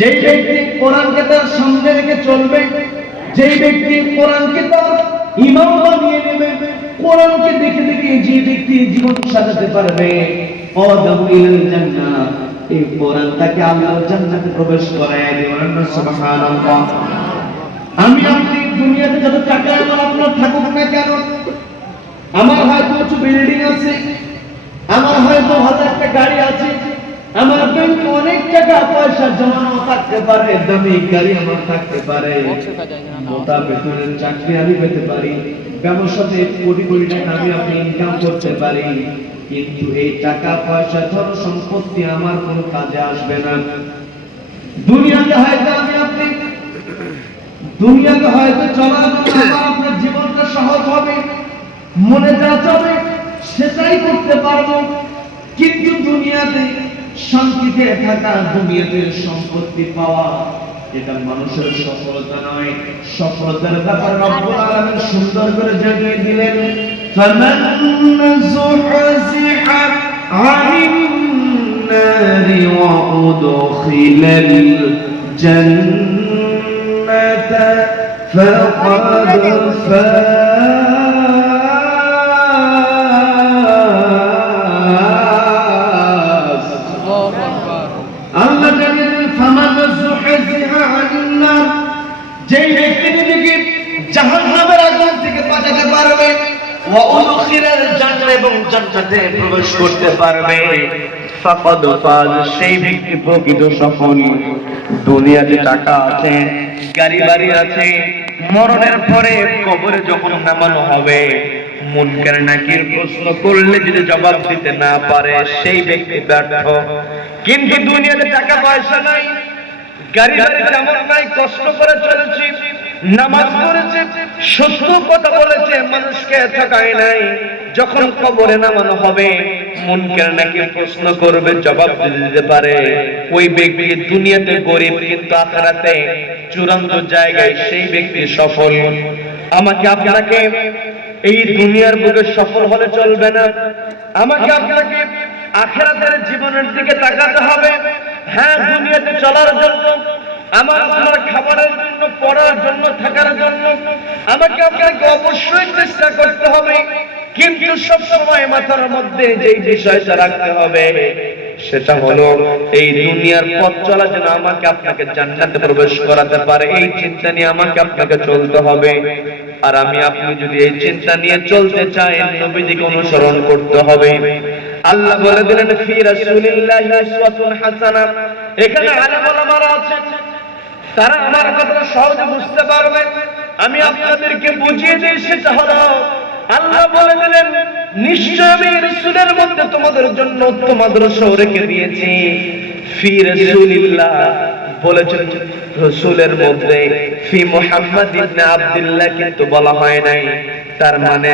যেই ব্যক্তি কোরআনকে তার সামনে রেখে চলবে, যেই ব্যক্তি কোরআনকে তার ইমাম বানিয়ে নেবে, কোরআনকে দেখে দেখে যে ব্যক্তি জীবন সাজাতে পারবে, আদামু ইলাল জান্নাহ, এই কোরআন তাকে আল্লাহর জান্নাতে প্রবেশ করায় দিবে। সুবহানাল্লাহ। আমি আপনি দুনিয়াতে যত টাকা আমার আপনার থাকুক না কেন, আমার হয়তো কিছু বিল্ডিং আছে, আমার হয়তো ভালো একটা গাড়ি আছে, আমার ব্যাংকে অনেক টাকা পয়সা জমানো থাকতে পারে, দামি গাড়ি আমার থাকতে পারে, মোটা বেতনের চাকরি আমি পেতে পারি, ব্যবসাতে কোটি কোটি টাকা আমি আপনি ইনকাম করতে পারি, কিন্তু এই টাকা পয়সা ধন সম্পত্তি আমার কোনো কাজে আসবে না। দুনিয়াতে হয়তো আমি আপনি দুনিয়াতে হয়তো চলার জন্য আমার আপনার জীবনটা সহজ হবে, মনে যা চাবে সেটাই করতে পারবো, কিন্তু দুনিয়াতে শান্তিতে থাকা, দুনিয়াতে সম্পত্তি পাওয়া, এটা মানুষের সফলতা নয়। সফলতার ব্যাপারে রব্বুল আলামিন সুন্দর করে জানিয়ে দিলেন, ফামান যুহজিহা আনিন নারি ওয়া উদখিলাল জান্নাতা ফাকাদ ফাজ। আল্লাহ জানেন, ফামান যুহজিহা আনিন নার, যেই ব্যক্তি নিজেকে জাহান্নামের আগুন থেকে বাঁচাতে পারবে, ওয়া উদখিলাল জান্নাহ, এবং জান্নাতে প্রবেশ করতে পারবে, ফাকাদ ফাজ, সেই ব্যক্তি প্রকৃত সফল। দুনিয়াতে টাকা আছে, গাড়ি বাড়ি আছে, মরণের পরে কবরে যখন নামানো হবে, মুনকার নাকির প্রশ্ন করলে যদি জবাব দিতে না পারে, সেই ব্যক্তি ব্যর্থ। কিন্তু দুনিয়াতে টাকা পয়সা নাই, গাড়ি বাড়ি তেমন নাই, কষ্ট করে চলেছি, নামাজ পড়েছে, সত্য কথা বলেছে, মানুষকে ঠকায় নাই, যখন কবরে নামানো হবে, মুনকার নাকির প্রশ্ন করবে, জবাব দিতে পারে, ওই ব্যক্তি দুনিয়াতে গরিব কিন্তু আখিরাতে চূড়ান্ত জায়গায় সেই ব্যক্তি সফল। আমাকে আপনাকে এই দুনিয়ার বুকে সফল হলে চলবে না, আমাকে আপনাকে আখিরাতের জীবনের দিকে তাকাতে হবে। হ্যাঁ, দুনিয়াতে চলার জন্য, আমার আপনার খাবারের জন্য, পড়ার জন্য, থাকার জন্য আমাকে আপনাকে অবশ্যই চেষ্টা করতে হবে, কিন্তু সব সময় মাথার মধ্যে যেই বিষয়টা রাখতে হবে সেটা হলো এই দুনিয়ার পথ চলা যেন আমাকে আপনাকে জান্নাতে প্রবেশ করাতে পারে, এই চিন্তা নিয়ে আমাকে আপনাকে চলতে হবে। আর আমি আপনি যদি এই চিন্তা নিয়ে চলতে চাই, নবীজিকে অনুসরণ করতে হবে। আল্লাহ বলে দিলেন, ফি রাসূলিল্লাহি উসওয়াতুন হাসানাহ। এখানে আলেম ওলামারা আছেন, তারা আমার কথা সহজে বুঝতে পারবে, আমি আপনাদেরকে বুঝিয়ে দিই। সেটা হলো, আল্লাহ বলে দিলেন, নিশ্চয় আমি রাসূলের মধ্যে তোমাদের জন্য উত্তম আদর্শ রেখে দিয়েছি। ফি রাসূলিল্লাহ বলেছেন, রাসূলের মধ্যে ফি মুহাম্মদ ইবনে আব্দুল্লাহ কিন্তু বলা হয় নাই। তার মানে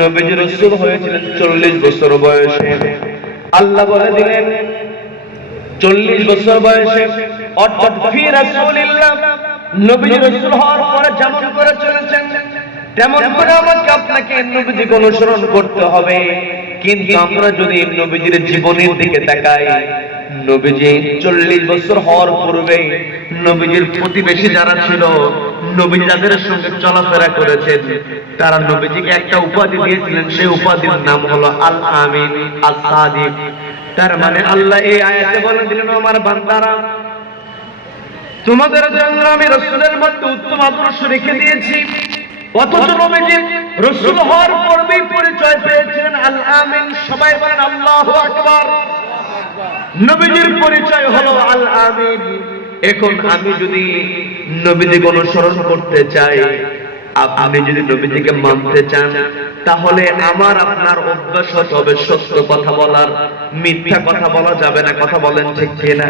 নবীজি রাসূল হয়েছিলেন 40 বছর বয়সে। আল্লাহ বলে দিলেন 40 বছর বয়সে, অর্থাৎ ফি রাসূলিল্লাহ, নবীজি রাসূল হওয়ার পরে যেমন করে চলেছেন তেমন করে আমাকে আপনাকে নবীজিকে অনুসরণ করতে হবে। কিন্তু আমরা যদি নবীজির জীবনের দিকে তাকাই, নবীজি 40 বছর হওয়ার পূর্বে নবীজির প্রতিবেশী যারা ছিল, নবীজি যাদের সঙ্গে চলাফেরা করেছেন, তারা নবীজিকে একটা উপাধি দিয়েছিলেন, সেই উপাধির নাম হলো আল আমিন, আস-সাদিক। তার মানে আল্লাহ এই আয়াতে বলে দিলেন, আমার বান্দারা, তোমাদের জন্য আমি রাসূলের মধ্যে উত্তম আদর্শ রেখে দিয়েছি। অথচ নবীজি রাসূল হওয়ার পূর্বেই পরিচয় পেয়েছিলেন আল আমিন। সবাই বলেন আল্লাহু আকবার। নবীজির পরিচয় হলো আল আমিন। এখন আমি যদি নবীজিকে অনুসরণ করতে চাই, আপনি যদি নবীজিকে মানতে চান, তাহলে আমার আপনার অভ্যাস হতে হবে সত্য কথা বলার, মিথ্যা কথা বলা যাবে না। কথা বলেন ঠিক কিনা?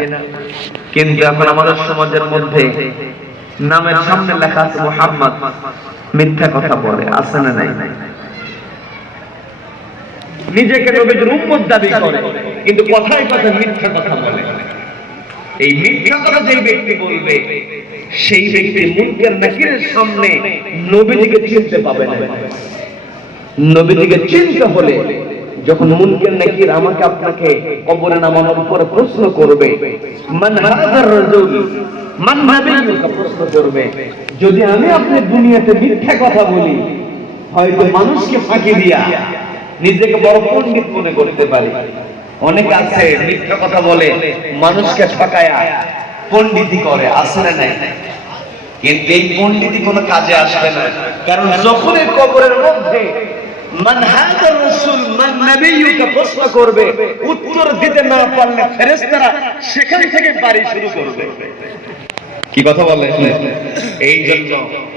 কিন্তু এখন আমাদের সমাজের মধ্যে নামের সামনে লেখা আছে মুহাম্মদ, মিথ্যা কথা বলে, আছে না নাই? নিজেকে নবীর উম্মত দাবি করে, কিন্তু কথায় কথায় মিথ্যা কথা বলে। এই মিথ্যা কথা যেই ব্যক্তি বলবে, সেই ব্যক্তি মুনকার নাকিরের সামনে নবীজিকে চিনতে পাবে না। নবীজিকে চিনতে হলে যখন মুনকার নাকির আমাকে আপনাকে কবরে নামানোর পরে প্রশ্ন করবে, মান হাযার রাজুল মান নাবিয়্যুকা, প্রশ্ন করবে, যদি আমি আপনি দুনিয়াতে মিথ্যা কথা বলি, হয়তো মানুষকে ফাঁকি দিয়া নিজেকে বড় পণ্ডিত মনে করতে পারি। অনেক আছে মিথ্যা কথা বলে মানুষকে ঠকায়া পণ্ডিতি করে, আছে না নাই? কিন্তু এই পণ্ডিতি কোনো কাজে আসবে না, কারণ যখন এই কবরের মধ্যে মান হাযার রাসূল মান নাবিয়্যুকা প্রশ্ন করবে, উত্তর দিতে না পারলে ফেরেশতারা সেখান থেকে বাড়ি শুরু করবে। কি কথা বলে? এই জন্য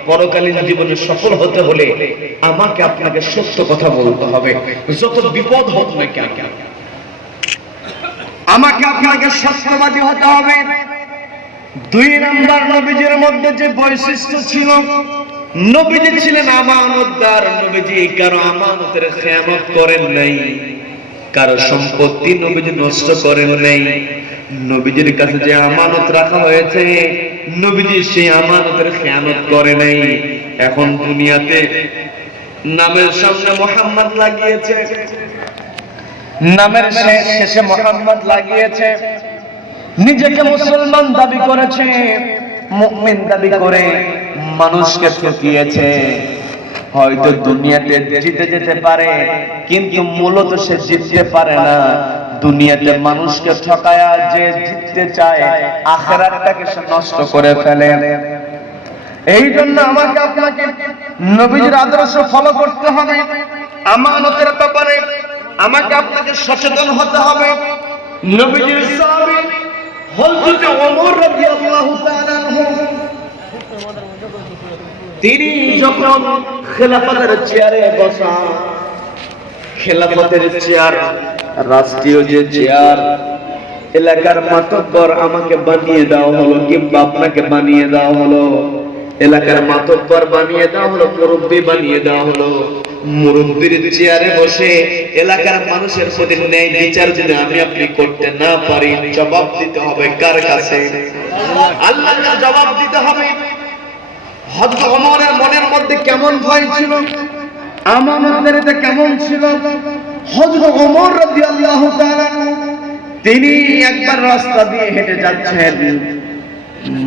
পরকালীন জীবনে সফল হতে হলে আমাকে আপনাকে সত্য কথা বলতে হবে, যত বিপদ হোক না কেন। আমাকে আপনাকে সত্যবাদী হতে হবে। 2 নাম্বার, নবীজির মধ্যে যে বৈশিষ্ট্য ছিল, নবীজি ছিলেন আমানতদার। নবীজি কারো আমানতের খেয়ানত করেন নাই, কারো সম্পত্তি নবীজি নষ্ট করেন নাই। নবীজির কাছে যে আমানত রাখা হয়েছে, নবীজি সেই আমানতের খেয়ানত করে নাই। এখন দুনিয়াতে নামের সামনে মুহাম্মদ লাগিয়েছে, নামের শেষে মুহাম্মদ লাগিয়েছে, নিজেকে মুসলমান দাবি করেছে, মুমিন দাবি করে মানুষকে ঠকিয়েছে। হয়তো দুনিয়াতে জিতে যেতে পারে, কিন্তু মূলত সে জিততে পারে না। দুনিয়াতে মানুষকে ঠকায়া যে জিততে চায়, আখিরাতটাকে সে নষ্ট করে ফেলে। এই জন্য আমাকে আপনাকে নবীজির আদর্শ ফলো করতে হবে। আমানতের ব্যাপারে আমাকে আপনাকে সচেতন হতে হবে। নবীজির সাহাবী হযরত ওমর রাদিয়াল্লাহু তাআলা আনহু, তিনি যখন খেলাফতের চেয়ারে বসা, খেলাফতের চেয়ার রাষ্ট্রীয় যে চেয়ার, এলাকার মাতব্বর আমাকে বানিয়ে দেওয়া হলো কিংবা আপনাকে বানিয়ে দেওয়া হলো, এলাকার মাতব্বর বানিয়ে দেওয়া হলো, মুরব্বি বানিয়ে দেওয়া হলো। মুরব্বির চেয়ারে বসে এলাকার মানুষের প্রতি ন্যায় বিচার যদি আমি আপনি করতে না পারি, জবাব দিতে হবে কার কাছে? আল্লাহর কাছে জবাব দিতে হবে। হযরত ওমরের মনের মধ্যে কেমন ভয় ছিল, আমানতের এটা কেমন ছিল। হযরত ওমর রাদিয়াল্লাহু তাআলা তিনি একবার রাস্তা দিয়ে হেঁটে যাচ্ছেন,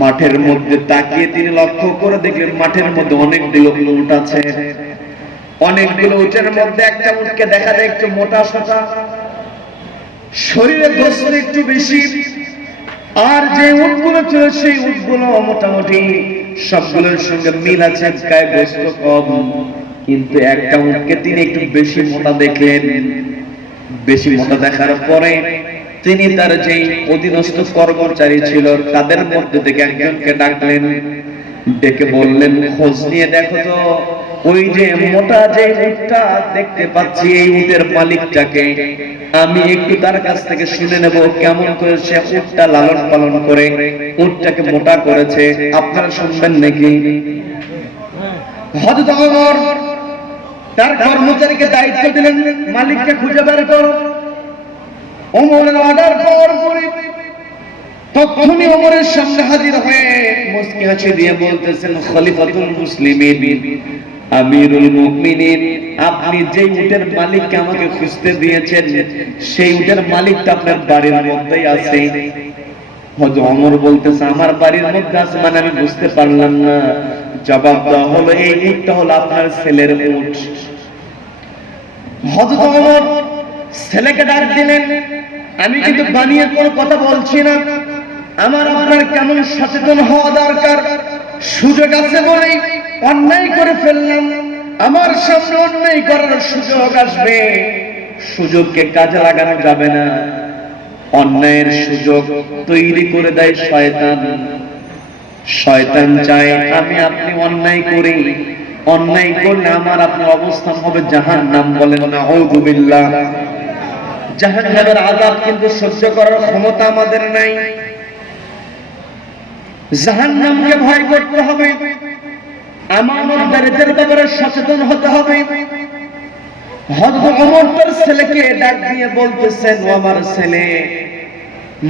মাঠের মধ্যে তাকিয়ে তিনি লক্ষ্য করে দেখলেন মাঠের মধ্যে অনেকগুলো উট আছে। অনেকগুলো উটের মধ্যে একটা উটকে দেখা যায় একটু মোটা সোটা, শরীরে গোশত একটু বেশি, আর যে উটগুলো ছিল সেই উটগুলো মোটামুটি সবগুলোর সঙ্গে মিল আছে, গায়ে গোশত কম। কিন্তু একটা উটকে তিনি একটু বেশি মোটা দেখলেন। বেশি মোটা দেখার পরে তিনি তার যে অধীনস্থ কর্মচারী ছিল তাদের মধ্যে থেকে একজনকে ডাকলেন, ডেকে বললেন, খোঁজ নিয়ে দেখো তো ওই যে মোটা যে উটটা দেখতে পাচ্ছি, এই উটের মালিকটাকে। আমি একটু তার কাছ থেকে শুনে নেব কেমন করে সে উটটা লালন পালন করে উটটাকে মোটা করেছে। আপনারা শুনবেন নাকি? হযরত ওমর তার কর্মচারীকে দায়িত্ব দিলেন, মালিককে খুঁজে বের করো। ওমরের অর্ডার পাওয়ার পরে তখনই ওমরের সামনে হাজির হয়ে মুস্কি হাসি দিয়ে বলতেছেন, খলিফাতুল মুসলিমিন, আমিরুল মুমিনিন, আপনি যে উটের মালিককে আমাকে খুঁজতে দিয়েছেন সেই উটের মালিকটা আপনার বাড়ির মধ্যেই আছে। হযরত ওমর বলতেছে, আমার বাড়ির মধ্যে আছে মানে আমি বুঝতে পারলাম না। জবাব দেওয়া হলো, এই উটটা হলো আপনার ছেলের উট। হযরত ওমর ছেলেকে ডাক দিলেন, আমি কিন্তু বানিয়ে কোনো কথা বলছি না, আমার আপনার কেমন সচেতন হওয়া দরকার। সুযোগ আছে বলেই অন্যায় করে ফেললাম, আমার সামনে অন্যায় করার সুযোগ আসবে, সুযোগকে কাজে লাগানো যাবে না। অন্যায়ের সুযোগ তৈরি করে দেয় শয়তান। শয়তান চায় আমি আপনি অন্যায় করি, অন্যায় করলে আমার আপনার অবস্থান হবে জাহান্নাম। বলেন নাউযু বিল্লাহ। জাহান্নামের আযাব কিন্তু সহ্য করার ক্ষমতা আমাদের নাই। জাহান্নামকে ভয় করতে হবে, আমানতদারদের ব্যাপারে সচেতন হতে হবে। হযরত ওমর তার ছেলেকে ডাক দিয়ে বলতেছেন, ও আমার ছেলে,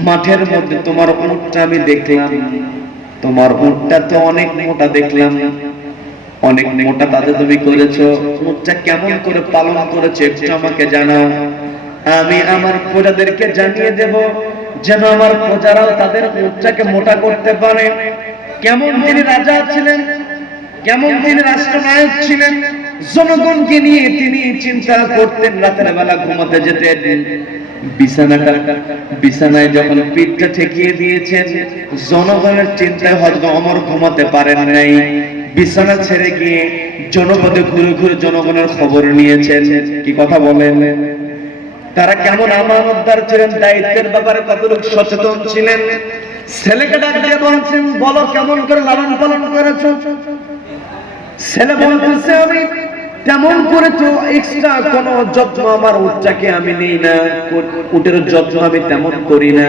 মাঠের মধ্যে তোমার উটটা আমি দেখলাম, তোমার উটটা তো অনেক মোটা দেখলাম, অনেক মোটা তাতে তুমি করেছো, উটটা কেমন করে পালন করেছো একটু আমাকে জানাও। আমি আমার প্রজাদেরকে জানিয়ে দেব যেন আমার প্রজারাও তাদের উটটাকে মোটা করতে পারে। কেমন তিনি রাজা ছিলেন, কেমন তিনি রাষ্ট্রনায়ক ছিলেন, জনগণকে নিয়ে তিনি চিন্তা করতেন। রাতের বেলা ঘুমাতে যেতেন, বিছানায় যখন পিঠটা ঠেকিয়ে দিয়েছেন, জনগণের চিন্তায় হযরত ওমর ঘুমাতে পারেন নাই। বিছানা ছেড়ে গিয়ে জনপদে ঘুরে ঘুরে জনগণের খবর নিয়েছেন। কি কথা বলেন? তারা কেমন আমানতদার ছিলেন, দায়িত্বের ব্যাপারে কতটুকু সচেতন ছিলেন। ছেলেকে ডাক দিয়ে বলছেন, বলো কেমন করে লালন পালন করেছো? ছেলে বলতেছে, আমি তেমন করে তো এক্সট্রা কোনো যত্ন আমার উটটাকে আমি নেই না, উটের যত্ন আমি তেমন করি না।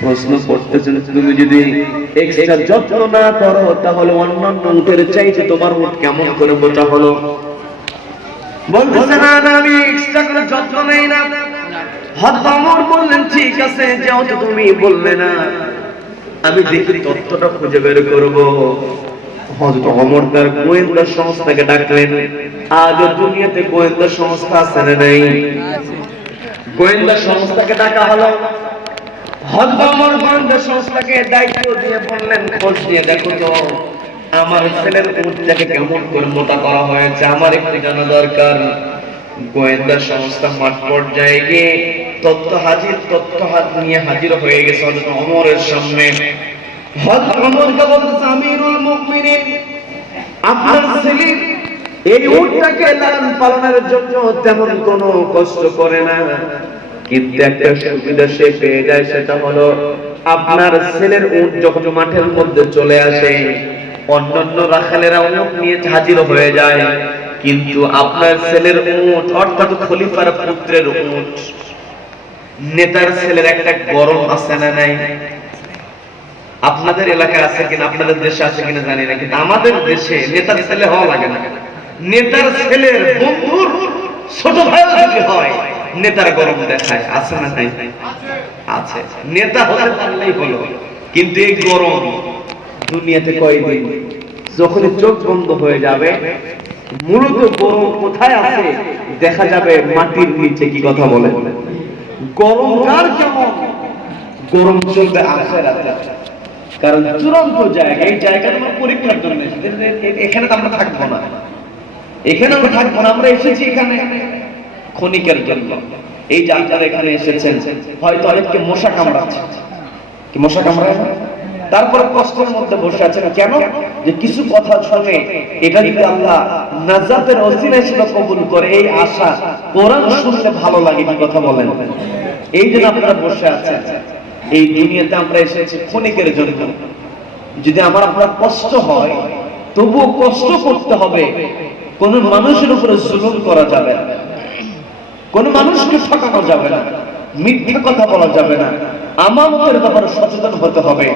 প্রশ্ন করতেছেন, তুমি যদি এক্সট্রা যত্ন না করো তাহলে অন্যান্য উটের চাইতে তোমার উট কেমন করে মোটা হলো? বলতেছে, না না, আমি এক্সট্রা করে যত্ন নেই না। হযরত ওমর বললেন, ঠিক আছে, যেহেতু তুমি বললে না, আমি দেখি তথ্যটা খুঁজে বের করব। হযরত ওমর তার গোয়েন্দা সংস্থাকে ডাকলেন। আজ দুনিয়াতে গোয়েন্দা সংস্থা আছে না নাই? গোয়েন্দা সংস্থাকে ডাকা হলো। হযরত ওমর গোয়েন্দা সংস্থাকে দায়িত্ব দিয়ে বললেন, খোঁজ নিয়ে দেখো তো আমার ছেলের উটটাকে কেমন করে মোটা করা হয়েছে, আমার একটু জানা দরকার। গোয়েন্দা সংস্থা মাঠ পর্যায়ে গিয়ে তথ্য হাত নিয়ে হাজির হয়ে গেছে হযরত ওমরের সামনে। হযরত ওমরকে বলতেছে, আমিরুল মুমিনিন, আপনার ছেলে এই উটটাকে লালন পালনের জন্য তেমন কোনো কষ্ট করে না, কিন্তু একটা সুবিধা সে পেয়ে যায়, সেটা হলো আপনার ছেলের উট যখন মাঠের মধ্যে চলে আসে, অন্যান্য রাখালেরা উট নিয়ে হাজির হয়ে যায়, কিন্তু আপনার ছেলের উট অর্থাৎ খলিফার পুত্রের উট, নেতার ছেলের একটা গরম আছে না নাই? আপনাদের এলাকায় আছে কিনা, আপনাদের দেশে আছে কিনা জানি না, কিন্তু আমাদের দেশে নেতার ছেলে হওয়া লাগে না। নেতার ছেলের বন্ধুর ছোট ভাই যদি হয়, নেতার গরম দেখায়, আছে না নাই? আছে। নেতা হতে পারলেই হলো, কিন্তু এই গরম দুনিয়াতে কয়দিন, যখন চোখ বন্ধ হয়ে যাবে, মূলত গরম কোথায় আছে দেখা যাবে মাটির নিচে। কি কথা বলে? গরম কার কেমন? গরম চলবে আখিরাতে, কারণ চূড়ান্ত জায়গা, এই জায়গাটা আমরা পরীক্ষার জন্য এসেছি। এখানে তো আমরা থাকবো না, এখানে আমরা থাকবো না, আমরা এসেছি এখানে ক্ষণিকের জন্য। এই যে আপনারা এখানে এসেছেন, হয়তো অনেককে মশা কামড়াচ্ছে, কি মশা কামড়ায় না? তারপরে কষ্টের মধ্যে বসে আছেন কেন? যে কিছু কথা শুনে এটা যদি আল্লাহ নাজাতের ওসিলা হিসেবে কবুল করে, এই আশা। কোরআন শুনতে ভালো লাগে, কি কথা বলেন? এই জন্য আপনারা বসে আছেন। এই দুনিয়াতে আমরা এসেছি ক্ষণিকের জন্য। যদি আমার আপনার কষ্ট হয়, তবুও কষ্ট করতে হবে। কোন মানুষের উপরে জুলুম করা যাবে না, কোন মানুষকে ঠকানো যাবে না, মিথ্যা কথা বলা যাবে না, আমানতের ব্যাপারে সচেতন হতে হবে।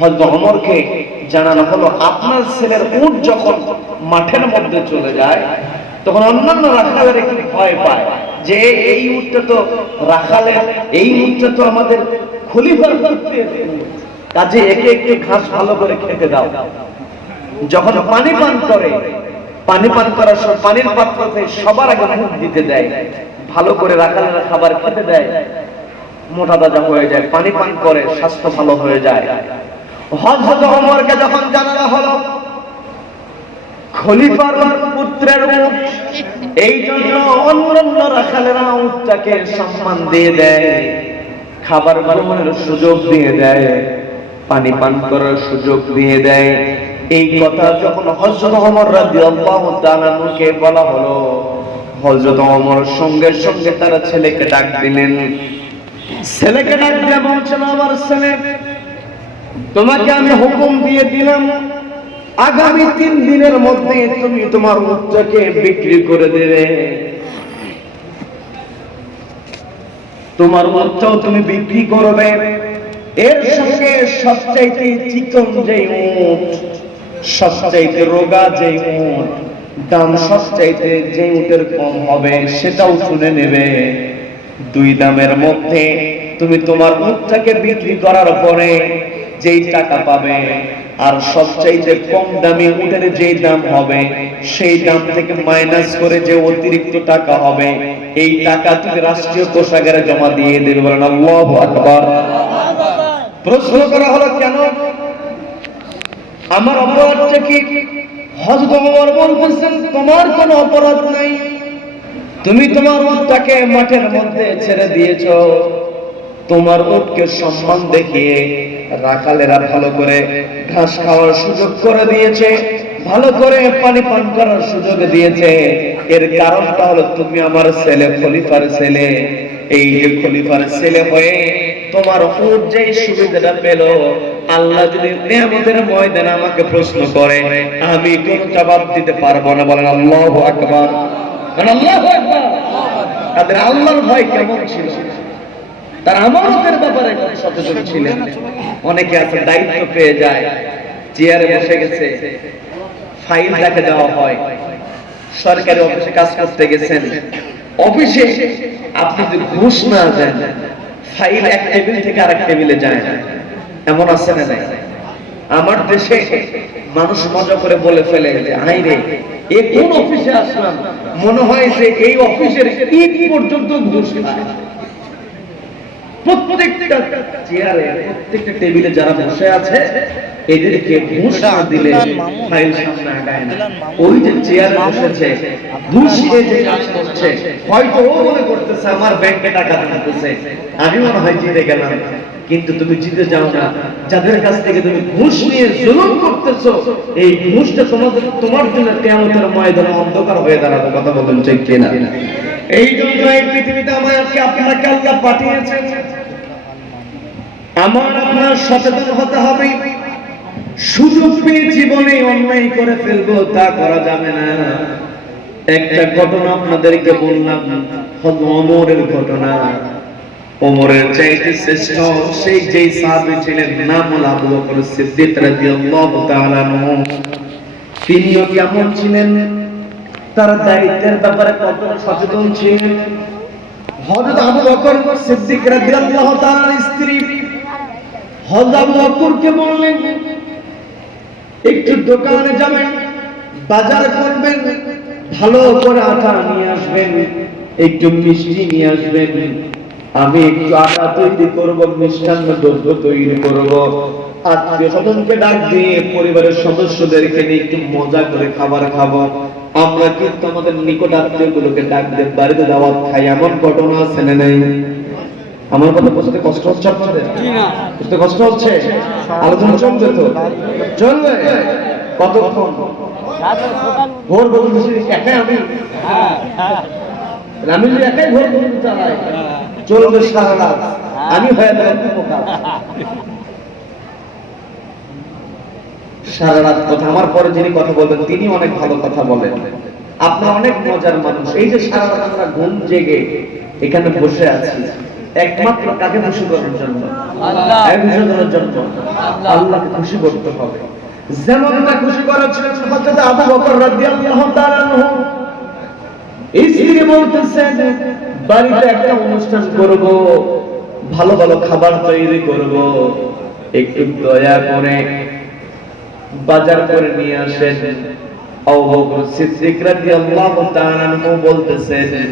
হযরত ওমরকে জানানো হলো, আপনার ছেলের উট যখন মাঠের মধ্যে চলে যায়, তখন অন্যান্য রাখালের একটু ভয় পায় যে এই উটটা তো রাখালের, এই উটটা তো আমাদের খলিফার পুত্রের, কাজে একে একটু ঘাস ভালো করে খেতে দাও। যখন পানি পান করে, পানি পান করার সময় পানির পাত্রতে সবার আগে মুখ দিতে দেয়, ভালো করে রাখালেরা খাবার খেতে দেয়, মোটা তাজা হয়ে যায়, পানি পান করে স্বাস্থ্য ভালো হয়ে যায়। হযরত ওমরকে যখন জানানো হলো খলিফার পুত্রের উট, এই জন্য অন্যান্য রাখালেরা উটটাকে সম্মান দিয়ে দেয়, খাবার গ্রহণের সুযোগ দিয়ে দেয়, পানি পান করার সুযোগ দিয়ে দেয়। এই কথা যখন হযরত ওমর রাদিয়াল্লাহু তাআলা কে বলা হলো, হযরত ওমর সঙ্গে সঙ্গে তার ছেলেকে ডাক দিলেন। ছেলেকে ডাক দিয়ে বলছেন, আমার ছেলে, তোমাকে আমি হুকুম দিয়ে দিলাম, আগামী 3 দিনের মধ্যে তুমি তোমার উটটাকে বিক্রি করে দেবে। তোমার উটটাও তুমি বিক্রি করবে, এর সঙ্গে সবচাইতে চিকন যে উট, সবচাইতে রোগা যে উট, দাম সবচাইতে যে উটের কম হবে সেটাও শুনে নেবে। 2 দামের মধ্যে তুমি তোমার উটটাকে বিক্রি করার পরে যেই টাকা পাবে আর সবচাইতে কম দামি উটের যেই দাম হবে সেই দাম থেকে মাইনাস করে যে অতিরিক্ত টাকা হবে এই টাকা তুমি রাষ্ট্রীয় কোষাগারে জমা দিয়ে দেবে। বলেন আল্লাহু আকবার। প্রশ্ন করা হলো কেন? আমার অপরাধটা কি? হযরত ওমর বলতেছেন তোমার কোনো অপরাধ নাই, তুমি তোমার উটটাকে মাঠের মধ্যে ছেড়ে দিয়েছো, তোমার উটকে সম্মান দেখিয়ে রাখালেরা ভালো করে ঘাস খাওয়ার সুযোগ করে দিয়েছে, ভালো করে পানি পান করার সুযোগ দিয়েছে। এর কারণটা হলো তুমি আমার ছেলে, খলিফার ছেলে। এই যে খলিফার ছেলে হয়ে তোমার উট যে সুবিধাটা পেল, আল্লাহ যদি নিয়ামতের ময়দানে আমাকে প্রশ্ন করে আমি কোন জবাব দিতে পারবো না। বলেন আল্লাহু আকবার। আল্লাহু আকবার। তাদের আল্লাহর ভয় কেমন ছিল, তার আমানতের ব্যাপারে সচেতন ছিলেন। অনেকে আছে দায়িত্ব পেয়ে যায়, চেয়ারে বসে গেছে, ফাইল তাকে দেওয়া হয়, সরকারি অফিসে কাজ করতে গেছেন, অফিসে আপনি যদি ঘুষ না দেন ফাইল এক টেবিল থেকে আরেক টেবিলে যায় না। এমন আছে না নাই? আমার দেশে মানুষ মজা করে বলে ফেলে যে হাই রে এ কোন অফিসে আসলাম, মনে হয় যে এই অফিসের ইট পর্যন্ত ঘুষ খায়। প্রত্যেকটা চেয়ারে, প্রত্যেকটা টেবিলে যারা বসে আছে এদেরকে ঘুষ না দিলে ফাইল সামনে আগায় না। ওই যে চেয়ারে বসেছে ঘুষ খেয়ে যে কাজ করছে, হয়তো ও মনে করতেছে আমার ব্যাংকে টাকা থাকতেছে, আমি মনে হয় জিতে গেলাম, কিন্তু তুমি জিতে যাও না। যাদের কাছ থেকে তুমি ঘুষ নিয়ে জুলুম করতেছো এই ঘুষটা তোমার জন্য কিয়ামতের ময়দানে অন্ধকার হয়ে দাঁড়াবে। কথা বলুন ঠিক কিনা? এই জন্য এই পৃথিবীতে আমাকে আপনাকে আল্লাহ পাঠিয়েছেন। আমার আপনার সচেতন হতে হবে। সুযোগ পেয়ে জীবনে অন্যায় করে ফেলবো তা করা যাবে না। একটা ঘটনা আপনাদেরকে বললাম, ওমরের ঘটনা। ওমরের চাইতে শ্রেষ্ঠ সেই যেই সাহাবী ছিলেন নাম হলো আবু বকর সিদ্দিক রাদিয়াল্লাহু তাআলা আনহু। তিনিও কেমন ছিলেন, তার দায়িত্বের ব্যাপারে কতটা সচেতন ছিলেন। হযরত আবু বকর সিদ্দিক রাদিয়াল্লাহু তাআলার স্ত্রী হযরত আবু বকরকে বললেন একটু দোকানে যাবেন, বাজার করবেন, ভালো করে আটা নিয়ে আসবেন, একটু মিষ্টি নিয়ে আসবেন, আমি একটু আটা তৈরি করবো, মিষ্টান্ন দ্রব্য তৈরি করবো, আত্মীয় স্বজনকে ডাক দিয়ে পরিবারের সদস্যদেরকে নিয়ে একটু মজা করে খাবার খাবো। আমরা কিন্তু আমাদের নিকট আত্মীয় গুলোকে ডাক দিয়ে বাড়িতে দাওয়াত খাই, এমন ঘটনা আছে না নাই? আমার কথা বুঝতে কষ্ট হচ্ছে আপনাদের? বুঝতে কষ্ট হচ্ছে? আলোচনা চলবে তো? চলবে কতক্ষণ? ভোর বলতে একাই আমি আমি যদি একাই ভোর বলতে চালাই চলবে সারা রাত, আমি হয়ে গেলাম উপকার। সারা রাত কথা। আমার পরে যিনি কথা বলবেন তিনি অনেক ভালো কথা বলেন, আপনার অনেক মজার মানুষ। এই যে সারা রাত আমরা ঘুম জেগে এখানে বসে আছি একমাত্র কাকে খুশি করার জন্য? আল্লাহকে খুশি করতে হবে। যেমনটা খুশি করেছিলেন হযরত আবু বকর রাদিয়াল্লাহু তাআলা আনহু। স্ত্রী বলতেছেন বাড়িতে একটা অনুষ্ঠান করব, ভালো ভালো খাবার তৈরি করব, একটু দয়া করে বাজার করে নিয়ে আসেন। আবু বকর সিদ্দিক রাদিয়াল্লাহু তাআলা আনহু বলতেছেন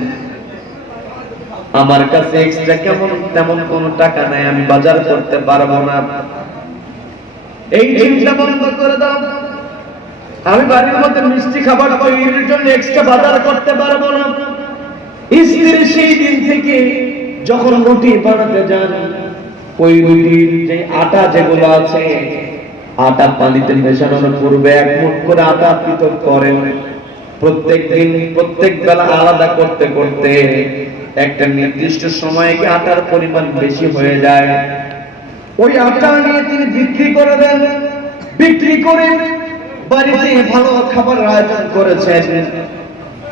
আমার কাছে এক্সট্রা তেমন কোনো টাকা নাই, আমি বাজার করতে পারবো না। এই চিন্তা বন্ধ করে দাও, আমি বাড়ির মধ্যে মিষ্টি খাবার তৈরির জন্য এক্সট্রা বাজার করতে পারবো না। স্ত্রী সেই দিন থেকে যখন রুটি বানাতে যান, ওই রুটির যে আটা যেগুলো আছে আটা পানিতে মেশানোর পূর্বে এক মুঠ করে আটা পৃথক করেন। প্রত্যেক দিন প্রত্যেক বেলা আলাদা করতে করতে একটা নির্দিষ্ট সময়ে কি আটার পরিমাণ বেশি হয়ে যায়, ওই আটা নিয়ে তিনি বিক্রি করে দেন। বিক্রি করে বাড়িতে ভালো খাবার আয়োজন করেছেন।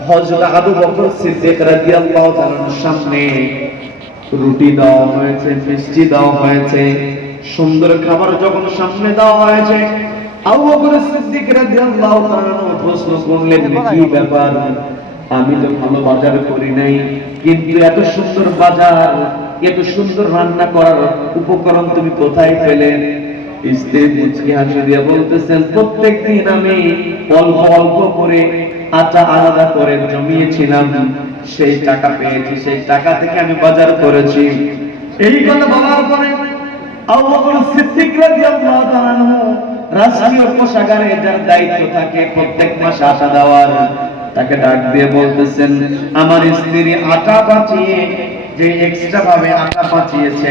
হযরত আবু বকর সিদ্দিক রাদিয়াল্লাহু তাআলার সামনে রুটি দেওয়া হয়েছে, মিষ্টি দেওয়া হয়েছে, সুন্দর খাবার যখন সামনে দেওয়া হয়েছে, আবু বকর সিদ্দিক রাদিয়াল্লাহু তাআলা প্রশ্ন করলেন কি ব্যাপার, আমি তো ভালো বাজার করি নাই, কিন্তু এত সুন্দর বাজার, এত সুন্দর রান্না করার উপকরণ তুমি কোথায় পেলে? স্ত্রী মুচকি হাসি দিয়ে বলতেছেন, প্রত্যেকদিন আমি অল্প অল্প করে আটা আলাদা করে জমিয়েছিলাম, সেই টাকা পেয়েছি, সেই টাকা থেকে আমি বাজার করেছি। এই কথা বলার পরে আবু বকর সিদ্দিক রাদিয়াল্লাহু তাআলা আনহু রাষ্ট্রীয় কোষাগারে যার দায়িত্ব থাকে প্রত্যেক মাসে আটা দেওয়ার, তাকে ডাক দিয়ে বলতেছেন, আমার স্ত্রী আটা বাঁচিয়ে যে এক্সট্রা ভাবে আটা বাঁচিয়েছে,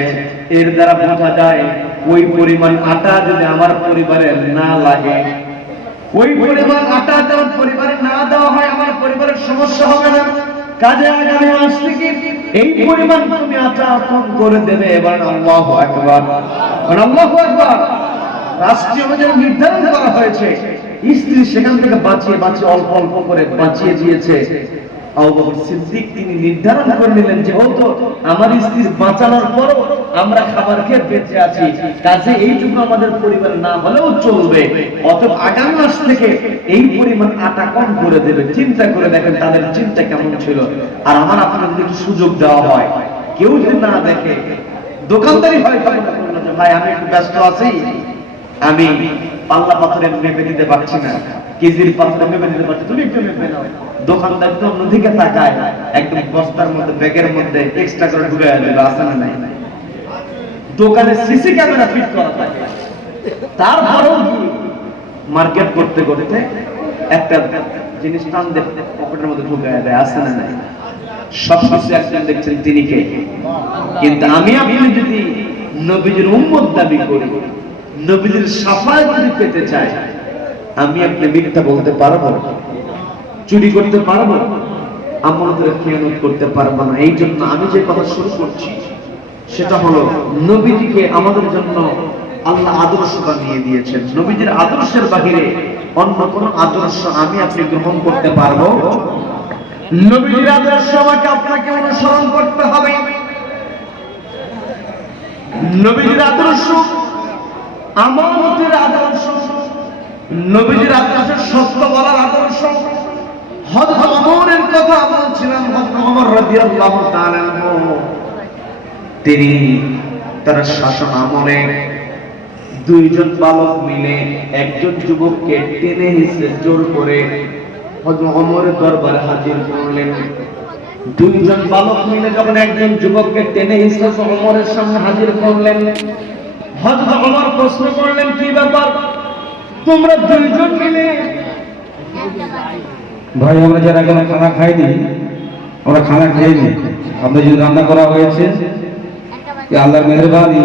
এর দ্বারা বোঝা যায় ওই পরিমাণ আটা যদি আমার পরিবারে না লাগে, ওই পরিমাণ আটা আমার পরিবারে না দেওয়া হয়, আমার পরিবারের সমস্যা হবে না। কাজে আগামী মাস থেকে এই পরিমাণ তুমি আটা কম করে দেবে। এবার আল্লাহু আকবার, আল্লাহু আকবার। রাষ্ট্রীয় বাজার নির্ধারণ করা হয়েছে, স্ত্রী সেখান থেকে বাঁচিয়ে বাঁচিয়ে অল্প অল্প করে বাঁচিয়ে দিয়েছে। আবু বকর সিদ্দিক তিনি নির্ধারণ করে নিলেন, যেহেতু আমার স্ত্রীর বাঁচানোর পরও আমরা খাবার খেয়ে বেঁচে আছি, কাজে এইটুকু আমাদের পরিবারে না হলেও চলবে, অতএব আগামী মাস থেকে এই পরিমাণ আটা কম করে দেবে। চিন্তা করে দেখেন তাদের চিন্তা কেমন ছিল। আর আমার আপনাদের যদি একটু সুযোগ দেওয়া হয়, কেউ যদি না দেখে, দোকানদারি হয় যে ভাই আমি একটু ব্যস্ত আছি, আমি পাল্লা পাথরে মেপে দিতে পারছি না, কেজির পাথরে মেপে দিতে পারছি, তুমি একটু মেপে নাও। দোকানদার তো অন্যদিকে তাকায়, একদম বস্তার মধ্যে ব্যাগের মধ্যে এক্সট্রা করে ঢুকে দিল, আছে না নাই? দোকানে সিসি ক্যামেরা ফিট করা থাকে, তারপরেও মার্কেট করতে করতে একটা জিনিস টান দিয়ে পকেটের মধ্যে ঢুকে দেয়, আছে না নাই? সবকিছু একজন দেখছেন তিনি কে? কিন্তু আমি আপনি যদি নবীজির উম্মত দাবি করি, নবীজির শাফায়াত যদি পেতে চাই, আমি আপনি মিথ্যা বলতে পারবো, চুরি করতে পারবো, আমাদের খেয়ানত করতে পারবো না। এই জন্য আমি যে কথা শুরু করছি সেটা হলো, নবীজিকে আমাদের জন্য আল্লাহ আদর্শ বানিয়ে দিয়েছেন। নবীজির আদর্শের বাহিরে অন্য কোন আদর্শ আমি আপনি গ্রহণ করতে পারবো? নবীজির আদর্শ আমাকে আপনাকে অনুসরণ করতে হবে। নবীজির আদর্শ আমানতের আদর্শ, নবীজির আদর্শ সত্য বলার আদর্শ। হযরত ওমরের কথা বলছিলাম, হযরত ওমর রাদিয়াল্লাহু তাআলা আনহু তিনি তার শাসন আমলে দুইজন বালক মিলে একজন যুবককে টেনে হিঁচড়ে জোর করে হযরত ওমরের দরবারে হাজির করলেন। দুইজন বালক মিলে যখন একজন যুবককে টেনে হিঁচড়ে ওমরের সামনে হাজির করলেন, হযরত ওমর প্রশ্ন করলেন, কি ব্যাপার তোমরা দুইজন মিলে? ভাই আমরা যারা এখনো খানা খাইনি, আমরা খানা খেয়েনি, আপনার যদি রান্না করা হয়েছে, আল্লাহর মেহরবানি,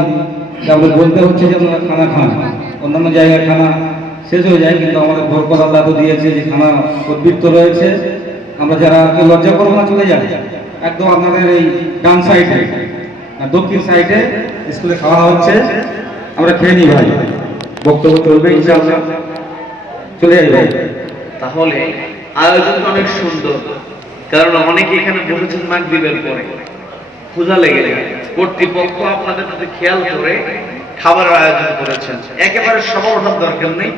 আমাদের বলতে হচ্ছে যে আপনারা খানা খান। অন্যান্য জায়গায় খানা শেষ হয়ে যায়, কিন্তু আমাদের বরকত আল্লাহ তো দিয়েছে যে খানা উদ্বৃত্ত রয়েছে। আমরা যারা লজ্জা করবো না, চলে যাই একদম আপনাদের এই ডান সাইডে, দক্ষিণ সাইডে স্কুলে খাওয়া হচ্ছে, আমরা খেয়ে নিই ভাই, বক্তব্য চলবে ইনশাআল্লাহ, চলে যাই ভাই। তাহলে আয়োজন অনেক সুন্দর, কারণ অনেকে এখানে বসেছেন মাগরিবের পরে, ক্ষুধা লেগে যায়। কর্তৃপক্ষ আপনাদের প্রতি খেয়াল করে খাবারের আয়োজন করেছেন। একেবারে সবার ওঠার দরকার নেই,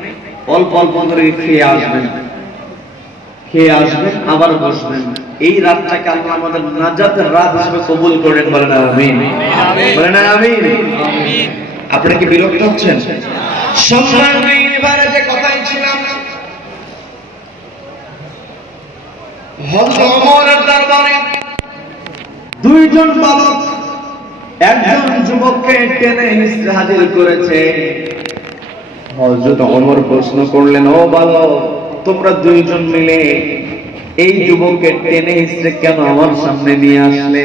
অল্প অল্প করে খেয়ে আসবেন, খেয়ে আসবেন, আবার বসবেন। এই রাতটাকে আল্লাহ আমাদের নাজাতের রাত হিসেবে কবুল করেন, বলেন আমিন, বলেন আমিন। আপনারা কি বিরক্ত হচ্ছেন? সম্মানীয় এবারে যে কথাই ছিলাম, হযরত ওমরের দরবারে দুইজন বালক একজন যুবককে টেনে হিঁচড়ে হাজির করেছে। হযরত ওমর প্রশ্ন করলেন, ও বালক, তোমরা দুইজন মিলে এই যুবককে টেনে হিঁচড়ে কেন আমার সামনে নিয়ে আসলে?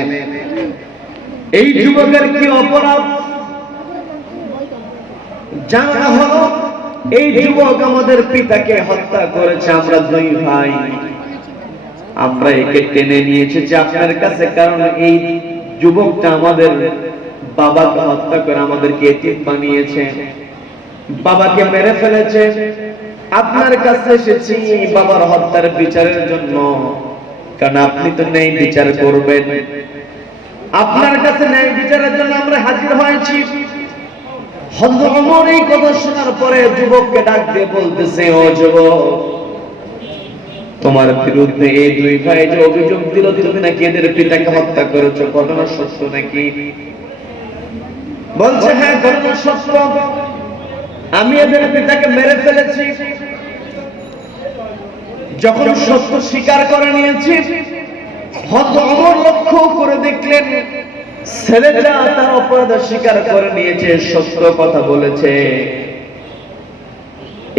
এই যুবকের কি অপরাধ? জানা হলো এই যুবক আমাদের পিতাকে হত্যা করেছে, আমরা দুই ভাই, আমরা একে টেনে নিয়ে এসেছি আপনার কাছে, কারণ এই যুবকটা আমাদের বাবাকে হত্যা করে আমাদেরকে এতিম বানিয়েছে, বাবাকে মেরে ফেলেছে। আপনার কাছে এসেছি বাবার হত্যার বিচারের জন্য, কারণ আপনি তো ন্যায় বিচার করবেন। আপনার কাছে ন্যায় বিচারের জন্য আমরা হাজির হয়েছি। হযরত ওমর এই কথা শোনার পরে যুবককে ডাক দিয়ে বলতেছে, ও যুবক, তোমার বিরুদ্ধে এই দুই ভাই যে অভিযোগ দিল তুমি নাকি এদের পিতাকে হত্যা করেছো, ঘটনা সত্য নাকি? বলছে হ্যাঁ, ঘটনা সত্য। আমি এদের পিতাকে মেরে ফেলেছি। যখন সত্য স্বীকার করে নিয়েছি, হযরত ওমর লক্ষ্য করে দেখলেন ছেলেটা তার অপরাধ স্বীকার করে নিয়েছে, সত্য কথা বলেছে।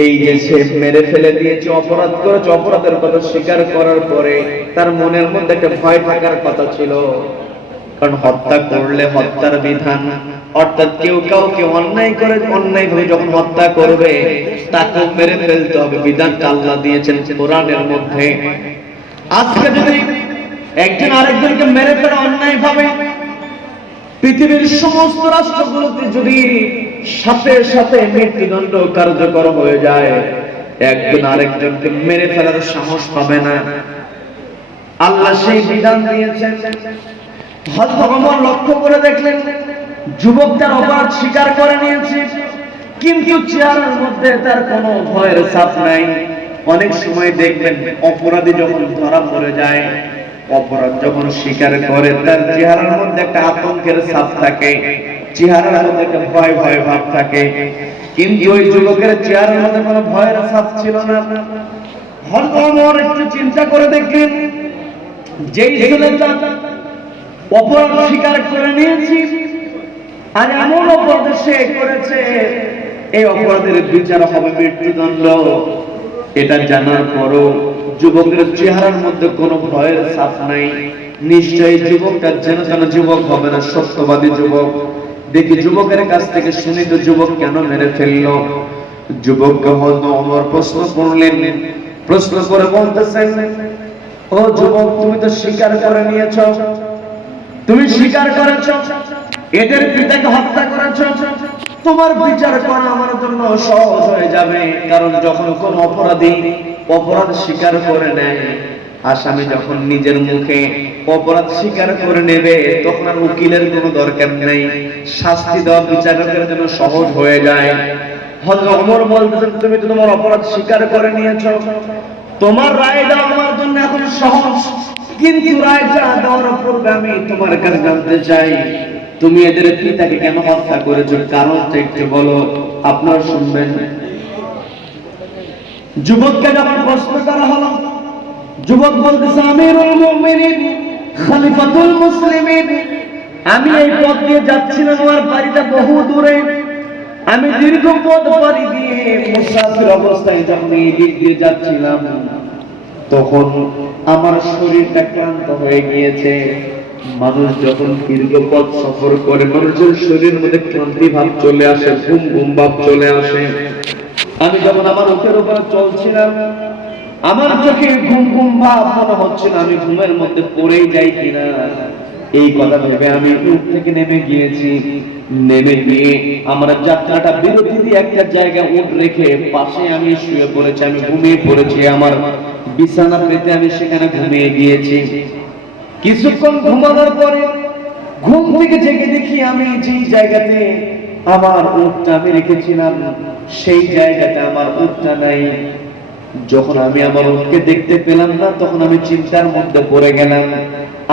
এই যে সে মেরে ফেলে দিয়েছে, অপরাধ করেছে, অপরাধের কথা স্বীকার করার পরে তার মনের মধ্যে একটা ভয় থাকার কথা ছিল। কারণ হত্যা করলে হত্যার বিধান, অর্থাৎ কেউ কাউকে অন্যায় করে অন্যায়ভাবে যখন হত্যা করবে তাকে মেরে ফেলতে হবে, বিধানটা আল্লাহ দিয়েছেন কোরআনের মধ্যে। আজকে যদি একজন আরেকজনকে মেরে ফেলে অন্যায়ভাবে, পৃথিবীর সমস্ত রাষ্ট্রগুলোতে যদি সাথে সাথে মৃত্যুদণ্ড কার্যকর হয়ে যায়, একজন আরেকজনকে মেরে ফেলার সাহস পাবে না। আল্লাহ সেই বিধান দিয়েছেন। হযরত ওমর লক্ষ্য করে দেখলেন যুবকটার অপরাধ স্বীকার করে নিয়েছে, কিন্তু চেহারার মধ্যে তার কোনো ভয়ের ছাপ নাই। অনেক সময় দেখবেন অপরাধী যখন ধরা পড়ে যায়, অপরাধ যখন স্বীকার করে তার চেহারার মধ্যে একটা আতঙ্কের ছাপ থাকে, চেহারার মধ্যে একটা ভয় ভয় ভাব থাকে। কিন্তু ওই যুবকের চেহারার মধ্যে কোনো ভয়ের ছাপ ছিল না। হযরত ওমর একটু চিন্তা করে দেখলেন যেই ছেলেটা অপরাধ স্বীকার করে নিয়েছি আর এমন অপরাধ সে করেছে, এই অপরাধের বিচার হবে মৃত্যুদণ্ড। এটা জানার পরও যুবকের চেহারার মধ্যে কোনো ভয়ের ছাপ নাই। নিশ্চয়ই যুবকটা যেন তেন যুবক হবে না, সত্যবাদী যুবক। দেখি যুবকের কাছ থেকে শুনি তো যুবক কেন মেরে ফেললো। যুবককে হযরত ওমর প্রশ্ন করলেন, প্রশ্ন করে বলতেছেন, ও যুবক, তুমি তো স্বীকার করে নিয়েছো, তুমি স্বীকার করেছো এদের পিতাকে হত্যা করেছো, তোমার বিচার করা আমার জন্য সহজ হয়ে যাবে। কারণ যখন কোন অপরাধী অপরাধ স্বীকার করে নেয়, আসামি যখন নিজের মুখে অপরাধ স্বীকার করে নেবে, তখন আর উকিলের কোনো দরকার নেই, শাস্তি দেওয়া বিচারকের জন্য সহজ হয়ে যায়। হযরত ওমর বলতেছেন, তুমি তো তোমার অপরাধ স্বীকার করে নিয়েছো, তোমার রায় দেওয়া আমার জন্য এখন সহজ। কিন্তু রায়টা দেওয়ার পূর্বে আমি তোমার কাছে জানতে চাই, তুমি এদের পিতাকে কেন হত্যা করেছো, কারণটা একটু বলো। আপনারা শুনবেন। যুবককে যখন প্রশ্ন করা হলো, যুবক বলতেছে, আমিরুল মুমিনিন, খলিফাতুল মুসলিমিন, আমি এই পথ দিয়ে যাচ্ছিলাম, আমার বাড়িটা বহু দূরে। আমি দীর্ঘ পথ পাড়ি দিয়ে মুসাফির অবস্থায় যখন এই দিক দিয়ে যাচ্ছিলাম, তখন আমার শরীরটা ক্লান্ত হয়ে গিয়েছে। মানুষ যখন দীর্ঘ পথ সফর করে মানুষের শরীরের মধ্যে ক্লান্তি ভাব চলে আসে, ঘুম ঘুম ভাব চলে আসে। আমি যখন আমার উঠের উপরে চলছিলাম, আমার চোখে ঘুম ঘুম ভাব মনে হচ্ছিল আমি ঘুমের মধ্যে পড়েই যাই কিনা। এই কথা ভেবে আমি উঠ থেকে নেমে গিয়েছি। নেমে গিয়ে আমার যাত্রাটা বিরতি দিয়ে একটা জায়গায় উঠ রেখে পাশে আমি শুয়ে পড়েছি, আমি ঘুমিয়ে পড়েছি। আমার বিছানা পেতে আমি সেখানে ঘুমিয়ে গিয়েছি। কিছুক্ষণ ঘুমানোর পরে ঘুম থেকে জেগে দেখি আমি যেই জায়গাতে আমার উটটা আমি রেখেছিলাম সেই জায়গাতে আমার উটটা নাই। যখন আমি আমার উটকে দেখতে পেলাম না, তখন আমি চিন্তার মধ্যে পড়ে গেলাম।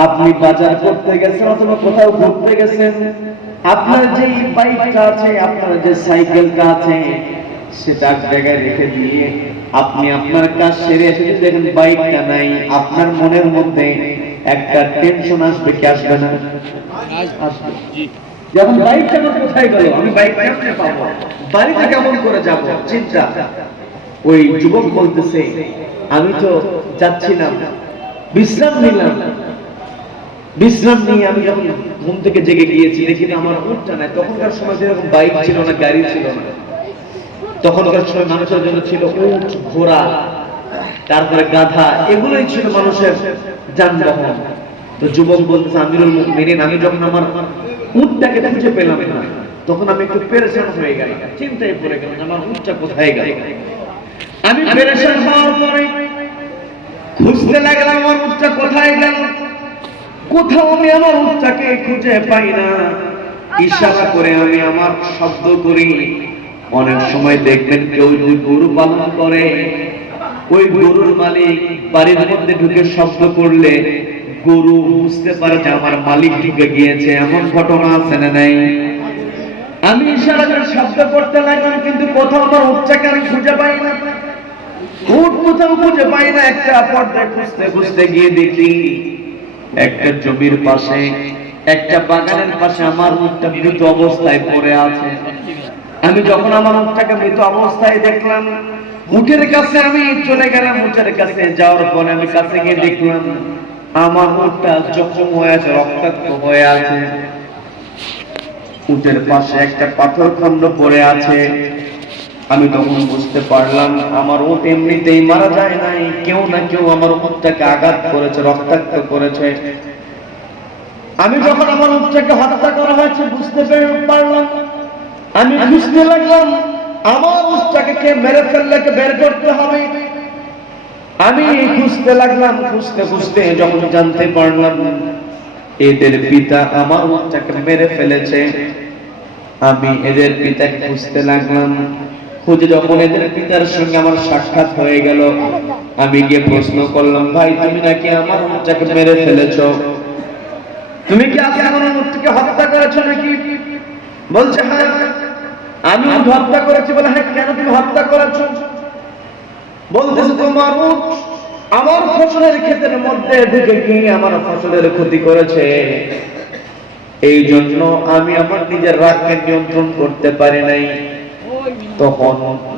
আপনি বাজার করতে গেছেন অথবা কোথাও ঘুরতে গেছেন, আপনার যে বাইকটা আছে, আপনার যে সাইকেলটা আছে, সেটা এক জায়গায় রেখে দিয়ে আপনি আপনার কাজ সেরে এসে দেখেন বাইকটা নাই, আপনার মনের মধ্যে একটা টেনশন আসবে কি আসবে না? যখন বাইকটা আমার কোথায় গেল, আমি বাইক কেমনে পাবো, বাড়িতে কেমন করে যাব, চিন্তা। ওই যুবক বলতেছে, আমি তো যাচ্ছিলাম, বিশ্রাম নিলাম, বিশ্রাম নিয়ে আমি যখন ঘুম থেকে জেগে গিয়েছি দেখি না আমার উঠটা নাই। তখনকার সময় যেরকম বাইক ছিল না, গাড়ি ছিল না, তখনকার সময় মানুষের জন্য ছিল উট, ঘোড়া, তারপরে গাধা, এগুলোই ছিল মানুষের যানবাহন। তো যুবক বলতেছে, আমিরুল মুমিনিন, আমি যখন আমার উটটাকে খুঁজে পেলাম না, তখন আমি একটু পেরেশান হয়ে গেলাম, চিন্তায় পড়ে গেলাম আমার উটটা কোথায় গেল। আমি পেরেশান হওয়ার পরে খুঁজতে লাগলাম আমার উটটা কোথায় গেল। কোথাও আমি আমার উটটাকে খুঁজে পাই না। ইশারা করে আমি আমার শব্দ করি। অনেক সময় দেখবেন কেউ যদি গরু পালন করে, ওই গরুর মালিক বাড়ির মধ্যে ঢুকে শব্দ করলে গরু বুঝতে পারে যে আমার মালিক ঢুকে গিয়েছে, এমন ঘটনা আছে না নাই? আমি ইশারা করে শব্দ করতে লাগলাম, কিন্তু কোথাও আমার উটটাকে আমি খুঁজে পাই না। উট কোথাও খুঁজে পাই না। একটা পর্দায় খুঁজতে খুঁজতে গিয়ে দেখি একটা জমির পাশে, একটা বাগানের পাশে আমার উটটা মৃত অবস্থায় পড়ে আছে। আমি যখন আমার উটটাকে মৃত অবস্থায় দেখলাম, উটের কাছে আমি চলে গেলাম। উটের কাছে যাওয়ার পরে আমি কাছে গিয়ে দেখলাম আমার উটটা জখম হয়ে আছে, রক্তাক্ত হয়ে আছে। উটের পাশে একটা পাথর খন্ড পড়ে আছে। আমি তখন বুঝতে পারলাম আমার উট এমনিতেই মারা যায় নাই, কেউ না কেউ আমার উটটাকে আঘাত করেছে, রক্তাক্ত করেছে। আমি যখন আমার উটটাকে হত্যা করা হয়েছে বুঝতে পারলাম, আমি খুঁজতে লাগলাম আমার উটটাকে কে মেরে ফেললে কে বের করতে হবে। আমি খুঁজতে লাগলাম, খুঁজতে খুঁজতে যখন জানতে পারলাম এদের পিতা আমার উটটাকে মেরে ফেলেছে, আমি এদের পিতাকে খুঁজতে লাগলাম। খুঁজে যখন এদের পিতার সঙ্গে আমার সাক্ষাৎ হয়ে গেল, আমি গিয়ে প্রশ্ন করলাম, ভাই তুমি নাকি আমার উটটাকে মেরে ফেলেছো, তুমি কি আজকে আমার উটটাকে হত্যা করেছো নাকি? বলছে হ্যাঁ আমি উট হত্যা করেছি। বলে হ্যাঁ কেন তুমি হত্যা করেছো? বলতেছে তোমার উট আমার ফসলের ক্ষেতের মধ্যে ঢুকে গিয়ে আমার ফসলের ক্ষতি করেছে, এই জন্য আমি আমার নিজের রাগকে নিয়ন্ত্রণ করতে পারি নাই। তখন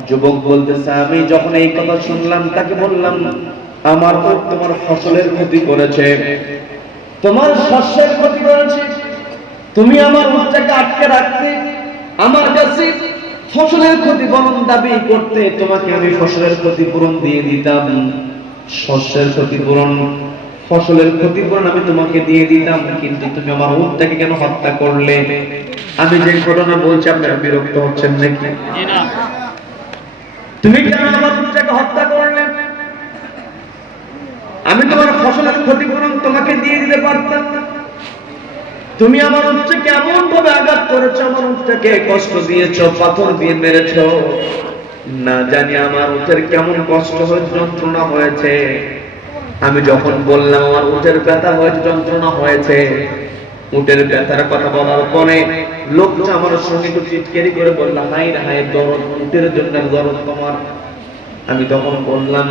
যুবক বলতেছে, আমি যখন এই কথা শুনলাম তাকে বললাম, আমার উট তোমার ফসলের ক্ষতি করেছে, তোমার শস্যের ক্ষতি করেছে, তুমি আমার উটটাকে আটকে রাখতে, আমার কাছে ফসলের ক্ষতিপূরণ দাবি করতে, তোমাকে আমি ফসলের ক্ষতিপূরণ দিয়ে দিতাম। শস্যের ক্ষতিপূরণ, ফসলের ক্ষতিপূরণ আমি তোমাকে দিয়ে দিতাম, কিন্তু তুমি আমার উটটাকে কেন হত্যা করলে? আমি যে ঘটনা বলছি আপনারা বিরক্ত হচ্ছেন নাকি? তুমি কেন আমার উটটাকে হত্যা করলে? আমি তোমার ফসলের ক্ষতিপূরণ তোমাকে দিয়ে দিতে পারতাম। তুমি আমার উটটাকে এমন ভাবে আঘাত করেছো, আমার উটটাকে কষ্ট দিয়েছো, পাথর দিয়ে মেরেছো, না জানি আমার উটের কেমন কষ্ট হয়েছে, যন্ত্রণা হয়েছে। আমি যখন বললাম আমার উটের ব্যথা হয়েছে, যন্ত্রণা হয়েছে, উটের ব্যথার কথা বলার পরে লোকটা আমার সঙ্গে একটু চিৎকারি করে বললাম, হাই রে হাই দরদ, উটের জন্য দরদ তোমার। আমি তখন বললাম,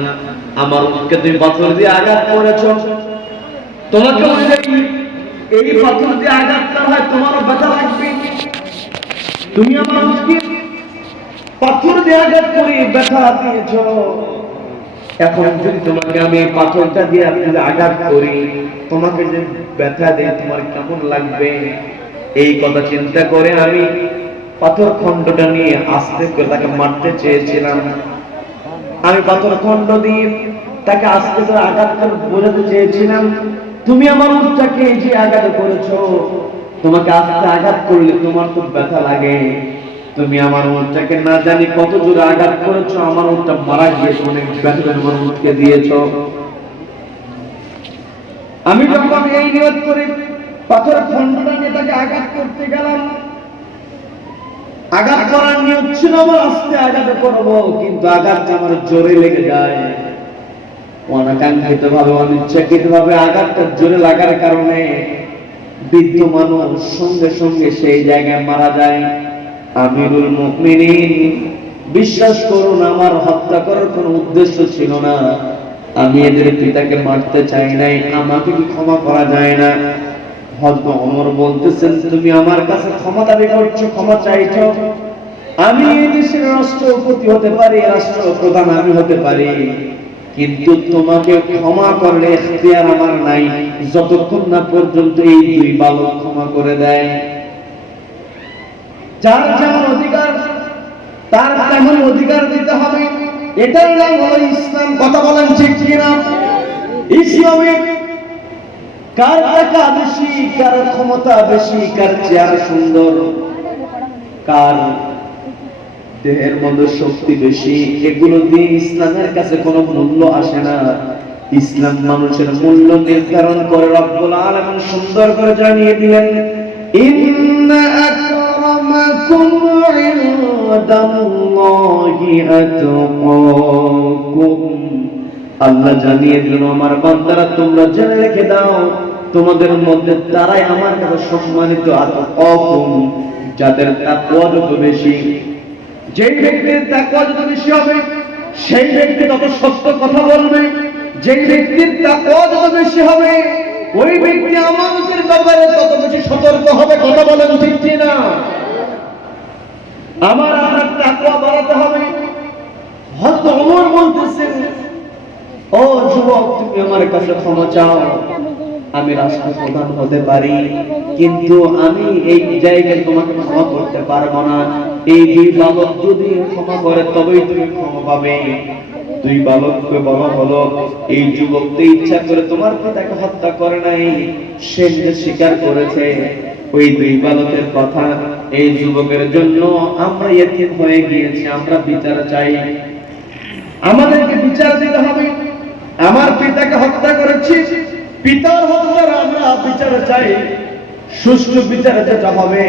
আমার উটকে তুমি পাথর দিয়ে আঘাত করেছো, তোমাকে এই পাথর দিয়ে আঘাত করা হয় তোমারও ব্যথা লাগবে। তুমি আমার উটকে পাথর দিয়ে আঘাত করে ব্যথা দিয়েছো, এখন যদি তোমাকে আমি পাথরটা দিয়ে যদি আঘাত করি, তোমাকে যে ব্যথা দেয় তোমার কেমন লাগবে? এই কথা চিন্তা করে আমি পাথর খণ্ডটা নিয়ে আস্তে করে তাকে মারতে চেয়েছিলাম। আমি পাথর খণ্ড দিয়ে তাকে আস্তে করে আঘাত করে বোঝাতে চেয়েছিলাম, তুমি আমার উটটাকে যে আঘাত করেছো, তোমাকে আস্তে আঘাত করলে তোমার খুব ব্যথা লাগে, তুমি আমার উটটাকে না জানি কত জোরে আঘাত করেছো, আমার উটটা মারা গিয়েছে, অনেক ব্যথা আমার উটকে দিয়েছো। আমি যখন এই নিয়ত করে পাথর খণ্ডটা নিয়ে তাকে আঘাত করতে গেলাম, আঘাত করার নিয়ত ছিল আমার আস্তে আঘাত করবো, কিন্তু আঘাতটা আমার জোরে লেগে যায়। অনাকাঙ্ক্ষিত ভাবে, অনিচ্ছাকৃত ভাবে আঘাতটা জোরে লাগার কারণে বৃদ্ধ মানুষ সঙ্গে সঙ্গে সেই জায়গায় মারা যায়। আমিরুল মুমিনিন, বিশ্বাস করুন আমার হত্যা করার কোনো উদ্দেশ্য ছিল না, আমি এদের পিতাকে মারতে চাই নাই, আমাকে কি ক্ষমা করা যায় না? হযরত ওমর বলতেছেন, তুমি আমার কাছে ক্ষমা দাবি করছো, ক্ষমা চাইছো, আমি এই দেশের রাষ্ট্রপতি হতে পারি, রাষ্ট্রপ্রধান আমি হতে পারি, কিন্তু তোমাকে ক্ষমা করলে ইখতিয়ার আমার নাই, যতক্ষণ না পর্যন্ত এই দুই বালক ক্ষমা করে দেয়। যার যেমন অধিকার তার তেমন অধিকার দিতে হবে, এটার নাম হলো ইসলাম। কথা বলেন ঠিক কিনা? ইসলামে কার টাকা বেশি, কার ক্ষমতা বেশি, কার চেহারা সুন্দর, কার দেহের মধ্যে শক্তি বেশি, এগুলো দিয়ে ইসলামের কাছে কোনো মূল্য আসে না। ইসলাম মানুষের মূল্য নির্ধারণ করে রব্বুল আলামিন সুন্দর করে জানিয়ে দিলেন, ইন্না আকরামাকুম ইনদাল্লাহি আতকাকুম। আল্লাহ জানিয়ে দিলেন, আমার বান্দারা তোমরা জেনে রেখে দাও, তোমাদের মধ্যে তারাই আমার কাছে সম্মানিত, আতকাকুম যাদের তাকওয়া যত বেশি, যেই ব্যক্তির তাকওয়া যত বেশি হবে সেই ব্যক্তি তত সত্য কথা বলবে। যেই ব্যক্তির তাকওয়া যত বেশি হবে ওই ব্যক্তি আমানতের ব্যাপারে তত বেশি সতর্ক হবে। কথা বলেন ঠিক কি না? আমার আপনার তাকওয়া বাড়াতে হবে। হযরত ওমর বলতেছেন, ও যুবক, তুমি আমার কাছে ক্ষমা চাও, আমি রাষ্ট্রপ্রধান হতে পারি, কিন্তু আমি এই জায়গায় তোমাকে ক্ষমা করতে পারবো না। এই দুই বালক যদি ক্ষমা করে তবেই তুমি ক্ষমা পাবে। দুই বালককে বলা হলো, এই যুবক তো ইচ্ছা করে তোমার পিতাকে হত্যা করে নাই, সে নিজে স্বীকার করেছে। ওই দুই বালকের কথা, এই যুবকের জন্য আমরা এতিম হয়ে গিয়েছি, আমরা বিচার চাই, আমাদেরকে বিচার দিতে হবে। আমার পিতাকে হত্যা করেছি, পিতার হত্যার আমরা বিচার চাই, সুষ্ঠু বিচার যেটা হবে।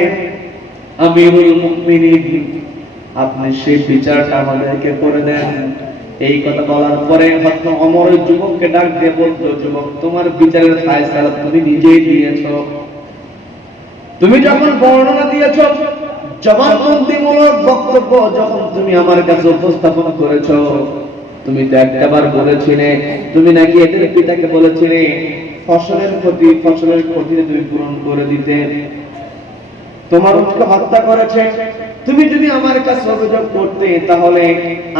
আমিরুল মুমিনিন, আপনি সেই বিচারটা আমাদেরকে করে দেন। এই কথা বলার পরে হযরত ওমর ওই যুবককে ডাক দিয়ে বলতো, যুবক, তোমার বিচারের ফায়সালা তুমি নিজেই দিয়েছো। তুমি যখন বর্ণনা দিয়েছো, জবানবন্দিমূলক বক্তব্য যখন তুমি আমার কাছে উপস্থাপন করেছো, তুমি তো একটাবার বলেছিলে তুমি নাকি এদের পিতাকে বলেছিলে ফসলের ক্ষতি তুমি পূরণ করে দিতে। তোমার উটকে হত্যা করেছে, তুমি যদি আমার কাছে অভিযোগ করতে তাহলে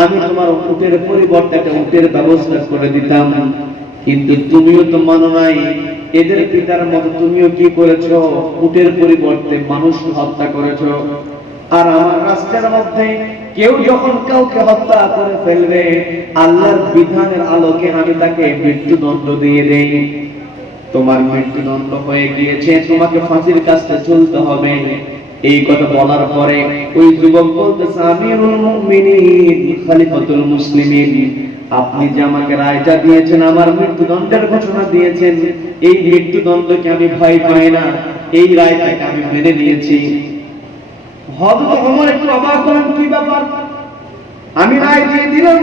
আমি তোমার উটের পরিবর্তে একটা উটের ব্যবস্থা করে দিতাম। কিন্তু তুমিও তো মানো নাই, এদের পিতার মতো তুমিও কি করেছো, উটের পরিবর্তে মানুষ হত্যা করেছো। আর আমার রাষ্ট্রের মধ্যে কেউ যখন কাউকে হত্যা করে ফেলবে, আল্লাহর বিধানের আলোকে আমি তাকে মৃত্যুদণ্ড দিয়ে দেই। তোমার মৃত্যুদণ্ড হয়ে গিয়েছে, তোমাকে ফাঁসির কাছে চলতে হবে। এই কথা বলার পরে ওই যুবক বলতেছে, আমিরুল মুমিনিন, খলিফাতুল মুসলিমিন, আপনি যে আমাকে রায়টা দিয়েছেন, আমার মৃত্যুদণ্ডের ঘোষণা দিয়েছেন, এই মৃত্যুদণ্ডকে আমি ভয় পাই না, এই রায়টাকে আমি মেনে নিয়েছি। হযরত ওমর একটু অবাক হলেন, কি ব্যাপার, আমি রায় দিয়ে দিলাম,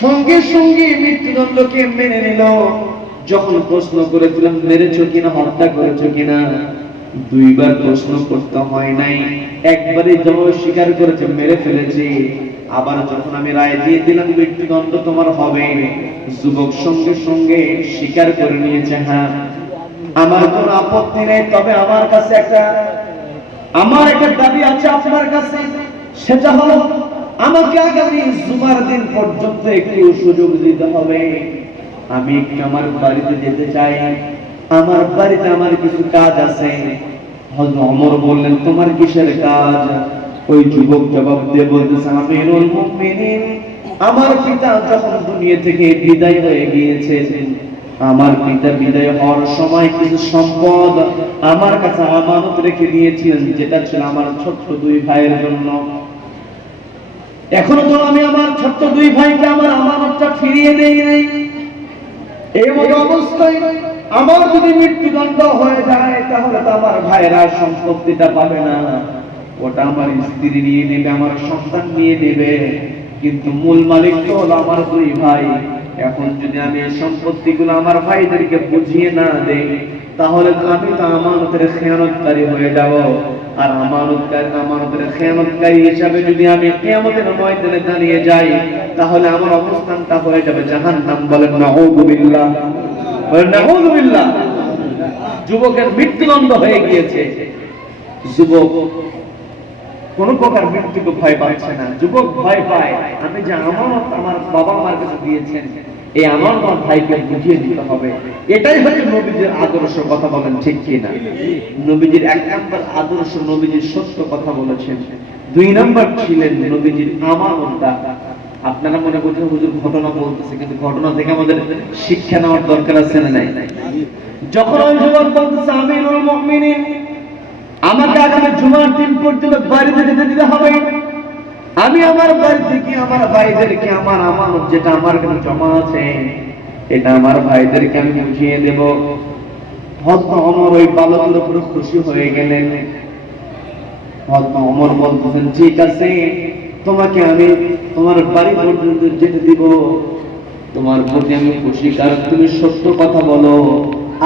সঙ্গে সঙ্গে মৃত্যুদণ্ডকে মেনে নিল। যখন প্রশ্ন করেছিলাম মেরেছো কিনা, হত্যা করেছো কিনা, দুইবার প্রশ্ন করতে হয় নাই, একবারই যখন স্বীকার করেছে মেরে ফেলেছি। আবার যখন আমি রায় দিয়ে দিলাম মৃত্যুদণ্ড তোমার হবে, যুবক সঙ্গে সঙ্গে স্বীকার করে নিয়েছে, হ্যাঁ আমার কোনো আপত্তি নেই, তবে আমার কাছে একটা দাবি আছে আপনার কাছে। সেটা হলো, আমাকে আগামী জুমার দিন পর্যন্ত একটু সুযোগ দিতে হবে। আমি একটু আমার বাড়িতে যেতে চাই, আমার বাড়িতে আমার কিছু কাজ আছে। হযরত ওমর বললেন, তোমার কিসের কাজ? ওই যুবক জবাব দিয়ে বলতেছে, আমিরুল মুমিনিন, আমার পিতা যখন দুনিয়া থেকে বিদায় হয়ে গিয়েছেন, আমার পিতা বিদায় হওয়ার সময় কিছু সম্পদ আমার কাছে আমানত রেখে দিয়েছিলেন, যেটা ছিল আমার ছোট্ট দুই ভাইয়ের জন্য। এখনো তো আমি আমার ছোট্ট দুই ভাইকে আমার আমানতটা ফিরিয়ে দেই নাই। এই মতো অবস্থায় আমার যদি মৃত্যুদণ্ড হয়ে যায় তাহলে তো আমার ভাইয়েরা সম্পত্তিটা পাবে না, ওটা আমার স্ত্রী নিয়ে নেবে, আমার সন্তান নিয়ে নেবে, কিন্তু মূল মালিক তো হলো আমার দুই ভাই। এখন যদি আমি এই সম্পত্তিগুলো আমার ভাইদেরকে বুঝিয়ে না দেই তাহলে আমি তো আমানতের খেয়ানতকারী হয়ে যাব। আর আমানতের খেয়ানতকারী হিসাবে যদি আমি কিয়ামতের ময়দানে দাঁড়িয়ে যাই তাহলে আমার অবস্থানটা হয়ে যাবে জাহান্নাম। বলেন নাউযুবিল্লাহ, বলেন নাউযুবিল্লাহ। যুবকের মৃত্যুদণ্ড হয়ে গিয়েছে, যুবক কোন প্রকার মৃত্যুকে ভয় পাচ্ছে না। যুবক ভয় পায়, আমি যে আমানত আমার বাবা আমার কাছে দিয়েছেন, এই আমানত আমার ভাইকে বুঝিয়ে দিতে হবে। এটাই হচ্ছে নবীজির আদর্শ। কথা বলেন ঠিক কি না? নবীজির এক নাম্বার আদর্শ, নবীজির সত্য কথা বলেছেন। দুই নাম্বার ছিলেন নবীজির আমানতটা। আপনারা মনে করছেন হুজুর ঘটনা বলতেছে, কিন্তু ঘটনা থেকে আমাদের শিক্ষা নেওয়ার দরকার আছে না নাই? যখন ওই যুবক বলতেছে, আমিরুল মুমিনিন, আমাকে আগামী জুমার দিন পর্যন্ত বাড়িতে যেতে দিতে হবে, আমি আমার বাড়ি থেকে আমার ভাইদেরকে আমার আমানত যেটা আমার কাছে জমা আছে এটা আমার ভাইদেরকে আমি বুঝিয়ে দেব। হযরত ওমর ওই বালকের উপর খুশি হয়ে গেলেন। হযরত ওমর বলতেছেন, ঠিক আছে, তোমাকে আমি তোমার বাড়ি পর্যন্ত যেতে দিব, তোমার প্রতি আমি খুশি, কারণ তুমি সত্য কথা বলো,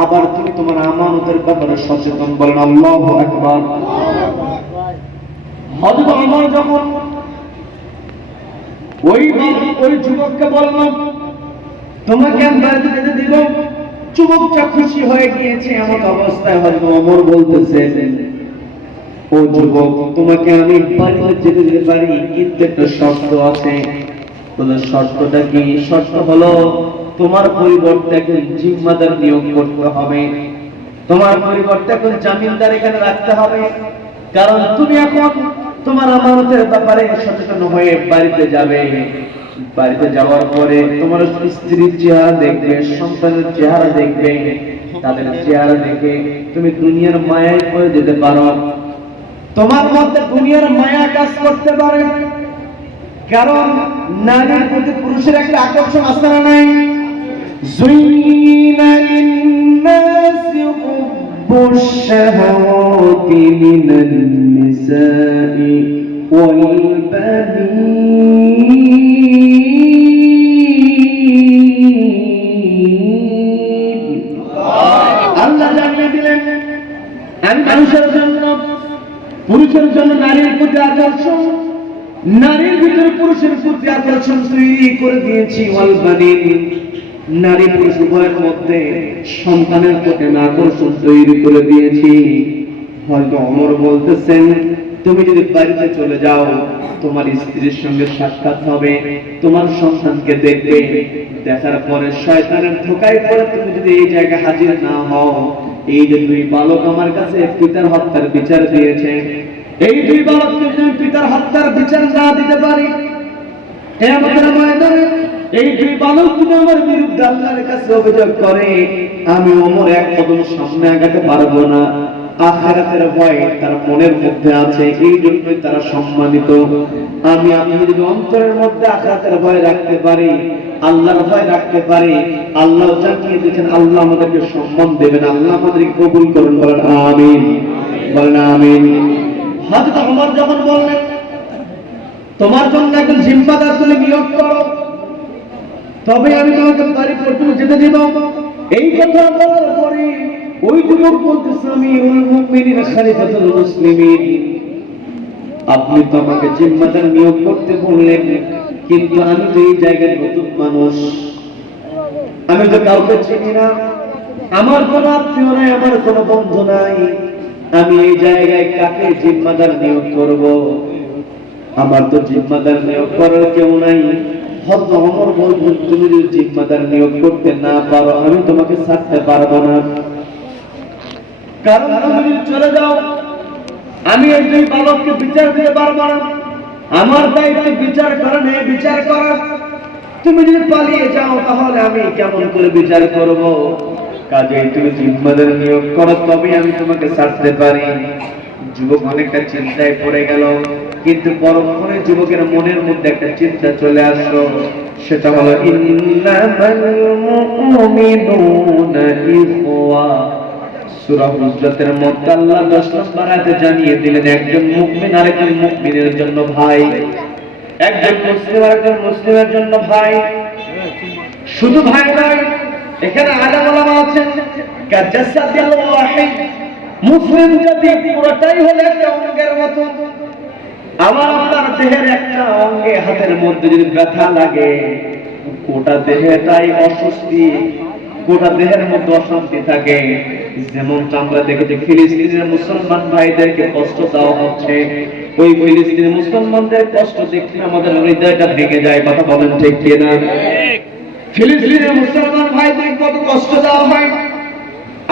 আবার তুমি তোমার আমানতের ব্যাপারে সচেতন। বলেন আল্লাহু আকবার। হযরত ওমর যখন ওই যুবককে বলল তোমাকে আমি বাড়িতে যেতে দিব, যুবকটা খুশি হয়ে গিয়েছে। এমন অবস্থায় হযরত ওমর বলতেছে, ও যুবক, তোমাকে আমি বাড়িতে যেতে দিতে পারি, কিন্তু একটা শর্ত আছে। বলে শর্তটা কি? শর্ত হলো তোমার পরিবর্তে একজন জিম্মাদার নিয়োগ করতে হবে, তোমার পরিবর্তে একজন জামিনদার এখানে রাখতে হবে। কারণ তুমি এখন তোমার আমানতের ব্যাপারে সচেতন হয়ে বাড়িতে যাবে। বাড়িতে যাওয়ার পরে তোমার স্ত্রীর চেহারা দেখবে, সন্তানের চেহারা দেখবে, তাদের চেহারা দেখে তুমি দুনিয়ার মায়ায় পড়ে যেতে পারো। তোমার মধ্যে দুনিয়ার মায়া কাজ করতে পারে, কারণ নারীর প্রতি পুরুষের একটা আকর্ষণ আছে না নাই? যুইনা লিন-নাসি হুব্বুশ শাহাওয়াতি মিনান নিসাই ওয়াল বানীন। আল্লাহ জানিয়ে দিলেন, আমি মানুষের জন্য, পুরুষের জন্য নারীর প্রতি আকর্ষণ, নারীর ভিতরে পুরুষের প্রতি আকর্ষণ তৈরি করে দিয়েছি। ওয়াল বানীন, নারী পুরুষ উভয়ের মধ্যে সন্তানের প্রতি আকর্ষণ তৈরি করে দিয়েছি। হয়তো ওমর বলতেছেন, তুমি যদি বাড়িতে চলে যাও, তোমার স্ত্রীর সঙ্গে সাক্ষাৎ হবে, তোমার সন্তানকে দেখবে, দেখার পরে শয়তানের ধোঁকায় পড়ে তুমি যদি এই জায়গায় হাজির না হও, এই যে দুই বালক আমার কাছে পিতার হত্যার বিচার দিয়েছে, এই দুই বালককে যদি পিতার হত্যার বিচার না দিতে পারি, কিয়ামতের ময়দানে এই দুই বালক যদি আমার বিরুদ্ধে আল্লাহর কাছে অভিযোগ করে, আমি ওমর এক কদম সামনে আগাতে পারবো না। আখিরাতের ভয় তার মনের মধ্যে আছে, এই জন্যই তারা সম্মানিত। আপনি যদি অন্তরের মধ্যে আখিরাতের ভয় রাখতে পারি, আল্লাহর ভয় রাখতে পারি, আল্লাহ জানিয়ে দিয়েছেন আল্লাহ আমাদেরকে সম্মান দেবেন, আল্লাহ আমাদেরকে কবুল করুন। বলেন আমিন, বলেন আমিন। হযরত ওমর যখন বললেন তোমার জন্য একজন জিম্মাদার তুমি নিয়োগ করো, তবে আমি তোমাকে বাড়ি পর্যন্ত যেতে দিব, এই কথা বলার পরে ওই যুবক বলতেছে, আমিরুল মুমিনিন খলিফাতুল মুসলিমিন, আপনি তো আমাকে জিম্মাদার নিয়োগ করতে বললেন, কিন্তু আমি তো এই জায়গায় নতুন মানুষ, আমি তো কাউকে চিনি না, আমার কোনো আত্মীয় নাই, আমার কোনো বন্ধু নাই, আমি এই জায়গায় কাকে জিম্মাদার নিয়োগ করব? আমার তো জিম্মাদার নিয়োগ করার কেউ নাই। হযরত ওমর বললেন, তুমি যদি জিম্মাদার নিয়োগ করতে না পারো, আমি তোমাকে ছাড়তে পারবো না। কারণ তুমি যদি চলে যাও, আমি এই দুই বালককে বিচার দিতে পারবো না, আমার দায়িত্ব বিচার করা নেই, বিচার করা। তুমি যদি পালিয়ে যাও, তাহলে আমি কেমন করে বিচার করব? কাজেই তুমি জিম্মাদার নিয়োগ করো, তবে আমি তোমাকে ছাড়তে পারি। যুবক অনেকটা চিন্তায় পড়ে গেল, কিন্তু পরক্ষণে যুবকের মনের মধ্যে একটা চিন্তা চলে আসলো, সেটা হলো ইন্নামাল মুমিনুনা ইখওয়া। সূরা হুজরাতের মধ্যে আল্লাহ 10 নম্বর আয়াতে জানিয়ে দিলেন, একজন মুমিন আরেকজন মুমিনের জন্য ভাই, একজন মুসলিম আরেকজন মুসলিমের জন্য ভাই। শুধু ভাই নয়, এখানে আলেম ওলামা আছেন, কাজাসাদিল ওয়াহিদ, মুসলিম জাতি পুরোটাই হলো একটা অঙ্গের মতো। আমার আপনার দেহের একটা অঙ্গে, হাতের মধ্যে যদি ব্যথা লাগে, গোটা দেহটাই অস্বস্তি, গোটা দেহের মধ্যে অশান্তি থাকে। যেমন আমরা দেখেছি ফিলিস্তিনের মুসলমান ভাইদেরকে কষ্ট দেওয়া হচ্ছে, ওই ফিলিস্তিনের মুসলমানদের কষ্ট দেখলে আমাদের হৃদয়টা ভেঙে যায়। কথা বলেন ঠিক কিনা? ফিলিস্তিনের মুসলমান ভাইদের কত কষ্ট দেওয়া হয়,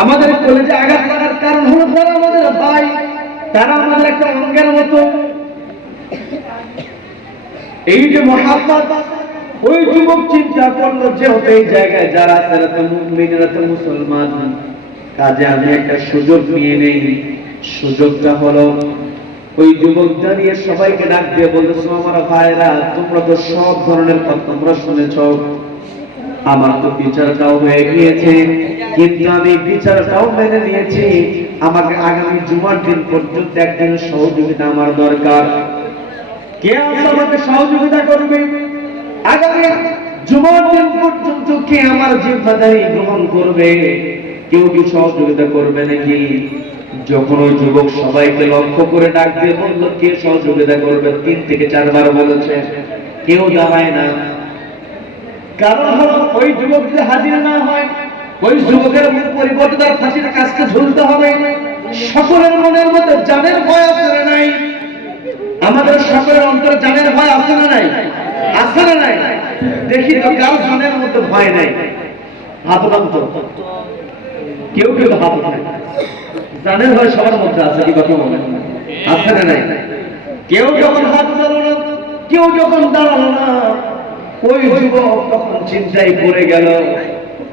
আমাদের কলেজে আঘাত লাগার কারণ হলো তারা আমাদের ভাই, তারা আমাদের একটা অঙ্গের মতো। এই যে মহাব্বত, ওই যুবক চিন্তা করলো যে এই জায়গায় যারা তারা তো মুমিনরা তো মুসলমান, কাজে আমি একটা সুযোগ নিয়ে নেই। সুযোগটা হলো ওই যুবক দাঁড়িয়ে সবাইকে ডাক দিয়ে বলতেছো, আমার ভাইরা, তোমরা তো সব ধরনের কথা তোমরা শুনেছো, আমার তো বিচারটাও হয়ে গিয়েছে, কিন্তু আমি বিচারটাও মেনে নিয়েছি। আমাকে আগামী জুমার দিন পর্যন্ত একদিন সহযোগিতা আমার দরকার। কে আমাকে সহযোগিতা করবে? আগামী জুমার দিন পর্যন্ত কে আমার জিম্মাদারি গ্রহণ করবে? কেউ কি সহযোগিতা করবে নাকি? যখন ওই যুবক সবাইকে লক্ষ্য করে ডাক দিয়ে বলল, কে সহযোগিতা করবে? 3 থেকে 4 বার বলেছে, কেউ দাঁড়ায় না। কারণ হলো ওই যুবক যদি হাজির না হয়, ওই যুবকের পরিবর্তে তার ফাঁসির কাজকে ঝুলতে হবে। সকলের মনের মধ্যে জানের ভয় আছে না নাই? আমাদের সকলের অন্তরে জানের ভয় আছে না নাই? আছে না নাই? দেখি তো কার জানের মধ্যে ভয় নাই? হাত উঠান তো। কেউ কেউ হাত উঠায়। জানের ভয় সবার মধ্যে আছে, কি কথা বলেন? আছে না নাই? কেউ যখন হাত উঠালো না, কেউ যখন দাঁড়ালো না, ওই যুবক তখন চিন্তায় পড়ে গেল,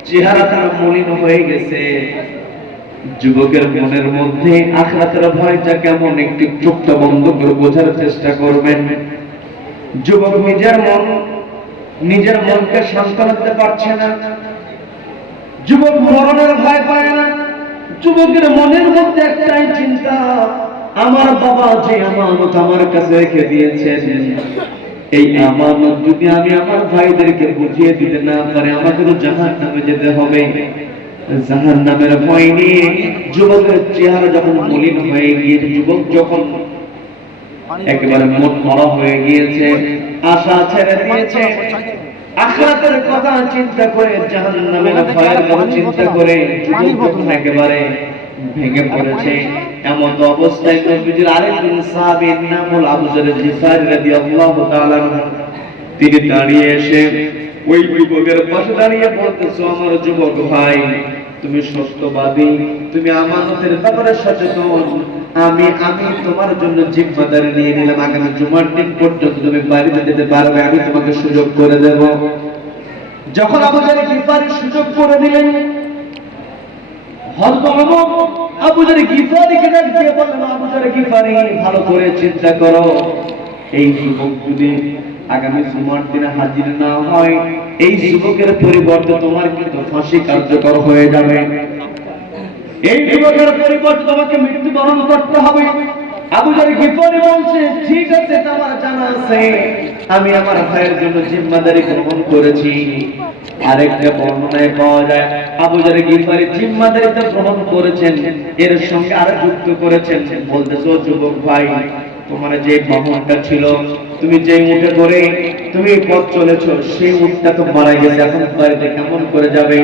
চেহারাটা মলিন হয়ে গেছে। যুবকের মনের মধ্যে আখিরাতের ভয়টা কেমন, একটি চোখটা বন্ধ করে বোঝার চেষ্টা করবেন। যুবক নিজের মনকে শান্ত রাখতে পারছে না। যুবক মরণের ভয় পায় না। যুবকের মনের মধ্যে একটাই চিন্তা, আমার বাবা যে আমানত আমার কাছে রেখে দিয়েছেন, এই আমানত যদি আমি আমার ভাইদেরকে বুঝিয়ে দিতে না পারি, আমাকে তো জাহান্নামে যেতে হবে। জাহান্নামের ভয় নিয়ে যুবকের চেহারা যখন মলিন হয়ে গিয়েছে, যুবক যখন একেবারে মন মরা হয়ে গিয়েছে, আশা ছেড়ে দিয়েছে, আখিরাতের কথা চিন্তা করে, জাহান্নামের ভয়ের কথা চিন্তা করে যুবক যখন একেবারে ভেঙে পড়েছে, এমন অবস্থায় নবীজির আরেকজন সাহাবীর নাম হল আবু যর গিফারী রাদিয়াল্লাহু তাআলা, তিনি দাঁড়িয়ে এসে ওই যুবকের পাশে দাঁড়িয়ে বলতেছে, আমার যুবক ভাই, তুমি সত্যবাদী, তুমি আমানতের ব্যাপারে সচেতন, আমি তোমার জন্য জিম্মাদারি নিয়ে নিলাম, আগামী জুমার দিন পর্যন্ত তুমি বাড়িতে যেতে পারবে, আমি তোমাকে সুযোগ করে দেব। যখন আবু যর গিফারী সুযোগ করে দিলেন, হযরত ওমর আবু যর গিফারীকে ডাক দিয়ে বললেন, আবু যর গিফারী, ভালো করে চিন্তা করো, এই যুবক যদি আগামী জুমার দিনে হাজির না হয়, এই যুবকের পরিবর্তে তোমার কিন্তু ফাঁসি কার্যকর হয়ে যাবে। এই যুবকের পরিবর্তে তোমাকে মৃত্যুবরণ করতে হবে। আবু যর গিফারী বলছে, ঠিক আছে, এটা আমার জানা আছে, আমি আমার ভাইয়ের জন্য জিম্মাদারি গ্রহণ করেছি। আরেকটা বর্ণনায় পাওয়া যায়, আবু যর গিফারী জিম্মাদারিটা গ্রহণ করেছেন, এর সঙ্গে আরো যুক্ত করেছেন, বলতেছে, ও যুবক ভাই, তোমার যে বাহনটা ছিল, তুমি যে উঠে করে তুমি পথ চলেছো, সেই উটটা তো মারা গেছে, এখন বাড়িতে কেমন করে যাবে?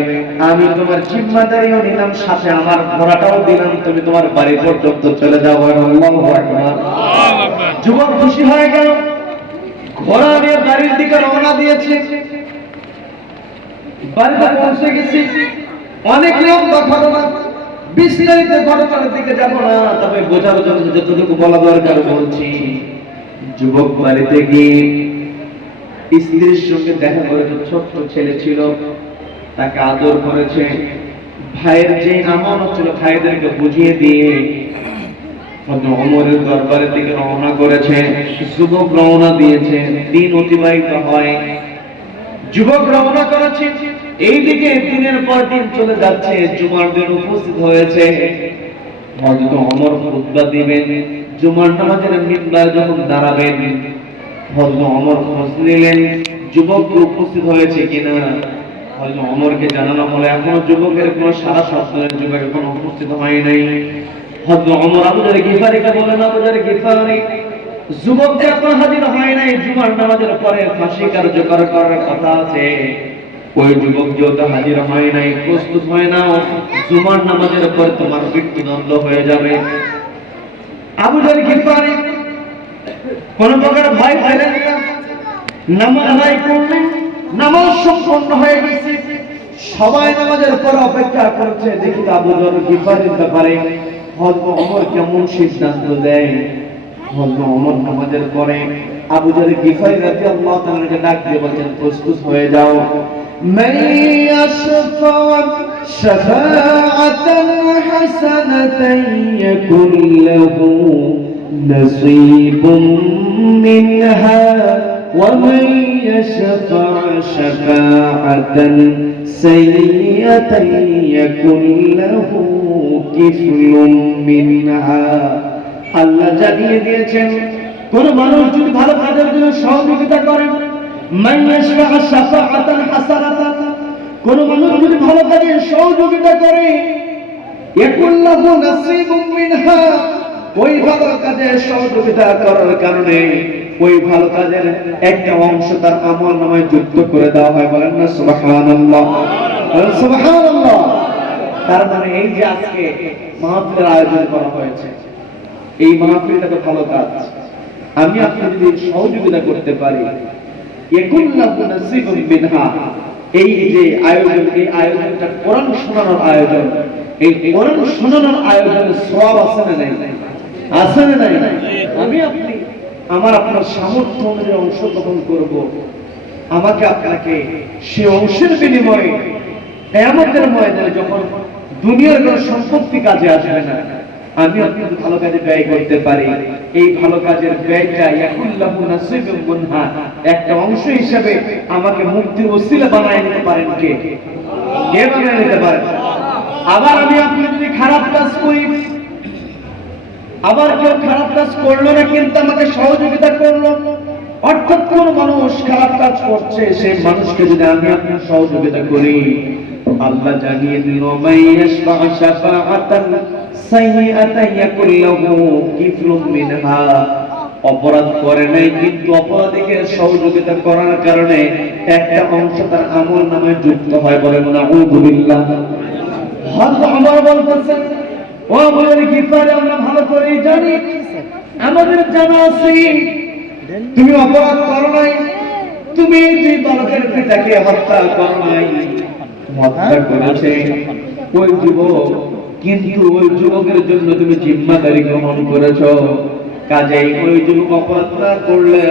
আমি তোমার জিম্মাদারিও নিলাম, সাথে আমার ঘোড়াটাও দিলাম, তুমি তোমার বাড়ি পর্যন্ত চলে যাও। আল্লাহু আকবার। যুবক খুশি হয়ে গেল, ঘোড়া নিয়ে বাড়ির দিকে রওনা দিয়েছে। বাড়িতে পৌঁছে গেছি, অনেক লম্বা ঘটনা, বিস্তারিত ঘটনার দিকে যাব না, তবে বোঝার জন্য যতটুকু বলা দরকার বলছি। যুবক বাড়িতে গিয়ে স্ত্রীর সঙ্গে দেখা করেছে, ছোট্ট ছেলে ছিল, তাকে আদর করেছে, ভাইয়ের যে আমানত ছিল ভাইদেরকে বুঝিয়ে দিয়ে ওমরের দরবারের দিকে রওনা করেছে। যুবক রওনা দিয়েছে, দিন অতিবাহিত হয়, যুবক রওনা করেছে, এইদিকে দিনের পর দিন চলে যাচ্ছে, জুমার দিন উপস্থিত হয়েছে। হযরত ওমর খুতবা দিবেন, জুমার নামাজের মিম্বার যখন দাঁড়াবেন, হযরত ওমর খোঁজ নিলেন যুবক উপস্থিত হয়েছে কিনা। হযরত ওমরকে জানানো হলো, এখনো যুবকের কোনো সারা শব্দ নেই, যুবক এখনো উপস্থিত হয় নাই। হযরত ওমর আবু যর গিফারীকে বলেন, আবু যর গিফারী, যুবক যে এখনো হাজির হয় নাই, জুমার নামাজের পরে ফাঁসি কার্যকর করার কথা আছে, ওই যুবক যেহেতু হাজির হয় নাই, প্রস্তুত হয় না, জুমার নামাজের পর তোমার মৃত্যুদণ্ড হয়ে যাবে। আবু যর গিফারী কোন প্রকার ভয় পেলেন না, নামাজ আদায় করলেন, নামাজ সম্পন্ন হয়ে গেছে, সবাই নামাজের পর অপেক্ষা করছে, দেখি আবু যর গিফারীর ব্যাপারে হযরত ওমর কেমন সিদ্ধান্ত দেয়। হযরত ওমর নামাজের পরে আবু যর গিফারী রাদিয়াল্লাহু তাআলাকে ডাক দিয়ে বলেন, প্রস্তুত হয়ে যাও। من يشفع شفاعة حسنة يكن له نصيب منها ومن يشفع شفاعة سيئة يكن له كفل منها। আল্লাহ জানিয়ে দিয়েছেন, কোন মানুষ যদি ভালো কাজের জন্য সহযোগিতা করে, মান ইয়াশফা শাফাআতান হাসানাতান, কোন মানুষ যদি ভালো কাজে সহযোগিতা করে, ইয়াকুল্লাহু নাসিবুম মিনহা, ওই ভালো কাজে সহযোগিতা করার কারণে ওই ভালো কাজের একটা অংশ তার আমলনামায় যুক্ত করে দেওয়া হয়। বলেন না সুবহানাল্লাহ, বলেন সুবহানাল্লাহ। তার মানে এই যে আজকে মাহফিলের আয়োজন করা হয়েছে, এই মাহফিলটা তো ভালো কাজ। আমি আপনি যদি সহযোগিতা করতে পারি, ইয়াকুল্লাহু নাসিবুম মিনহা, এই যে আয়োজন, এই আয়োজনটা কোরআন শোনানোর আয়োজন, এই কোরআন শোনানোর আয়োজনে সওয়াব আছে না নাই? আছে না নাই? আমি আপনি আমার আপনার সামর্থ্য অনুযায়ী অংশগ্রহণ করব, আমাকে আপনাকে সে অংশের বিনিময়ে কিয়ামতের ময়দানে যখন দুনিয়ার কোনো সম্পত্তি কাজে আসবে না, আমি আপনি যদি ভালো কাজে ব্যয় করতে পারি, এই ভালো কাজের ব্যয়টা ইয়াকুল্লাহু নাসিবুম মিনহা, একটা অংশ হিসেবে আমাকে মুক্তির ওসিলা বানায় নিতে পারেন কে? কে বানায় নিতে পারেন? আবার আমি আপনি যদি খারাপ কাজ করি, আবার কেউ খারাপ কাজ করলো না কিন্তু আমাকে সহযোগিতা করলো, অর্থাৎ কোন মানুষ খারাপ কাজ করছে, সেই মানুষকে যদি আমি আপনি সহযোগিতা করি, আল্লাহ জানিয়ে দিল মাইয়াশফা শাফাআতান সাইয়্যাতান ইয়াকুল্লাহু কিফলুম মিনহা, অপরাধ করে নাই কিন্তু অপরাধীকে সহযোগিতা করার কারণে একটা অংশ তার আমলনামায় যুক্ত হয়। বলেন নাউযুবিল্লাহ। হযরত ওমর বলতেছেন, ও আমাদের গিফারে আমরা ভালো করেই জানি, আমাদের জানা আছে তুমি অপরাধ করো নাই, তুমি দুই বালকের পিতাকে হত্যা করো নাই, হত্যা করেছে ওই যুবক, কিন্তু ওই যুবকের জন্য তুমি জিম্মাদারি গ্রহণ করেছো, কাজেই ওই যুবক অপরাধটা করলে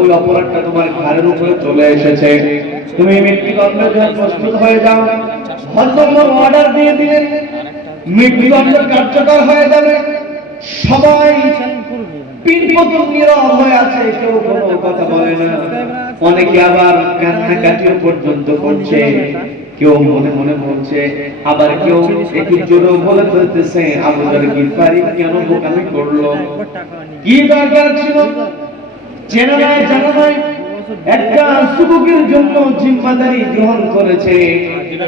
ওই অপরাধটা তোমার ঘাড়ের উপরে চলে এসেছে, তুমি মৃত্যুদণ্ডের জন্য প্রস্তুত হয়ে যাও। হযরত ওমর অর্ডার দিয়ে দিলেন, মৃত্যুদণ্ড কার্যকর হয়ে যাবে। সবাই পিনপতন নীরব হয়ে আছে, কেউ কোনো কথা বলে না, অনেকে আবার কান্নাকাটিও পর্যন্ত করছে, কেউ মনে মনে বলছে, আবার কেউ একটু জোরে বলে ফেলতেছে, আবু যর গিফারি কেন বোকামি করলো, কি দরকার ছিল, চেনা নাই জানা নাই, একটা যুবকের জন্য জিম্মাদারি গ্রহণ করেছে,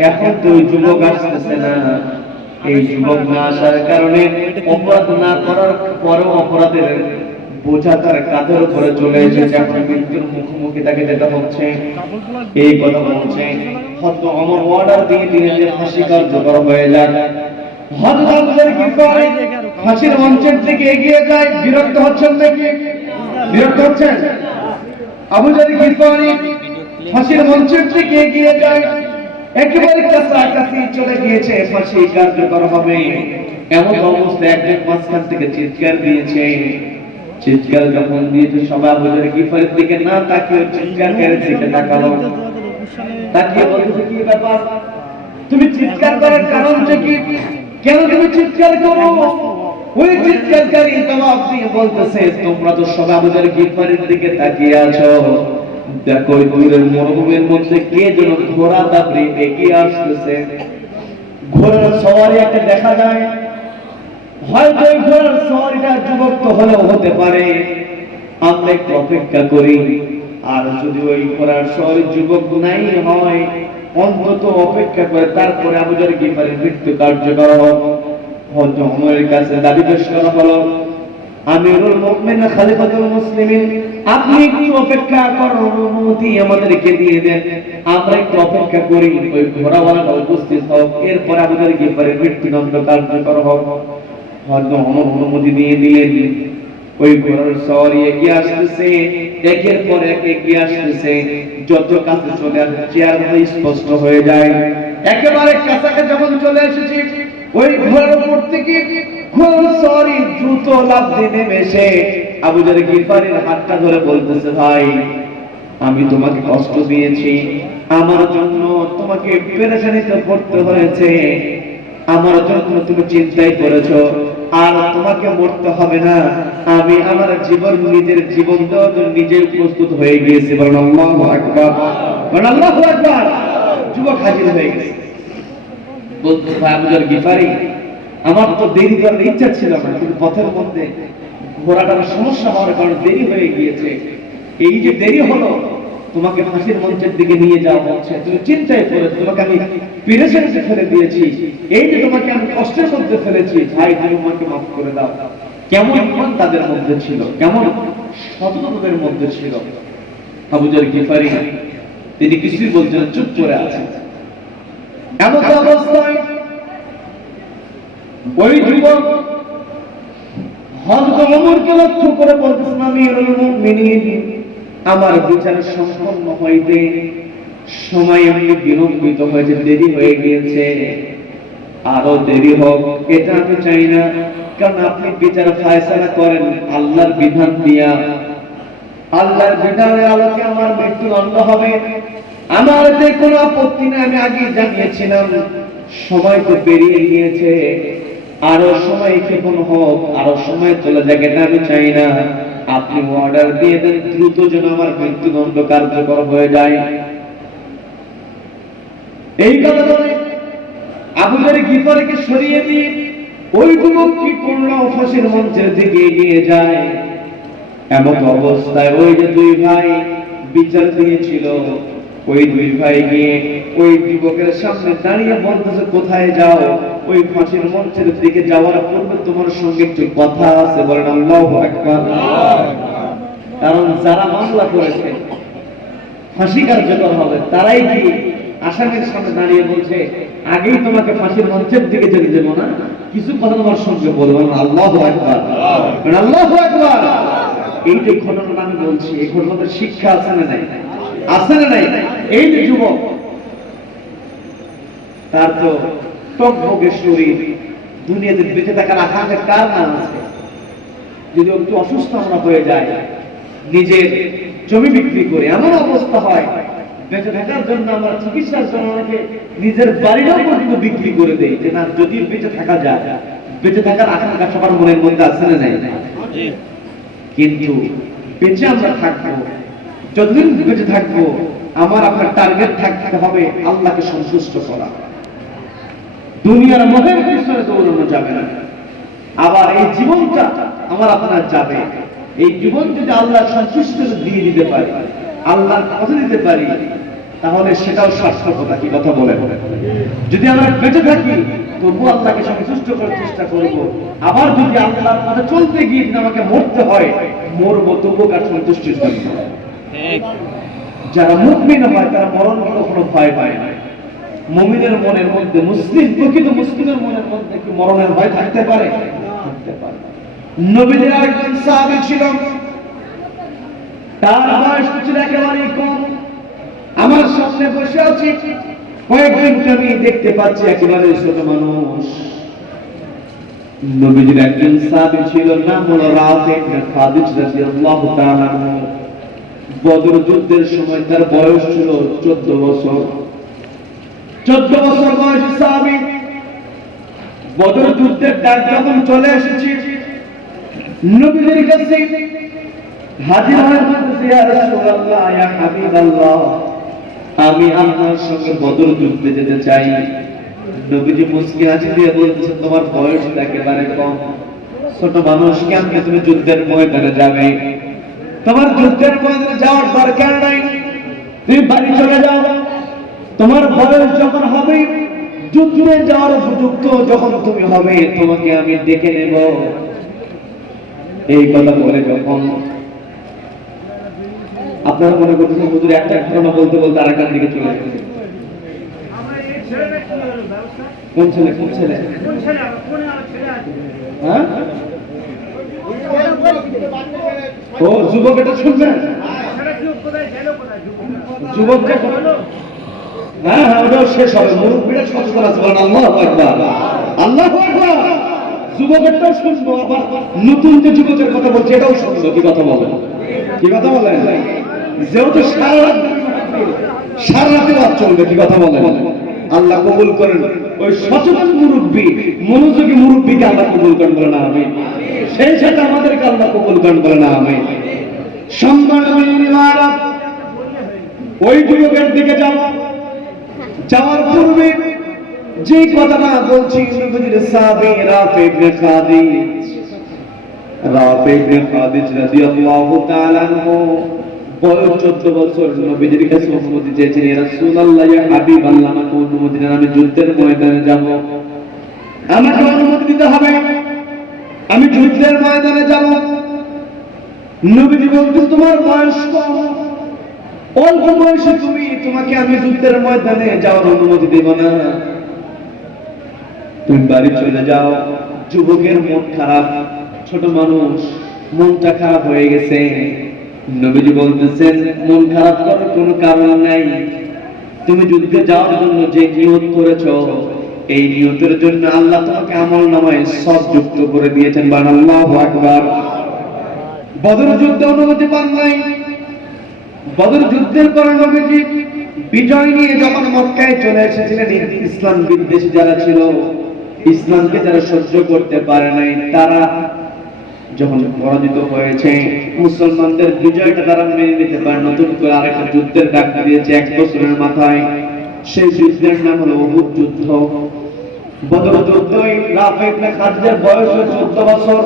এখন তো ওই যুবক আসতেছে না, এই যুবক না আসার কারণে অপরাধ না করার পরেও অপরাধের বোঝা তার কাঁধের উপরে চলে এসেছে, এখন মৃত্যুর মুখোমুখি তাকে যেতে হচ্ছে। এই কথা বলছে হযরত ওমর অর্ডার দিয়ে দিলেন যে ফাঁসি কার্যকর হয়ে যাক। হযরত আবু যর গিফারি ফাঁসির মঞ্চের দিকে এগিয়ে যায়। বিরক্ত হচ্ছেন নাকি? বিরক্ত হচ্ছেন? আবু যর গিফারি ফাঁসির মঞ্চের দিকে এগিয়ে যায়, একেবারে কাছাকাছি চলে গিয়েছে, ফাঁসি কার্যকর হবে এমন অবস্থায় একজন মাঝখান থেকে চিৎকার দিয়েছে। চিৎকার যখন দিয়েছে, সবাই আবু যর গিফারির দিকে না তাকিয়ে চিৎকারকারীর দিকে তাকালো, তাকিয়ে বলতেছে, কি ব্যাপার, তুমি চিৎকার করার কারণটা কি, কেন তুমি চিৎকার করো? ওই চিৎকারকারী জবাব দিয়ে বলতেছে, তোমরা তো সবাই আবু যর গিফারির দিকে তাকিয়ে আছো, দেখো দূরের মরুভূমির মধ্যে কে যেন ঘোড়া দাবড়ে এগিয়ে আসতেছে, ঘোড়ার সওয়ারি একটা দেখা যায়, হয়তো এই ঘোড়ার সওয়ারিটা যুবক তো হলেও হতে পারে, আমরা একটু অপেক্ষা করি, আর যদি ওই ঘোড়ার সওয়ারি যুবক নাই হয়, অন্তত অপেক্ষা করে তারপরে আবু যর গিফারির মৃত্যু কার্যকর হবে। হযরত ওমরের কাছে দাবি পেশ করা হলো, আমিরুল মুমিনিন খলিফাতুল মুসলিমিন, আপনি একটু অপেক্ষা করুন, অনুমতি আমাদেরকে দিয়ে দেন, আমরা একটু অপেক্ষা করি, ওই ঘোড়াওয়ালাটা উপস্থিত হোক, এরপর আবু যর গিফারির মৃত্যুদণ্ড কার্যকর হোক। হযরত ওমর অনুমতি দিয়ে দিলেন। ওই ঘোড়ার সওয়ারি এগিয়ে আসতেছে, একের পর এক এগিয়ে আসতেছে, যত কাছে চলে আসে চেহারা স্পষ্ট হয়ে যায়। একেবারে কাছাকাছি যখন চলে এসেছে, ওই ঘোড়ার উপর থেকে ঘোড়ার সওয়ারি দ্রুত লাফ দিয়ে নেমে এসে আবু যর গিফারির হাতটা ধরে বলতেছে, ভাই আমি তোমাকে কষ্ট দিয়েছি, আমার জন্য তোমাকে পেরেশানিতে পড়তে হয়েছে, আমার জন্য তুমি চিন্তাই করেছো, আর তোমাকে মরতে হবে না, আমি আমার জীবন নিজের জীবন দেওয়ার জন্য নিজে প্রস্তুত হয়ে গিয়েছি। বলেন আল্লাহু আকবার, বলেন আল্লাহু আকবার। যুবক হাজির হয়ে গেছে, বলতে ভাই আবু যর গিফারি, আমার তো দেরি করার ইচ্ছা ছিল না, কিন্তু পথের মধ্যে ঘোড়াটার সমস্যা হওয়ার কারণে দেরি হয়ে গিয়েছে, এই যে দেরি হলো তোমাকে ফাঁসির মঞ্চের দিকে নিয়ে যাওয়া হচ্ছে, তুমি চিন্তায় পড়ে, তোমাকে আমি পিরেশানিতে ফেলে দিয়েছি, এই যে তোমাকে আমি কষ্টের মধ্যে ফেলেছি, ভাই তুমি আমাকে মাফ করে দাও। কেমন ইমান তাদের মধ্যে ছিল, কেমন সততা তাদের মধ্যে ছিল। আবু যর গিফারি তিনি কিছুই বলছেন, চুপ করে আছেন। এমন অবস্থায় ওই যুবক হযরত ওমরকে লক্ষ্য করে বলতেছেন, আমিরুল মুমিনিন, আমার বিচার সম্পন্ন হইতে সময় এমনি বিলম্বিত হয়েছে, দেরি হয়ে গিয়েছে, আরো দেরি হোক এটা আমি চাই না, কারণ আপনি বিচার ফায়সালা করেন আল্লাহর বিধান দিয়া, আল্লাহর বিধানের আলোকে আমার মৃত্যুদণ্ড হবে, আমার এতে কোনো আপত্তি নেই, আমি আগে জানিয়েছিলাম, সময় তো পেরিয়ে গিয়েছে, আরো সময় ক্ষেপণ হোক, আরো সময় চলে যাক এটা আমি চাই না, আপনি অর্ডার দিয়ে দেন দ্রুত যেন আমার মৃত্যুদণ্ড কার্যকর হয়ে যায়। এই কথা বলে আবু যর গিফারিকে সরিয়ে দিয়ে ওই যুবক কি করলো, ফাঁসির মঞ্চের দিকে এগিয়ে যায়। এমন অবস্থায় ওই যে দুই ভাই বিচার দিয়েছিল, ওই দুই ভাই গিয়ে ওই যুবকের সামনে দাঁড়িয়ে বলতেছে, কোথায় যাও? ওই ফাঁসির মঞ্চের দিকে যাওয়ার পূর্বে তোমার সঙ্গে একটু কথা আছে, বলেন আল্লাহু আকবার। কারণ যারা মামলা করেছে ফাঁসি কার্যকর হবে, তারাই কি আসামির সামনে দাঁড়িয়ে বলছে, আগেই তোমাকে ফাঁসির মঞ্চের দিকে যেতে দেবো না, কিছু কথা তোমার সঙ্গে বলবো না। আল্লাহু আকবার, আল্লাহু আকবার। এই যে ঘটনাটা আমি বলছি, এই ঘটনার শিক্ষা আছে না নাই? আছে না নাই? এই যে যুবক, তার তো টকবকে শরীর, দুনিয়াতে বেঁচে থাকার আকাঙ্ক্ষা কার না আছে? যদি একটু অসুস্থ আমরা হয়ে যায়, নিজের জমি বিক্রি করে এমন অবস্থা হয়, বেঁচে থাকার জন্য আমরা চিকিৎসার জন্য অনেকে নিজের বাড়িটাও পর্যন্ত বিক্রি করে দেয়, যে না যদি বেঁচে থাকা যায়, বেঁচে থাকার আকাঙ্ক্ষা সবার মনের মধ্যে আছে না নাই? কিন্তু বেঁচে আমরা থাকবো, যতদিন বেঁচে থাকবো, আমার আপনার টার্গেট থাকতে হবে আল্লাহকে সন্তুষ্ট করা, দুনিয়ার মোহের পিছনে দৌড়ানো যাবে না। আবার এই জীবনটা আমার আপনার যাবে, এই জীবন যদি আল্লাহ সন্তুষ্ট দিয়ে দিতে পারি, আল্লাহর কথা দিতে পারি, তাহলে সেটাও সার্থকতা। কি কথা বলে? যদি আমরা বেঁচে থাকি তবু আল্লাহকে সন্তুষ্ট করার চেষ্টা করব, আবার যদি আল্লাহর কথা চলতে গিয়ে আমাকে মরতে হয়, মরবো তবু কার সন্তুষ্টির জন্য। যারা মুমিন হয় তারা মরণ কখনো ভয় পায় না। মুমিনের মনের মধ্যে, মুসলিম প্রকৃত মুসলিমের মনের মধ্যে কি মরণের ভয় থাকতে পারে? থাকতে পারে। নবীদের আরেকজন সাহাবী ছিল, তার বয়স ছিল একেবারেই কম। আমার সামনে বসে আছে, কয়েকদিন আমি দেখতে পাচ্ছি একেবারে ছোট মানুষ। নবীজির একজন সাহাবী ছিল, নাম হলো রাফি ইবনে খাদিজ রাদিয়াল্লাহু তাআলা আনহু। বদর যুদ্ধের সময় তার বয়স ছিল 14 বছর। 14 বছর বয়সী সাহাবী। বদর যুদ্ধের ডাক যখন চলে এসেছে, নবীজির কাছে হাজির হয়ে বলতেছে, ইয়া রাসূলুল্লাহ, ইয়া হাবিবাল্লাহ, আমি আপনার সঙ্গে বদর যুদ্ধে যেতে চাই। নবীজি মুস্কি হাসি দিয়ে বলতেছেন, তোমার বয়স একেবারে কম, ছোট মানুষ, কেমনে তুমি যুদ্ধের ময়দানে যাবে? তোমার যুদ্ধের ময়দানে যাওয়ার দরকার নাই, তুমি বাড়ি চলে যাও। তোমার বয়স যখন হবে, যুদ্ধে যাওয়ার উপযুক্ত যখন তুমি হবে, তোমাকে আমি ডেকে নেব। এই কথা বলে যখন আপনারা মনে করতেছেন হুজুর একটা ঘটনা বলতে বলতে আরেকটার দিকে চলে গেছে। কোন ছেলে? কোন ছেলে? হ্যাঁ, ও যুবক, এটা শুনবেন? যুবক, হ্যাঁ হ্যাঁ, ওটাও শেষ হবে। মুরব্বীরা সচেতন আছে, বলেন আল্লাহু আকবার, আল্লাহু আকবার। যুবকেরটাও শুনবো, আবার নতুন যে যুবকের কথা বলছে এটাও শুনবো। কি কথা বলেন? কি কথা বলেন? যেহেতু সারা রাতে রাত চলবে। কি কথা বলেন? আল্লাহ কবুল করেন ওই সচেতন মুরব্বী, মনোযোগী মুরব্বীকে আল্লাহ কবুল করেন, বলে না আমি। সেই সাথে আমাদেরকে আল্লাহ কবুল করেন, বলে না আমি। ওই যুবকের দিকে যাওয়ার পূর্বে যে কথাটা বলছি, নবীর সাহাবী রাফি ইবনে খাদিজ রাদিয়াল্লাহু তাআলা আনহু বয়স 14 বছর নবীজির কাছে অনুমতি চেয়েছেন, ইয়া রাসূলুল্লাহ ইয়া হাবিবাল্লাহ, আমাকে অনুমতি দেন, আমি যুদ্ধের ময়দানে যাব, আমাকে অনুমতি দিতে হবে, আমি যুদ্ধের ময়দানে যাব। নবীজি বলতেন তোমার বয়স কম, অল্প বয়সে তোমাকে আমি যুদ্ধের ময়দানে যাওয়ার অনুমতি দেব না, তুমি বাড়ি চলে যাও। যুবকের মন খারাপ, ছোট মানুষ, মনটা খারাপ হয়ে গেছে। নবীজি বলতেছেন মন খারাপ করার কোনো কারণ নাই, তুমি যুদ্ধে যাওয়ার জন্য যে নিয়ত করেছো এই নিয়তের জন্য আল্লাহ তোমাকে আমলনামায় সব যুক্ত করে দিয়েছেন। আল্লাহু আকবার। বদর যুদ্ধে অনুমতি পান নাই। বদর যুদ্ধের পর নবীজি বিজয় নিয়ে যখন মক্কায় চলে এসেছিলেন, ইসলাম বিদ্বেষী যারা ছিল, ইসলামকে যারা সহ্য করতে পারে নাই, তারা যখন পরাজিত হয়েছে, মুসলমানদের বিজয়টা তারা মেনে নিতে পারে, নতুন করে আরেকটা যুদ্ধের ডাক দিয়েছে 1 বছরের মাথায়। সেই যুদ্ধের নাম হলো উহুদ যুদ্ধ। বদর যুদ্ধে রাফি ইবনে খাদিজার বয়স 14 বছর,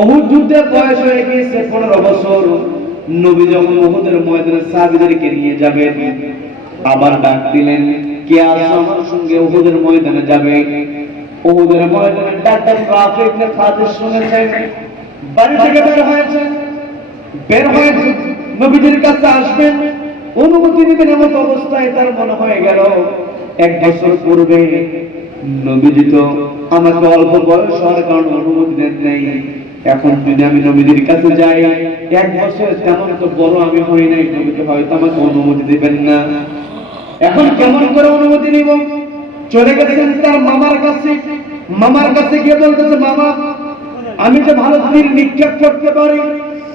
উহুদ যুদ্ধের বয়স হয়ে গিয়েছে 15 বছর। নবী যখন উহুদের ময়দানে সাহাবীদেরকে নিয়ে যাবেন, আবার ডাক দিলেন, কে আছো আমার সঙ্গে উহুদের ময়দানে যাবে? উহুদের ময়দানে ডাক্তার রাফি ইবনে খাদিজ শুনেছেন, বাড়ি থেকে বের হয়ে নবীজির কাছে আসবেন, অনুমতি নেবেন। এমন অবস্থায় তার মনে হয়ে গেল 1 বছর পূর্বে নবীজি তো আমাকে অল্প বয়স হওয়ার কারণে অনুমতি দেন নাই, এখন যদি আমি নবীজির কাছে যাই, 1 বছর তেমন তো বড় আমি হই নাই, নবীজি হয়তো আমাকে অনুমতি দিবেন না। এখন কেমন করে অনুমতি নিব? চলে গেছেন তার মামার কাছে। মামার কাছে গিয়ে বলতেছে, মামা আমি যে ভালো তীর নিক্ষেপ করতে পারি,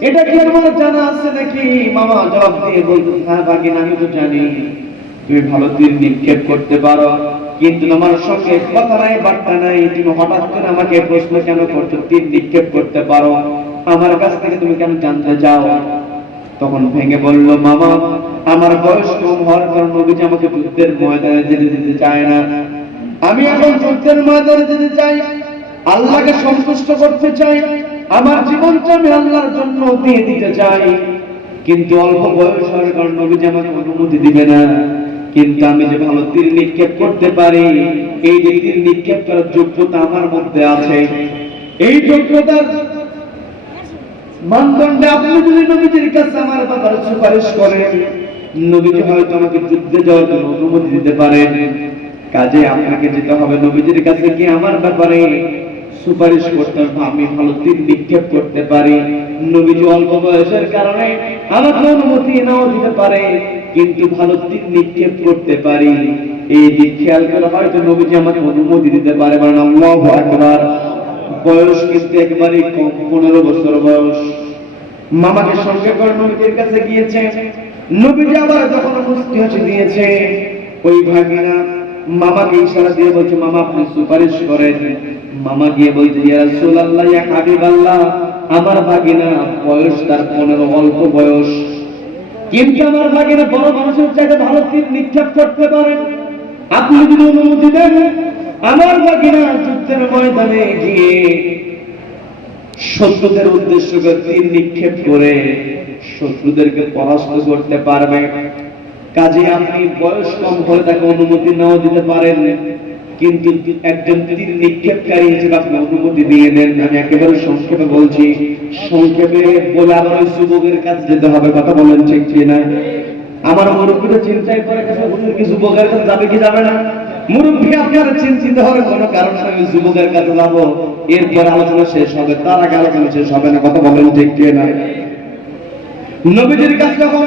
এটা কি আমার জানা আছে নাকি? মামা জবাব দিয়ে বলতেছে, হ্যাঁ ভাগিনা, আমি তো জানি তুমি ভালো তীর নিক্ষেপ করতে পারো, কিন্তু তোমার সঙ্গে কথা নাই বার্তা নাই, তুমি হঠাৎ করে আমাকে প্রশ্ন কেন করছো তীর নিক্ষেপ করতে পারো, আমার কাছ থেকে তুমি কেন জানতে চাও? তখন ভেঙে বলল, মামা আমার বয়স কম হওয়ার কারণে নবীজি আমাকে যুদ্ধের ময়দানে যেতে দিতে চায় না। আমি এখন যুদ্ধের ময়দানে যেতে চাই, আল্লাহকে সন্তুষ্ট করতে চাই, আমার জীবনটা আমি আল্লাহর জন্য দিয়ে দিতে চাই, কিন্তু অল্প বয়স হওয়ার কারণে নবীজি আমাকে অনুমতি দিবে না। কিন্তু আমি যে ভালো তীর নিক্ষেপ করতে পারি, এই যে তীর নিক্ষেপ করার যোগ্যতা আমার মধ্যে আছে, এই যোগ্যতার মানদণ্ডে আপনি যদি নবীজির কাছে আমার ব্যাপারে সুপারিশ করেন, নবীজি হয়তো আমাকে যুদ্ধে যাওয়ার জন্য অনুমতি দিতে পারেন। কাজে আপনাকে যেতে হবে নবীজির কাছে গিয়ে আমার ব্যাপারে সুপারিশ করতে হবে, আমি ভালো তীর নিক্ষেপ করতে পারি। নবীজি অল্প বয়সের কারণে আমাকে অনুমতি নাও দিতে পারে, কিন্তু ভালো তীর নিক্ষেপ করতে পারি, এই দিক খেয়াল করে হয়তো নবীজি আমাকে অনুমতি দিতে পারে। বলেন আল্লাহু আকবার। বয়স কিন্তু একবারই কম, 15 বছর বয়স। মামাকে সঙ্গে করে নবীজির কাছে গিয়েছে। নবীজি আবার যখন মুস্তি হাসি দিয়েছে, ওই ভাগিনা মামাকে ইশারা দিয়ে বলছে, মামা আপনি সুপারিশ করেন। মামা গিয়ে বলছে, ইয়া রাসূলুল্লাহ ইয়া হাবিবাল্লাহ, আমার ভাগিনা বয়স তার 15, অল্প বয়স, কিন্তু আমার ভাগিনা বড় মানুষের চাইতে ভালো তীর নিক্ষেপ করতে পারেন, আপনি যদি অনুমতি দেন আমার ভাগিনা যুদ্ধের ময়দানে গিয়ে শত্রুদের উদ্দেশ্য করে তীর নিক্ষেপ করে শত্রুদেরকে পরাস্ত করতে পারবে। কাজে আপনি বয়স কম হলে তাকে অনুমতি নাও দিতে পারেন, কিন্তু একজন তীর নিক্ষেপকারী হিসেবে আপনি অনুমতি দিয়ে দেন। আমি একেবারে সংক্ষেপে বলছি, সংক্ষেপে বলে আবার ওই যুবকের কাছে যেতে হবে। কথা বলেন ঠিক কিনা? আমার মুরব্বীরা চিন্তাই করে কি যুবকের কাছে যাবে কি যাবে না? মুরব্বী আপনার চিন্তিত হওয়ার কোনো কারণ নাই, ওই যুবকের কাছে যাবো, এরপর আলোচনা শেষ হবে, তার আগে আলোচনা শেষ হবে না। কথা বলেন ঠিক কিনা? নবীজির কাছে যখন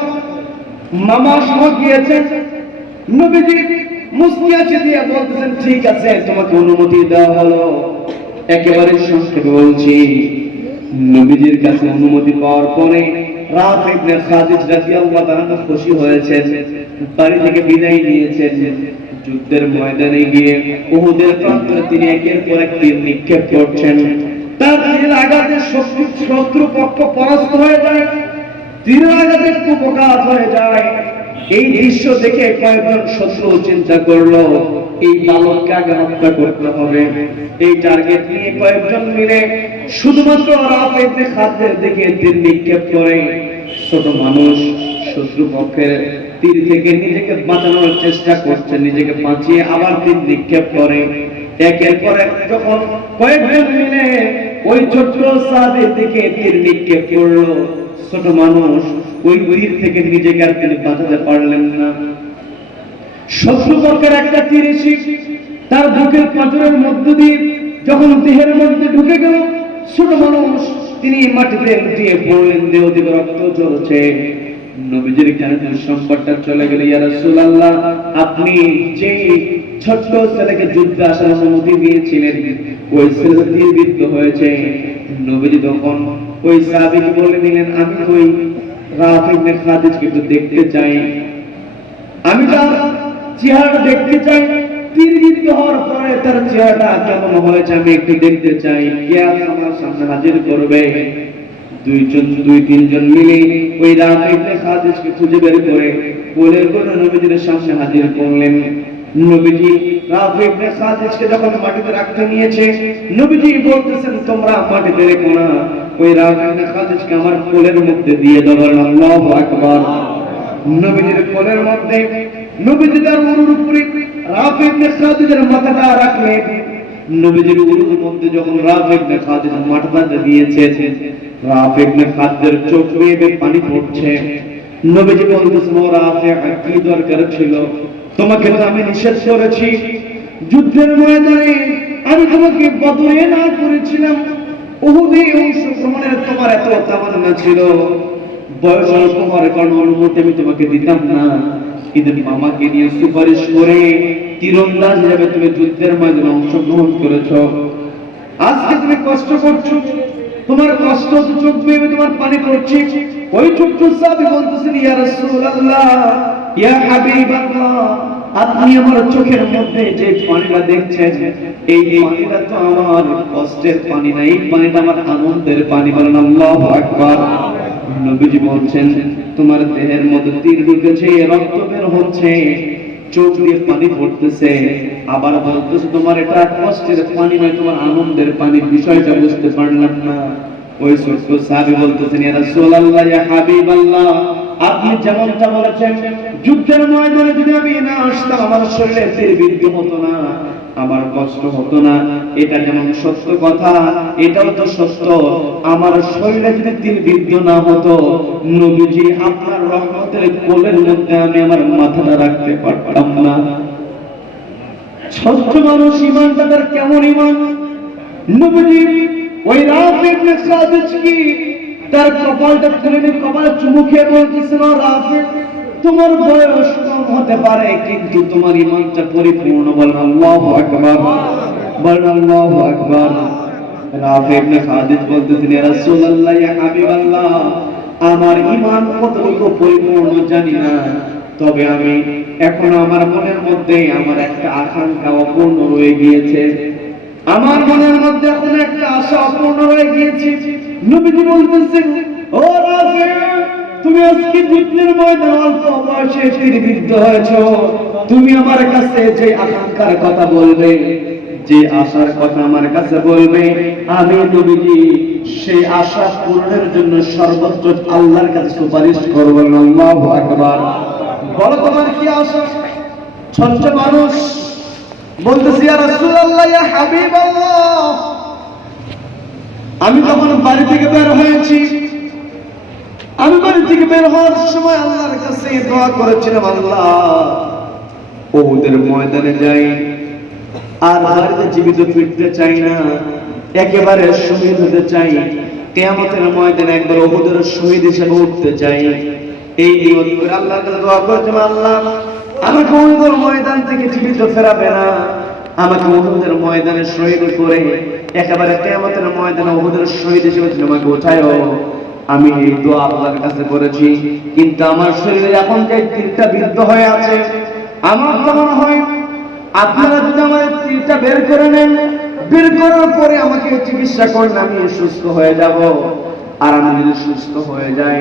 মামা সহ গিয়েছেন, নবীজি মুস্তি হাসি দিয়ে বলতেছেন, ঠিক আছে তোমাকে অনুমতি দেওয়া হলো। একেবারে সংক্ষেপে বলছি, নবীজির কাছে অনুমতি পাওয়ার পরে রাফি ইবনে খাদিজ রাদিয়াল্লাহু তাআলা খুশি হয়েছেন, বাড়ি থেকে বিদায় নিয়েছেন। যুদ্ধের ময়দানে গিয়ে উহুদের প্রান্তরে তিনি একের পর এক তীর নিক্ষেপ করছেন। তার তীরের আঘাতে শত্রু পক্ষ পরাস্ত হয়ে যায়, তীরের আঘাতে কুপকাত হয়ে যায়। এই দৃশ্য দেখে কয়েকজন শত্রু চিন্তা করলো, এই বালককে আগে হত্যা করতে হবে। এই টার্গেট নিয়ে কয়েকজন মিলে শুধুমাত্র রাফি ইবনে খাদিজের দিকে তীর নিক্ষেপ করে ছোট মানুষ শত্রুপক্ষের তীর থেকে নিজেকে বাঁচানোর চেষ্টা করছে, নিজেকে বাঁচিয়ে আবার তীর নিক্ষেপ করে। একের পর এক যখন কয়েকজন মিলে ওই ছোট্ট সাহাবীর দিকে তীর নিক্ষেপ করলো, ছোট মানুষ ওই তীর থেকে নিজেকে আর তিনি বাঁচাতে পারলেন না। শত্রুপক্ষের একটা তীর এসে তার বুকের পাঁজরের মধ্য দিয়ে যখন দেহের মধ্যে ঢুকে গেল, ছোট মানুষ তিনি মাটিতে লুটিয়ে পড়লেন, দেহ থেকে রক্ত ঝরছে। নবীজির কানে সংবাদটা চলে গেল, ইয়া রাসূলুল্লাহ, আপনি যে ছোট্ট ছেলেকে যুদ্ধে আসার অনুমতি দিয়েছিলেন, ওই ছেলে তীরবিদ্ধ হয়েছে। নবীজি তখন ওই সাহাবীকে বলে দিলেন, আমি ওই রাফি ইবনে খাদিজকে একটু দেখতে চাই, আমি তার চেহারাটা দেখতে চাই, তীরবিদ্ধ হওয়ার পরে তার চেহারাটা কেমন হয়েছে আমি একটু দেখতে চাই। কে আমার সামনে হাজির করবে? দুই তিনজন মিলে ওই রাফি ইবনে খাদিজকে খুঁজে বের করে কোলের করে নবীজির সামনে হাজির করলেন। নবীজি রাফি ইবনে খাদিজকে যখন মাটিতে রাখতে নিয়েছে, নবীজি বলতেছেন, তোমরা মাটিতে রেখো না, ওই রাফি ইবনে খাদিজকে আমার কোলের মধ্যে দিয়ে দাও। আল্লাহু আকবার। নবীজির কোলের মধ্যে নবীজি তার উরুর উপরে রাফি ইবনে খাদিজের মাথাটা রাখলেন। নবীজির উরুর মধ্যে যখন রাফি ইবনে খাদিজ মাথাটা দিয়েছে, রাফি ইবনে খাদিজের চোখ বেয়ে পানি পড়ছে। নবীজি বলতেছেন, ও রাফি, কি দরকার ছিল? তোমাকে তো আমি নিষেধ করেছি, যুদ্ধের ময়দানে আমি তোমাকে বদরে না করেছিলাম, উহুদে অংশগ্রহণের তোমার এত তামান্না ছিল, বয়স অল্প হওয়ার কারণে অনুমতি আমি তোমাকে দিতাম না, কিন্তু মামাকে নিয়ে সুপারিশ করে তীরন্দাজ হিসেবে তুমি যুদ্ধের ময়দানে অংশগ্রহণ করেছো। আজকে তুমি কষ্ট করছো, তোমার কষ্ট চোখ বেয়ে তোমার পানি পড়ছে। ওই ছোট্ট সাহাবী বলতেছেন, ইয়া রাসূলুল্লাহ, ইয়া হাবিবাল্লাহ, আপনি আমার চোখের মধ্যে যে পানিটা দেখছেন, এই পানিটা তো আমার কষ্টের পানি না, এই পানিটা আমার আনন্দের পানি। বলেন আল্লাহু আকবার। নবীজি বলছেন, তোমার দেহের মধ্যে তীর ঢুকেছে, রক্ত বের হচ্ছে, চোখ দিয়ে পানি পড়তেছে, আবার বলতেছে তোমার এটা কষ্টের পানি নয়, তোমার আনন্দের পানি। বিষয়টা বুঝতে পারলাম না। ওই ছোট্ট সাহাবী বলতেছেন, ইয়া রাসূলুল্লাহ, ইয়া হাবিবাল্লাহ, আপনি যেমনটা বলেছেন, যুদ্ধের ময়দানে যদি আমি না আসতাম, আমার শরীরে তীরবিদ্ধ হতো না, আমার কষ্ট হতো না, এটা যেমন সত্য কথা, এটাও তো সত্য, আমার শরীরে যদি তীরবিদ্ধ না হতো, নবীজি আপনার রহমতের কোলের মধ্যে আমি আমার মাথাটা রাখতে পারতাম না। ছোট্ট মানুষ, ইমানটা তার কেমন ইমান! নবীজি ওই রাফি ইবনে খাদিজ কি তার কপালটা তুলে নিয়ে কপালে চুমু খেয়ে বলতেছেন, রাফি, তোমার বয়স কম হতে পারে, কিন্তু তোমার ইমানটা পরিপূর্ণ। বলেন আল্লাহু আকবার। বলেন আল্লাহু আকবার। রাফি ইবনে খাদিজ বলতেছেন, ইয়া রাসূলুল্লাহ, ইয়া হাবিবাল্লাহ, আমার ঈমান কতটুকু পরিপূর্ণ জানি না, তবে আমি এখনো আমার মনের মধ্যে আমার একটা আকাঙ্ক্ষা অপূর্ণ রয়ে গিয়েছে, আমার মনের মধ্যে এখন একটা আশা অপূর্ণ রয়ে গিয়েছে। নবীজি বলতেছেন, ও রাফি, তুমি আজকে যুদ্ধের ময়দানে অল্প বয়সে তীরবিদ্ধ হয়েছো, তুমি আমার কাছে যে আকাঙ্ক্ষার কথা বলবে, যে আশার কথা আমার কাছে বলবে, আমি নবীজি সেই আশা পূরণের জন্য সর্বোচ্চ আল্লাহর কাছে সুপারিশ করব। আল্লাহু আকবার। বলো তোমার কি আশা? ছোট্ট মানুষ বলতেছি, ইয়া রাসূলুল্লাহ, ইয়া হাবিবাল্লাহ, আমি যখন বাড়ি থেকে বের হয়েছি, আমি বাড়ি থেকে বের হওয়ার সময় আল্লাহর কাছে দোয়া করেছিলাম, আল্লাহ, উহুদের ময়দানে যাই, আর বাড়িতে জীবিত ফিরতে চাই না, একেবারে শহীদ হতে চাই, কিয়ামতের ময়দানে একবার উহুদের শহীদ হিসেবে উঠতে চাই। এই নিয়ত করে আল্লাহর কাছে দোয়া করেছিলাম, আল্লাহ, আমাকে উহুদের ময়দান থেকে জীবিত ফেরাবে না, আমাকে উহুদের ময়দানে শহীদ করে একেবারে কিয়ামতের ময়দানে উহুদের শহীদ হিসেবে তুমি আমাকে উঠায়ো। আমি এই দোয়া আল্লাহর কাছে করেছি, কিন্তু আমার শরীরে এখন যে তীরটা বিদ্ধ হয়ে আছে, আমার তো মনে হয় আপনারা যদি আমার তীরটা বের করে নেন, বের করার পরে আমাকে চিকিৎসা করলে আমি সুস্থ হয়ে যাব। আর আমি যদি সুস্থ হয়ে যাই,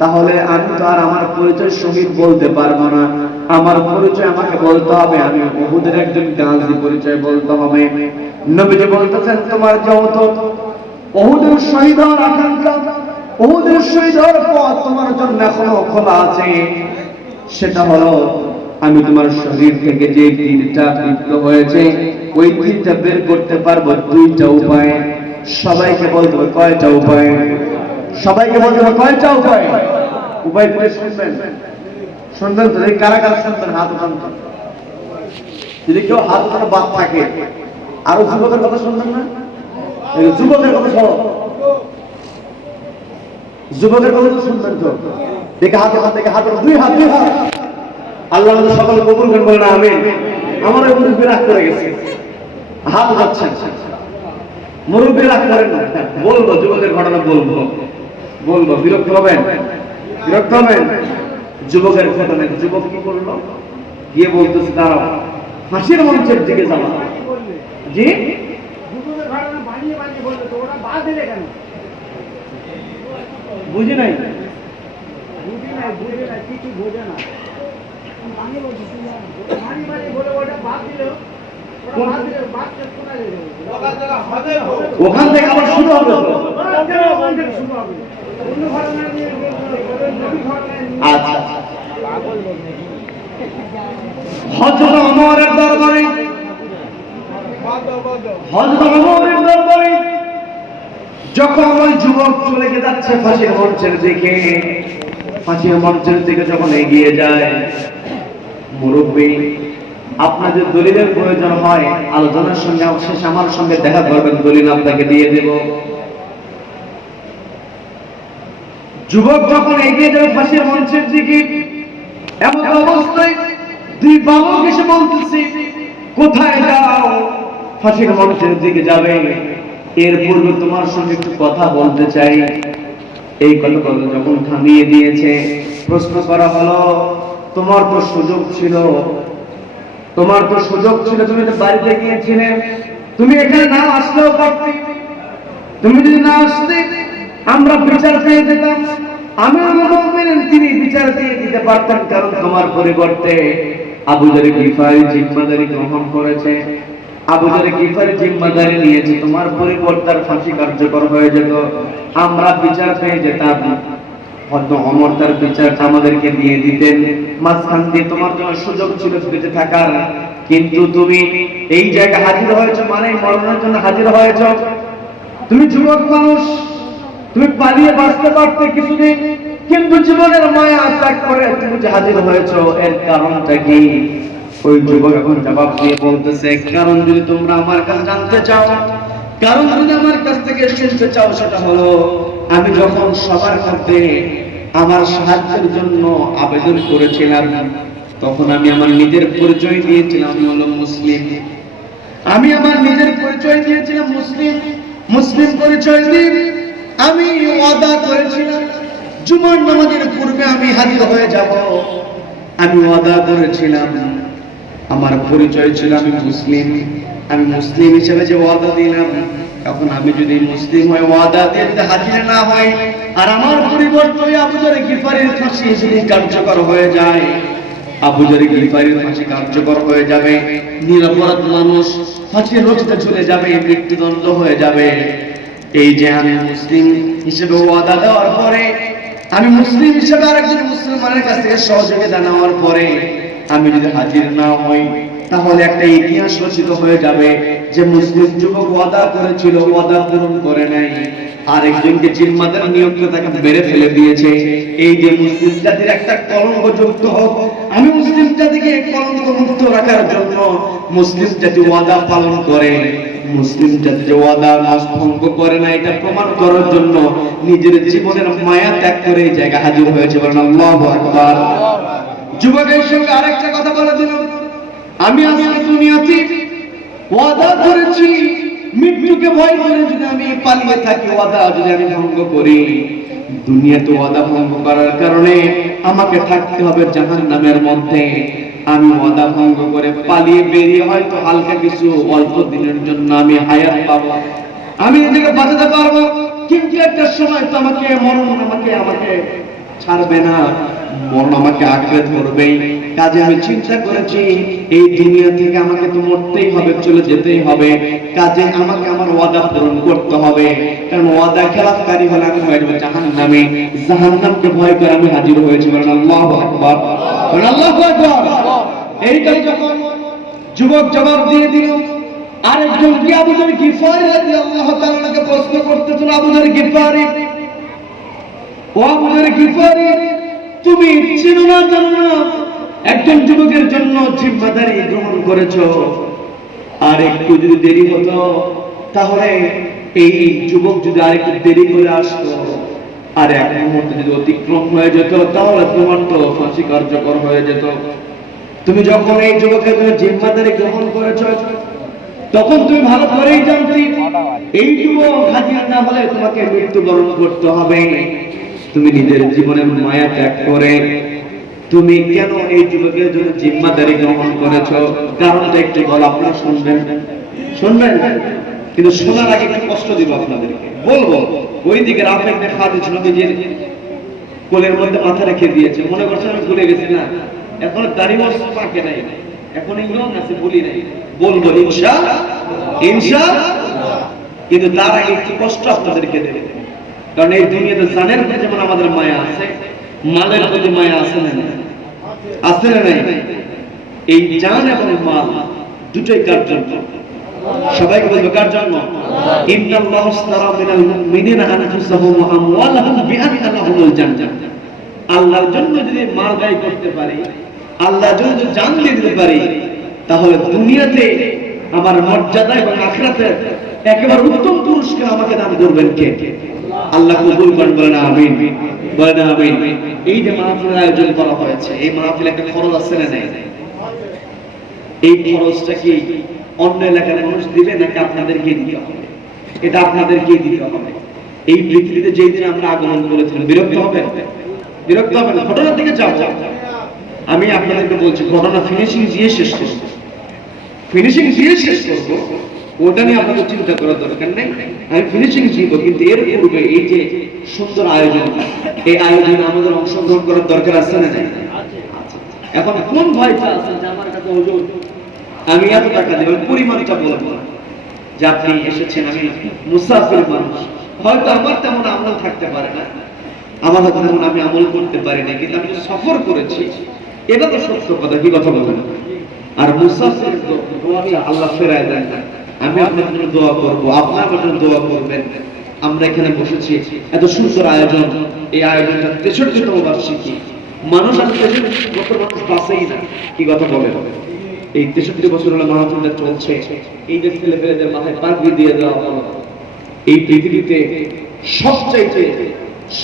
তাহলে আমি তো আর আমার পরিচয় শহীদ বলতে পারবো না, আমার পরিচয় আমাকে বলতে হবে আমি উহুদের একজন গাজী, পরিচয় বলতে হবে। নবীজি বলতেছেন, তোমার যেহেতু উহুদের শহীদ হওয়ার আকাঙ্ক্ষা, উহুদের শহীদ হওয়ার পর তোমার জন্য এখনো খোলা আছে, সেটা হলো আমি তোমার শরীর থেকে যে তীরটা বিদ্ধ হয়েছে ওই তীরটা বের করতে পারবো দুইটা উপায়ে। সবাইকে বলতে হবে কয়টা উপায়? সবাইকে বলতে হবে কয়টা উপায়? উপায় করে শুনবেন, শুনবেন তো? এই কারা কারা শুনবেন হাত উঠান তো। যদি কেউ হাত উঠানো বাদ থাকে, আরো যুবকের কথা শুনবেন না? এই যুবকের কথা শোনো, যুবকের কথা তো শুনবেন তো। দেখে হাত উঠান, দেখে হাত উঠান, দুই হাত, দুই হাত। আল্লাহ আমাদের সকল কবুল করেন, বলেন আমিন। আমার ওই মুরব্বী রাগ করে গেছে, হাত উঠাচ্ছেন। মুরব্বী রাগ করেন না, বলবো যুবকের ঘটনা বলবো, বলবো, বিরক্ত হবেন? বিরক্ত হবেন? যুবকের ঘটনা। যুবক কি করলো? গিয়ে বলতেছে দাঁড়াও, ফাঁসির মঞ্চের দিকে যাওয়া। জি, বুঝি নাই, কিছু বোঝে না। ওখান থেকে আবার শুরু হবে তো। আচ্ছা, হযরত ওমরের দরবারে, হযরত ওমরের দরবারে যখন ওই যুবক চলে যাচ্ছে ফাঁসির মঞ্চের দিকে, ফাঁসির মঞ্চের দিকে যখন এগিয়ে যায়, মুরব্বী আপনাদের দলিলের প্রয়োজন হয় আলোচনার সঙ্গে শেষে আমার সঙ্গে দেখা করবেন, দলিল আপনাকে দিয়ে দেব। যুবক যখন এগিয়ে যাবে ফাঁসির মঞ্চের দিকে, এমন অবস্থায় দুই বালক এসে বলতেছে কোথায় যাও? ফাঁসির মঞ্চের দিকে যাবে, এর পূর্বে তোমার সঙ্গে একটু কথা বলতে চাই। এই কথা যখন থামিয়ে দিয়েছে, প্রশ্ন করা হলো তোমার তো সুযোগ ছিল, তোমার তো সুযোগ ছিল, তুমি তো বাড়িতে গিয়েছিলে, তুমি এখানে না আসলেও পারতে। তুমি যদি না আসতে আমরা বিচার পেয়ে যেতাম। আমিরুল মুমিনিন তিনি বিচার দিয়ে দিতে পারতেন, কারণ তোমার পরিবর্তে আবু যর গিফারি জিম্মাদারি গ্রহণ করেছে, আবু যর গিফারি জিম্মাদারি নিয়েছে, তোমার পরিবর্তে ফাঁসি কার্যকর হয়ে যেত, আমরা বিচার পেয়ে যেতাম। হয়তো ওমর তার বিচারটা আমাদেরকে দিয়ে দিতেন, মাঝখান দিয়ে তোমার জন্য সুযোগ ছিল বেঁচে থাকার, কিন্তু তুমি এই জায়গায় হাজির হয়েছো মানে মরণের জন্য হাজির হয়েছো। তুমি যুবক মানুষ, তুমি পালিয়ে বাঁচতে পারতে কিছুদিন, কিন্তু জীবনের মায়া ত্যাগ করে তুমি যে হাজির হয়েছো, এর কারণটা কি? ওই যুবক এখন জবাব দিয়ে বলতেছে, কারণ যদি তোমরা আমার কাছে জানতে চাও, কারণ যদি আমার কাছ থেকে শুনতে চাও, সেটা হলো আমি যখন সবার মধ্যে আমার সাহায্যের জন্য আবেদন করেছিলাম, তখন আমি আমার নিজের পরিচয় দিয়েছিলাম আমি হলো মুসলিম। আমি আমার নিজের পরিচয় দিয়েছিলাম মুসলিম। মুসলিম পরিচয় দিয়ে আমি ওয়াদা করেছিলাম জুমার নামাজের পূর্বে আমি হাজির হয়ে যাব। আমি ওয়াদা করেছিলাম, আমার পরিচয় ছিল আমি মুসলিম। আমি মুসলিম হিসেবে যে ওয়াদা দিলাম, এখন আমি যদি মুসলিম হয়ে ওয়াদা দিয়ে যদি হাজির না হয়, আর আমার পরিবর্তে ওই আবু যর গিফারির ফাঁসি যদি কার্যকর হয়ে যায়, আবু যর গিফারির ফাঁসি কার্যকর হয়ে যাবে, নিরপরাধ মানুষ ফাঁসির রশিতে ঝুলে যাবে, মৃত্যুদণ্ড হয়ে যাবে। এই যে আমি মুসলিম হিসেবে ওয়াদা দেওয়ার পরে, আমি মুসলিম হিসেবে আরেকজন মুসলমানের কাছ থেকে সহযোগিতা নেওয়ার পরে আমি যদি হাজির না হই, তাহলে একটা ইতিহাস রচিত হয়ে যাবে যে মুসলিম যুবক ওয়াদা করেছিল, ওয়াদা পূরণ করে নাই, আরেকজনকে জিম্মাদার নিয়োগ করে তাকে মেরে ফেলে দিয়েছে। এই যে মুসলিম জাতির একটা কলঙ্ক যুক্ত হোক, আমি মুসলিম জাতিকে কলঙ্ক মুক্ত রাখার জন্য মুসলিম জাতি ওয়াদা পালন করে, মুসলিম জাতি যে ওয়াদা ভঙ্গ করে না এটা প্রমাণ করার জন্য নিজের জীবনের মায়া ত্যাগ করে এই জায়গা হাজির হয়েছে। বলেন আল্লাহু আকবার। যুবকের সঙ্গে আরেকটা কথা বলে দিলাম, আমি আজকে দুনিয়াতে ওয়াদা করেছি, মৃত্যুকে ভয় করে যদি আমি পালিয়ে থাকি, ওয়াদা যদি আমি ভঙ্গ করি, দুনিয়াতে ওয়াদা ভঙ্গ করার কারণে আমাকে থাকতে হবে জাহান্নামের মধ্যে। আমি ওয়াদা ভঙ্গ করে পালিয়ে বেরিয়ে হয়তো হালকা কিছু অল্প দিনের জন্য আমি হায়াত পাবো, আমি নিজেকে বাঁচাতে পারবো, কিন্তু একটা সময় তো আমাকে মরণ আমাকে ছাড়বে না, মরণ আমাকে আঁকড়ে ধরবেই। কাজে আমি চিন্তা করেছি এই দুনিয়া থেকে আমাকে তো মরতেই হবে, চলে যেতেই হবে, কাজে আমাকে আমার ওয়াদা পূরণ করতে হবে, কারণ ওয়াদা খেলাফকারী হলে আমি হয়ে যাবো জাহান্নামে। জাহান্নামকে ভয় করে আমি হাজির হয়েছি। বলেন আল্লাহু আকবার, বলেন আল্লাহু আকবার। এইটাই যখন যুবক জবাব দিয়ে দিল, আরেকজন কি আবু যর গিফারি রাদিয়াল্লাহু তাআলাকে প্রশ্ন করতেছেন, আবু যর গিফারি, ও আবু যর গিফারি, তুমি চিনো না জানো না একজন যুবকের জন্য জিম্মাদারি গ্রহণ করেছো, আর একটু যদি দেরি হতো তাহলে এই যুবক যদি আরেকটু দেরি করে আসতো আর এক মুহূর্তে যদি অতিক্রম হয়ে যেত তাহলে তোমার তো ফাঁসি কার্যকর হয়ে যেত। তুমি যখন এই যুবকের জন্য জিম্মাদারি গ্রহণ করেছো তখন তুমি ভালো করেই জানতে এই যুবক হাজির না হলে তোমাকে মৃত্যুবরণ করতে হবে। তুমি নিজের জীবনের মায়া ত্যাগ করে তুমি কেন এই যুবকের জন্য জিম্মাদারি গ্রহণ করেছো? কারণটা একটু বল, আপনারা শুনবেন, শুনবেন, কিন্তু শোনার আগে একটু কষ্ট দিব আপনাদেরকে। বলবো ওই দিকে রাফেক দেখা দিচ্ছিল নিজের কোলের মধ্যে মাথা রেখে দিয়েছে, মনে করছেন আমি ভুলে গেছি না, এখন দাড়ি মস্ত পাকে নাই, এখন ইংরেজ আছে বলি নাই, বলবো ইনশাআল্লাহ। কিন্তু তার আগে একটু কষ্ট আপনাদেরকে দেবে, কারণ এই দুনিয়াতে জানের প্রতি যেমন আমাদের মায়া আছে, মালের প্রতি মায়া আছে না নাই? আছে না নাই? এই জান এবং মাল দুটোই কার জন্য? সবাইকে বলবো কার জন্য? ইন্নাল্লাহু আশতারা মিনাল মুমিনিনা আনফুসাহুম ওয়া আমওয়ালাহুম বিআন্না লাহুমুল জান্নাহ। আল্লাহর জন্য যদি মাল ব্যয় করতে পারি, আল্লাহর জন্য যদি জান দিয়ে দিতে পারি, তাহলে দুনিয়াতে আমার মর্যাদা এবং আখিরাতে একেবারে উত্তম পুরস্কার আমাকে দান করবেন কে? আল্লাহ কবুল করেন, বলেন আমিন, বলেন আমিন। এই যে মাহফিলের আয়োজন করা হয়েছে, এই মাহফিলে একটা খরচ আছে না নাই? এই খরচটা কি অন্য এলাকার মানুষ দিবে নাকি আপনাদেরকে দিতে হবে? এটা আপনাদেরকে দিতে হবে। এই পৃথিবীতে যেই দিন আমরা আগমন করেছিলাম, বিরক্ত হবেন? বিরক্ত হবেন? ঘটনার দিকে যাব। আমি আপনাদেরকে বলছি, ঘটনা ফিনিশিং দিয়ে শেষ করব, ফিনিশিং দিয়ে শেষ করব, ওটা নিয়ে আপনাদের চিন্তা করার দরকার নেই। আমি ফিনিশিং দিব, কিন্তু এর পূর্বে এই যে সুন্দর আয়োজন, এই আয়োজনে আমাদের অংশগ্রহণ করার দরকার আছে না নাই? এখন কোন ভাইটা আছে যে আমার কাছে হুজুর আমি এত টাকা দেব, পরিমাণটা বলবো না, যে আপনি এসেছেন, আমি মুসাফির মানুষ, হয়তো আমার তেমন আমল থাকতে পারে না, আমার হয়তো তেমন আমি আমল করতে পারি না, কিন্তু আমি সফর করেছি, এটা তো সত্য কথা, কি কথা বলবেন? আর মুসাফির দোয়াটা আল্লাহ ফেরায় দেন না। আমি আপনার জন্য দোয়া করব, আপনার জন্য দোয়া করবেন। আমরা এখানে বসেছি, এত সুন্দর আয়োজন, এই আয়োজনটা 63তম বার্ষিকী, মানুষ আর 63 বছর মানুষ বাঁচেই না, কি কথা বলেন? এই 63 বছর হলো মাহফিলটা চলছে, এই যে ছেলেপেলেদের মাথায় পাগড়ি দিয়ে দেওয়া হলো। এই পৃথিবীতে সবচাইতে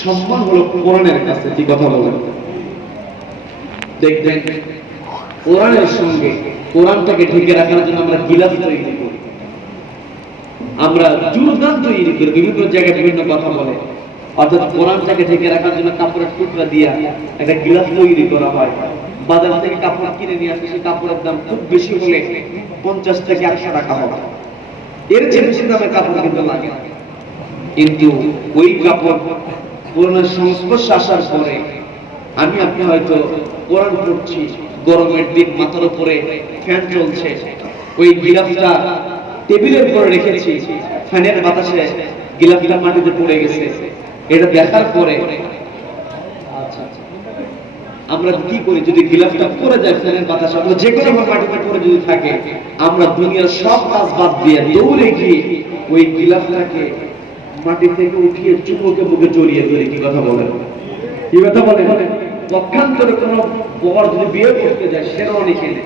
সম্মান হলো কোরআনের কাছে, কি কথা বলেন? দেখবেন কোরআনের সঙ্গে কোরআনটাকে ঢেকে রাখার জন্য আমরা গিলাফ তৈরি করি, আমরা জুরদান তৈরি করি, বিভিন্ন জায়গায় বিভিন্ন কথা বলে, অর্থাৎ কোরআনটাকে ঢেকে রাখার জন্য কাপড়ের টুকরা দিয়া একটা গিলাফ তৈরি করা হয়। বাজার থেকে কাপড় কিনে নিয়ে আসে, সেই কাপড়ের দাম খুব বেশি হলে 50 থেকে 100 টাকা হবে, এর চেয়ে বেশি দামের কাপড় কিন্তু লাগে। কিন্তু ওই কাপড় কোরআনের সংস্পর্শে আসার পরে আমি আপনি হয়তো কোরআন পড়ছি, গরমের দিন মাথার উপরে ফ্যান চলছে, ওই গিলাফটা টেবিলের উপরে রেখেছি, ফ্যানের বাতাসে গিলাফটা মাটিতে পড়ে গেছে, এটা দেখার পরে আমরা কি করি? যদি গিলাফটা পড়ে যায় ফ্যানের বাতাসে, আমরা যে কোনো মাটিতে পড়ে যদি থাকে, আমরা দুনিয়ার সব কাজ বাদ দিয়ে দৌড়ে গিয়ে ওই গিলাফটাকে মাটি থেকে উঠিয়ে চুমুকে বুকে জড়িয়ে ধরে, কি কথা বলেন? কি কথা বলেন? পক্ষান্তরে কোনো বর যদি বিয়ে করতে যায়, শেরওয়ানি কেনে,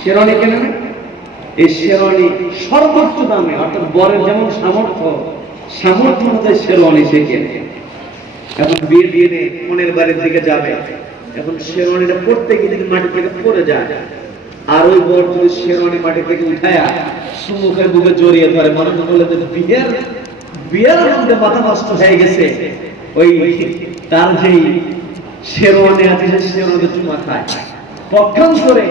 শেরওয়ানি কেনে না, এই শেরওয়ানি সর্বোচ্চ দামে, অর্থাৎ বরের যেমন সামর্থ্য অনুযায়ী শেরওয়ানি সে কেনে। এখন বিয়ে দিয়ে মনের বাড়ির দিকে যাবে, এখন শেরওয়ানিটা পড়তে গিয়ে যদি মাটি থেকে পড়ে যায়, আর ওই বর যদি শেরওয়ানি মাটি থেকে উঠায়া সুমুখের বুকে জড়িয়ে ধরে, মনে করলে বিয়ের মধ্যে মাথা নষ্ট হয়ে গেছে, ওই তার যেই শেরওয়ানি আছে সে শেরওয়ানিতে চুমা খায়। পক্ষান্তরে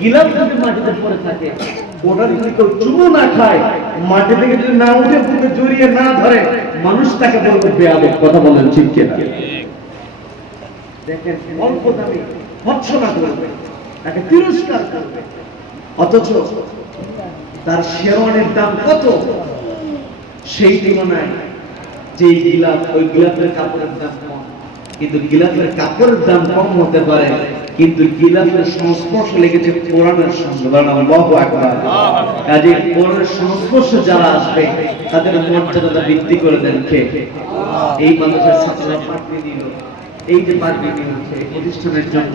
গিলাফ যদি মাটিতে পড়ে থাকে, ওটা যদি কেউ চুমু না খায়, মাটি থেকে যদি না উঠে বুকে জড়িয়ে না ধরে, মানুষ তাকে বলবে বেয়াদব, কথা বলেন ঠিক কিনা? দেখেন অল্প দামে ভৎসনা করবে, তাকে তিরস্কার করবে, অথচ তার শেরওয়ানির দাম কত, সেই তুলনায় যে গিলাফ, ওই গিলাফের কাপড়ের দাম কম। কিন্তু গিলাফের কাপড়ের দাম কম হতে পারে, কিন্তু গিলাফের সংস্পর্শ লেগেছে কোরআনের সঙ্গে। আল্লাহু আকবার। কাজে কোরআনের সংস্পর্শে যারা আসবে তাদের মর্যাদা বৃদ্ধি করে দেন কে? এই মানুষের ছাত্ররা পাগড়ি নিল, এই যে পাগড়ি নিয়েছে প্রতিষ্ঠানের জন্য,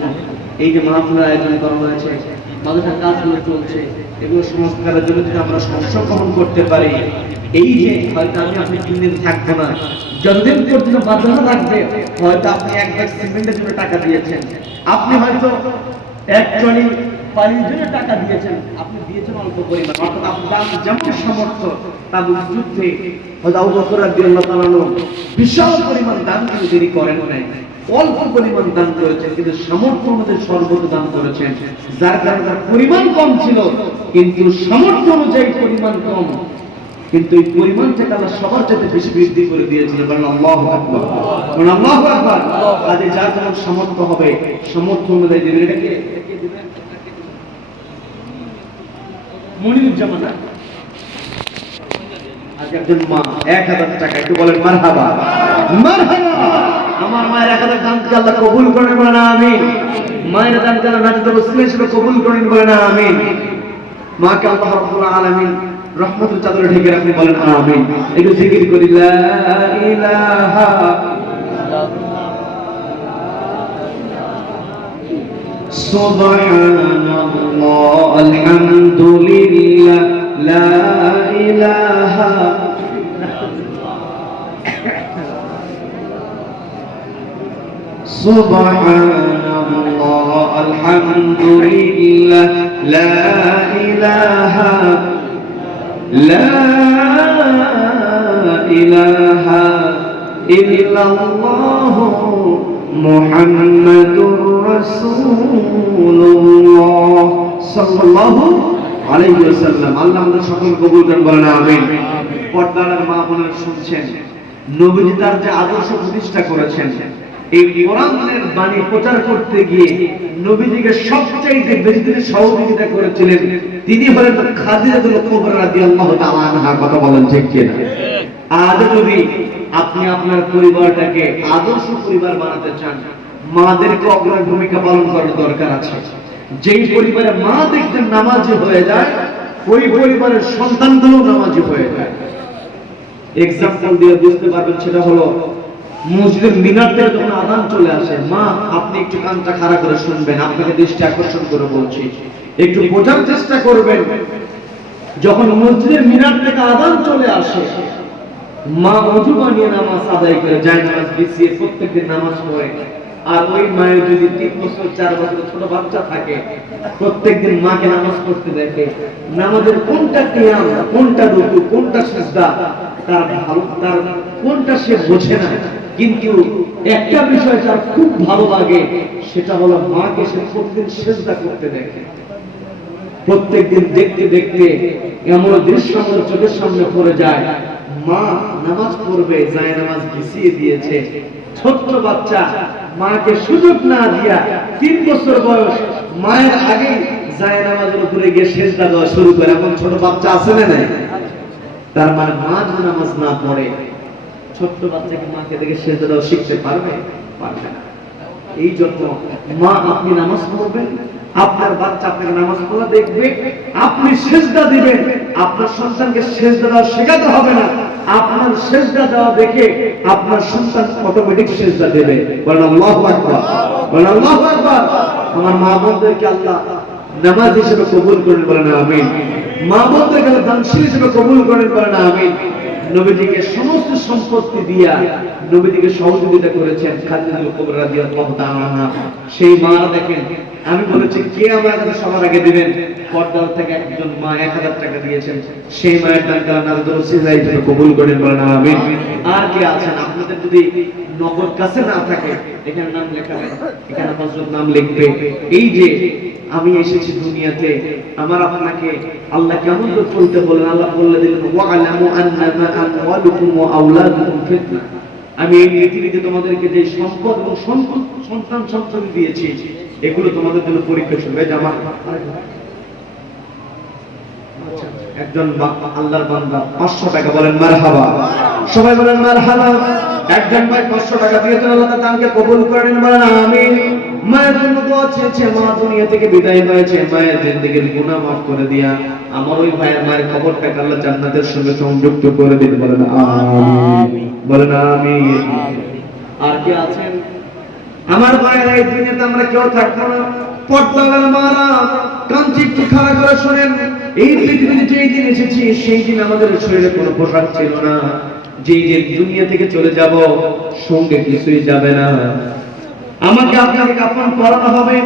এই যে মাহফিল আয়োজন করা হয়েছে, মানুষের কাজগুলো চলছে, এগুলো সংস্কারের জন্য যদি আমরা অংশগ্রহণ করতে পারি, এই যে হয়তো আপনি 3 দিন থাকবো না, যতদিন পর্যন্ত বাধ্যতা থাকবে, হয়তো আপনি এক ব্যাগ সিমেন্টের জন্য টাকা দিয়েছেন, আপনি হয়তো এক ট্রলি পানির জন্য টাকা দিয়েছেন, আপনি দিয়েছেন অল্প পরিমাণ, অর্থাৎ আপনার যেমন সামর্থ্য, তাবুক যুদ্ধে হয়তো আবু বকর রাদিয়াল্লাহু তাআলা বিশাল পরিমাণ দান কিন্তু তিনি করেন নাই, অল্প পরিমাণ দান করেছেন, কিন্তু সামর্থ্য অনুযায়ী সর্বোচ্চ দান করেছেন। যার কারণে তার পরিমাণ কম ছিল, কিন্তু সামর্থ্য অনুযায়ী পরিমাণ কম, কিন্তু এই পরিমাণটাকে আল্লাহ সবার চাইতে বেশি বৃদ্ধি করে দিয়েছিল। বলেন আল্লাহু আকবার, বলেন আল্লাহু আকবার। কাজে যার যেমন সামর্থ্য হবে সামর্থ্য অনুযায়ী দেবেন। এটাকে মনিরুজ্জামান, আজ একজন মা 1000 টাকা, একটু বলেন মারহাবা, মারহাবা। আমার মায়ের 1000 দানকে আল্লাহ কবুল করেন, বলেন আমিন। মায়ের দানকে আল্লাহ নাজাতের ওসিলা হিসেবে কবুল করেন, বলেন আমিন। মাকে আল্লাহ রাব্বুল আলামিন রহমতের চাদরে ঢেকে রাখেন, বলেন আমিন। একটু জিকির করি, লা ইলাহা সুবহানাল্লাহ আলহামদুলিল্লাহ লা ইলাহা সুবহানাল্লাহ আলহামদুলিল্লাহ লা ইলাহা لا إله إلا الله محمد رسول الله صلى الله عليه وسلم। আল্লাহ আমাদের সকল কবুল করেন, বলেন আমিন। পর্দার মা বোনেরা শুনছেন, নবীজি তার যে আদর্শ প্রতিষ্ঠা করেছেন, এই কোরআনের বাণী প্রচার করতে গিয়ে নবীজিকে সবচাইতে বেশি তিনি সহযোগিতা করেছিলেন, তিনি হলেন খাদিজাতুল কুবরা রাদিয়াল্লাহু তাআলা আনহা। কথা বলেন ঠিক কিনা? আজ যদি আপনি আপনার পরিবারটাকে আদর্শ পরিবার বানাতে চান, মাদেরকে অগ্রণী ভূমিকা পালন করার দরকার আছে। যেই পরিবারে মা দেখবেন নামাজি হয়ে যায়, ওই পরিবারের সন্তানগুলো নামাজি হয়ে যায়। এক্সাম্পল দিয়ে বুঝতে পারবেন, সেটা হলো মসজিদের মিনার থেকে যখন আযান চলে আসে, মা আপনি একটু কানটা খাড়া করে শুনবেন, আপনাকে দৃষ্টি আকর্ষণ করে বলছি, একটু বোঝার চেষ্টা করবেন। যখন মসজিদের মিনার থেকে আযান চলে আসে, মা ওযু বানিয়ে নামাজ আদায় করে যায়, নামাজ বিছিয়ে প্রত্যেকদিন নামাজ পড়ে। আর ওই মায়ের যদি 3 বছর 4 বছর ছোট বাচ্চা থাকে, প্রত্যেকদিন মাকে নামাজ পড়তে দেখে, নামাজের কোনটা কিয়াম, কোনটা রুকু, কোনটা সিজদা তার ভালো, তার কোনটা সে বোঝে না, কিন্তু একটা বিষয় তার খুব ভালো লাগে, সেটা হলো মাকে সে প্রতিদিন সিজদা করতে দেখে। প্রত্যেকদিন দেখতে দেখতে এমন দৃশ্য আমার চোখের সামনে পড়ে যায়, মা নামাজ পড়বে, যায় নামাজ বিছিয়ে দিয়েছে, ছোট্ট বাচ্চা মাকে সুযোগ না দিয়া 3 বছর বয়স মায়ের আগে যায় নামাজের উপরে গিয়ে সিজদা দেওয়া শুরু করে। এমন ছোট বাচ্চা আছে না নাই? তার মানে মা যদি নামাজ না পড়ে, ছোট্ট বাচ্চাকে মাকে দেখে সিজদা দেওয়া শিখতে পারবে? পারবে না। এই জন্য মা আপনি নামাজ পড়বেন, আপনার বাচ্চা আপনাকে নামাজ পড়া দেখবে, আপনি সিজদা দিবেন, আপনার সন্তানকে সিজদা দেওয়া শেখাতে হবে না, আপনার সিজদা দেওয়া দেখে আপনার সন্তান অটোমেটিক সিজদা দেবে। বলেন আল্লাহু আকবার, বলেন আল্লাহু আকবার। আমার মা বোনদেরকে আল্লাহ নামাজ হিসেবে কবুল করেন, বলেন আমিন। মা বোনদেরকে দানশীল হিসেবে কবুল করেন, বলেন আমিন। নবীজিকে সমস্ত সম্পত্তি দিয়া নবীজিকে সহযোগিতা করেছেন খাদিজাতুল কুবরা রাদিয়াল্লাহু তাআলা আনহা। সেই মারা দেখেন, আমি বলেছি কে আমার কাছে সবার আগে দিবেন, পর্দার থেকে একজন মা 1000 টাকা দিয়েছেন, সেই মায়ের দানকে আল্লাহ নাজাতুল ওসিলা হিসেবে কবুল করেন, বলেন আমিন। আর কে আছেন? আপনাদের যদি নগদ কাছে না থাকে, এখানে নাম লেখাবেন, এখানে হযরত নাম লিখবে। এই যে আমি এসেছি দুনিয়াতে, আমার আপনাকে আল্লাহ কেমন করে চলতে বলেন, আল্লাহ বলে দিলেন ওয়ালামু আন্নামা আমওয়ালুকুম ওয়া আওলাদুকুম ফিতনা। আমি এই পৃথিবীতে তোমাদেরকে যে সম্পদ এবং সন্তান সন্ততি দিয়েছি, এগুলো তোমাদের জন্য পরীক্ষা শুনবে যে আমার একজন আল্লাহর বান্দা 500 টাকা, বলেন মারহাবা, সবাই বলেন মারহাবা। একজন ভাই 500 টাকা দিয়েছেন, আল্লাহ তাআলা তাকে কবুল করেন, বলেন আমিন। মায়ের জন্য দোয়া চেয়েছে, মা দুনিয়া থেকে বিদায় হয়েছে, মায়ের জিন্দেগির গুনাহ মাফ করে দিয়া আমার ওই ভাইয়ের মায়ের কবরটাকে আল্লাহ জান্নাতের সঙ্গে সংযুক্ত করে দিন, বলেন আমিন, বলেন আমিন। আর কি আছেন আমার ভাইয়েরা, এই দুনিয়াতে আমরা কেউ থাকবো না। পর্দার মারা কাঞ্চি একটু খাড়া করে শোনেন, এই পৃথিবীতে যেই দিন এসেছি সেই দিন আমাদের শরীরে কোনো পোশাক ছিল না। যেই যে দুনিয়া থেকে চলে যাব সঙ্গে কিছুই যাবে না। আমাকে আপনাকে কাফন পরানো হবে,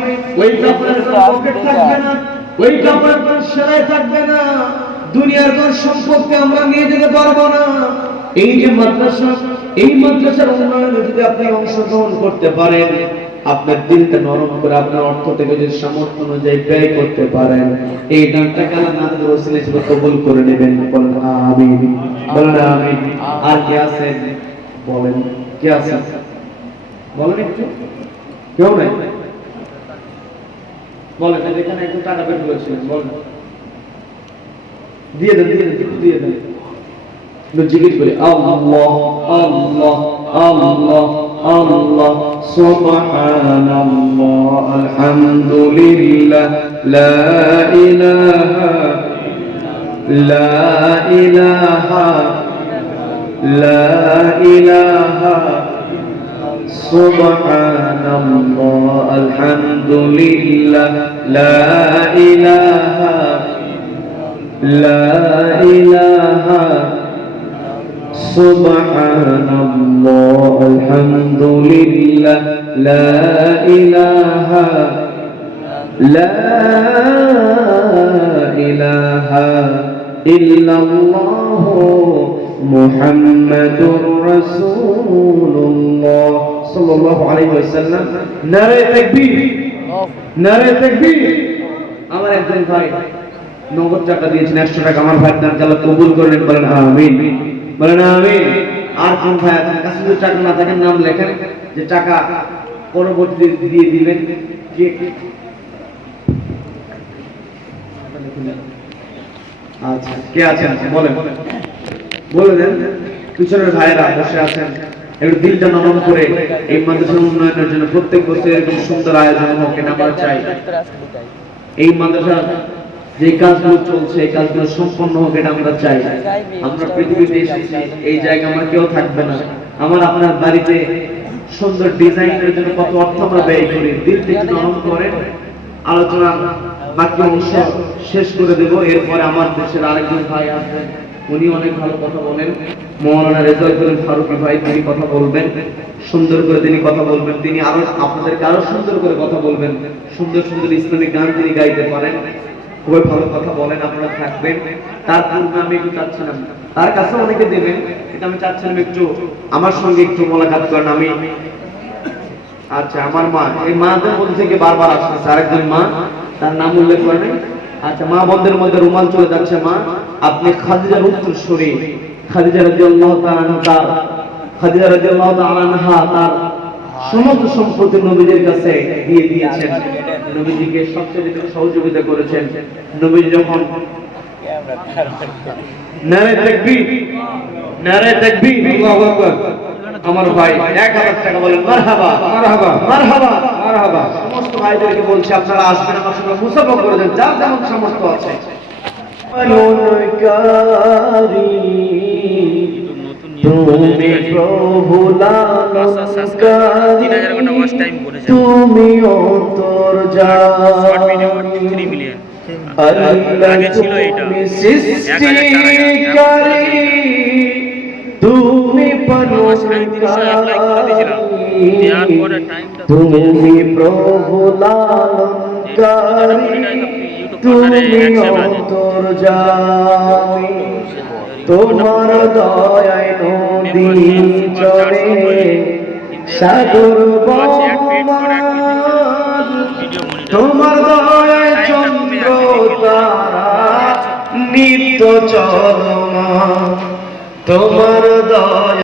ওই কাপড়ের কোনো পকেট থাকবে না, ওই কাপড়ের কোনো সেলাই থাকবে না, দুনিয়ার কোন সম্পত্তি আমরা নিয়ে যেতে পারবো না। এই যে মাদ্রাসা, এই মাদ্রাসার উন্নয়নে যদি আপনি অংশগ্রহণ করতে পারেন, আপনার দিলটা নরম করে আপনার অর্থ থেকে যদি সামর্থ্য অনুযায়ী ব্যয় করতে পারেন, এই দানটাকে আল্লাহ নাদের ওসিলা হিসেবে কবুল করে নেবেন, বলেন আমিন, বলেন আমিন। আর কি আছেন বলেন, কি আছে বলেন, একটু কেউ নাই বলেন, এখানে একটু টাকা বের করেছিলেন, বলেন, দিয়ে দেন, দিয়ে দেন, দিয়ে দেন। জিজ্ঞেস করি আল্লাহ আল্লাহ আল্লাহ আল্লাহ সুবহানাল্লাহ আলহামদুলিল্লাহ লা ইলাহা লা ইলাহা লা ইলাহা সুবহানাল্লাহ আলহামদুলিল্লাহ লা ইলাহা লা ইলাহা সুবহানাল্লাহ আলহামদুলিল্লাহ লা ইলাহা লা ইলাহা ইল্লাল্লাহ মুহাম্মাদুর রাসূলুল্লাহ সাল্লাল্লাহু আলাইহি ওয়াসাল্লাম। নারে তাকবীর, নারে তাকবীর। আমার একজন ভাই নগদ টাকা দিয়েছেন 100 টাকা, আমার ভাইয়ের দান আল্লাহ কবুল করলেন, বলেন আমিন, বলেন আমিন। আর কোন ভাই আছেন কাছে যদি টাকা না থাকে নাম লেখেন, যে টাকা পরবর্তীতে দিয়ে দিবেন। কে আচ্ছা, কে আছেন বলেন, বলে দেন। পিছনের ভাইয়েরা বসে আছেন, একটু দিলটা নরম করে এই মাদ্রাসার উন্নয়নের জন্য প্রত্যেক বছর এরকম সুন্দর আয়োজন হোক, এটা আমরা চাই। এই মাদ্রাসা যে কাজগুলো চলছে এই কাজগুলো সম্পন্ন হোক, এটা আমরা চাই। আমরা পৃথিবীতে এসেছি, এই জায়গা আমার কেউ থাকবে না। আমার আপনার বাড়িতে সুন্দর ডিজাইনের জন্য কত অর্থ আমরা ব্যয় করি। দিল থেকে নরম করে আলোচনা বাকি অংশ শেষ করে দেব। এরপরে আমার দেশের আরেকজন ভাই আসবেন, উনি অনেক ভালো কথা বলেন, মৌলানা রেজাউল ফারুকী ভাই, তিনি কথা বলবেন সুন্দর করে, তিনি কথা বলবেন, তিনি আরো আপনাদেরকে আরো সুন্দর করে কথা বলবেন। সুন্দর সুন্দর ইসলামিক গান তিনি গাইতে পারেন, খুবই ভালো কথা বলেন, আপনারা থাকবেন। তার পূর্বে আমি একটু চাচ্ছিলাম, তার কাছে অনেকে দেবেন, এটা আমি চাচ্ছিলাম একটু আমার সঙ্গে একটু মোলাকাত করেন। আমি আচ্ছা, আমার মা, এই মাদের মধ্যে থেকে বারবার আসছে আরেকজন মা, তার নাম উল্লেখ করেন। আচ্ছা, মা বোনদের মধ্যে রুমাল চলে যাচ্ছে। মা, আপনি খাদিজার উত্তরসূরি, খাদিজা রাদিয়াল্লাহু তাআলা তার খাদিজা রাদিয়াল্লাহু তাআলা আনহা তার সমস্ত সম্পত্তি নবীদের কাছে দিয়ে দিয়েছেন, নবীজিকে সবচেয়ে বেশি সহযোগিতা করেছেন। নবীজি যখন নারে তাকবীর, নারে তাকবীর, আল্লাহু আকবার। আমার ভাই 1000 টাকা বলেন মারহাবা, মারহাবা, মারহাবা, মারহাবা। সমস্ত ভাইদেরকে বলছি আপনারা আসবেন, আমার সঙ্গে মুসাফা করে দেন, যার যেমন সামর্থ্য আছে। তুমি প্রভু লালনকারী, তুমি অন্তর্যামী, আল্লাহ তুমি সৃষ্টিকারী, তুমি পালনকারী, তুমি প্রভু লালনকারী, তুমি অন্তর্যামী। তোমার দয়ায় নদী চলে, সাগর বহমান, তোমার দয়ায় চন্দ্র তারা নিত্য চলমান, তোমার দয়া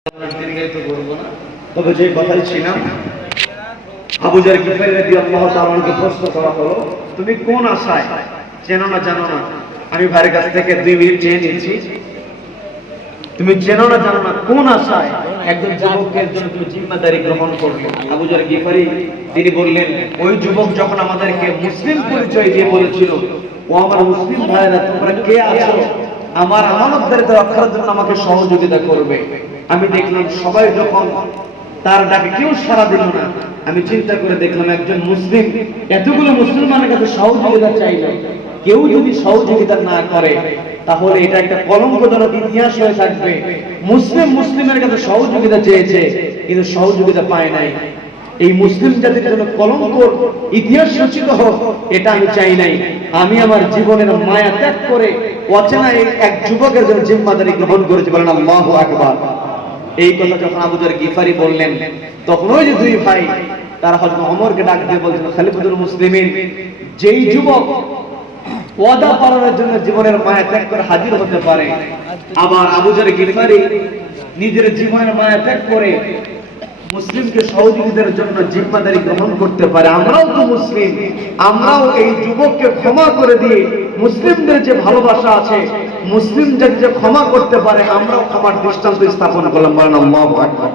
দীর্ঘায়িত করবো না, তবে যে কথাই ছিলাম, আবু জার গিফারী রাদিয়াল্লাহু তাআলা আনহুকে প্রশ্ন করা হলো, তুমি কোন আশায়, চেনো না জানো না? আমি ভাইয়ের কাছ থেকে 2 মিনিট চেয়ে নিয়েছি। তুমি চেনো না জানো না কোন আশায় একজন যুবকের জন্য তুমি জিম্মাদারি গ্রহণ করবে? আবু জার গিফারী তিনি বললেন, ওই যুবক যখন আমাদেরকে মুসলিম পরিচয় দিয়ে বলেছিল, ও আমার মুসলিম ভাইরা, তোমরা কে আছো আমার আমানতদারিতা রক্ষার জন্য আমাকে সহযোগিতা করবে? আমি দেখলাম সবাই যখন তার ডাকে কেউ সাড়া দিল না, আমি চিন্তা করে দেখলাম একজন মুসলিম এতগুলো মুসলমানের কাছে সহযোগিতা চাইল, কেউ যদি সহযোগিতা না করে তাহলে এটা একটা কলঙ্কজনক ইতিহাস হয়ে থাকবে। মুসলিমের কাছে সহযোগিতা চেয়েছে কিন্তু সহযোগিতা পায় নাই। এই মুসলিম জাতির জন্য কলঙ্কর ইতিহাস রচিত হোক, এটা আমি চাই নাই। আমি আমার জীবনের মায়া ত্যাগ করে অচেনা এক যুবকের জন্য জিম্মাদারি গ্রহণ করেছি। বলেন আল্লাহু আকবার। এই কথা যখন আবু যার গিফারী বললেন, তখন ওই যে 2 ভাই তারা হযরত ওমরকে ডাক দিয়ে বলছেন, খলিফাতুল মুসলিমিন, যেই যুবক ওয়াদা পালনের জন্য জীবনের মায়া ত্যাগ করে হাজির হতে পারে, আবার আবু যার গিফারী নিজের জীবনের মায়া ত্যাগ করে মুসলিমকে সহযোগিতার জন্য জিম্মাদারি গ্রহণ করতে পারে, আমরাও তো মুসলিম, আমরাও এই যুবককে ক্ষমা করে দিয়ে মুসলিমদের যে ভালোবাসা আছে, মুসলিম জাতি যে ক্ষমা করতে পারে, আমরাও ক্ষমার দৃষ্টান্ত স্থাপন করলাম। বলেন আল্লাহু আকবার,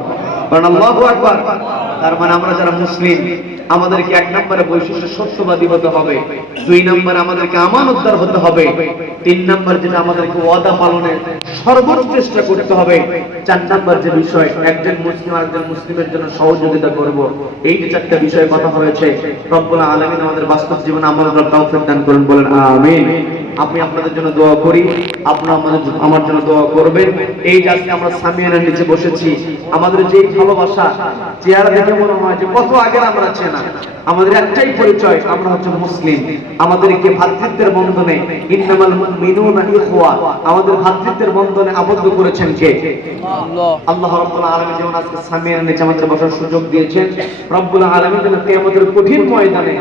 বলেন আল্লাহু আকবার। তার মানে আমরা যারা মুসলিম, আমাদেরকে 1 নম্বরে বৈশিষ্ট্য সত্যবাদী হতে হবে, 2 নম্বরে আমাদেরকে আমানতদার হতে হবে, 3 নম্বর যেটা আমাদেরকে ওয়াদা পালনের সর্বোচ্চ চেষ্টা করতে হবে, 4 নম্বর যে বিষয় একজন মুসলিম আরেকজন মুসলিমের জন্য সহযোগিতা করব। এই যে 4টা বিষয়ে কথা হয়েছে, রব্বুল আলামিন আমাদের বাস্তব জীবনে আমল করার তৌফিক দান করুন। বলেন আমিন। আমি আপনাদের জন্য দোয়া করি, আপনারা আমার জন্য দোয়া করবেন। এই যে আজকে আমরা সামিয়ানার নিচে বসেছি, আমাদের যে ভালোবাসা, চেহারা দেখে মনে হয় যে কত আগে আমরা চেনা। আমাদের একটাই পরিচয়, আমরা হচ্ছে মুসলিম। আমাদেরকে ভ্রাতৃত্বের বন্ধনে, ইন্নামাল মুমিনুনা ইখওয়া, আমাদের ভ্রাতৃত্বের বন্ধনে আবদ্ধ করেছেন কে? আল্লাহ। আল্লাহ রাব্বুল আলামিন যেমন আজকে সামিয়ানার নিচে আমাদের বসার সুযোগ দিয়েছেন, রব্বুল আলামিন যেন কিয়ামতের কঠিন ময়দানে,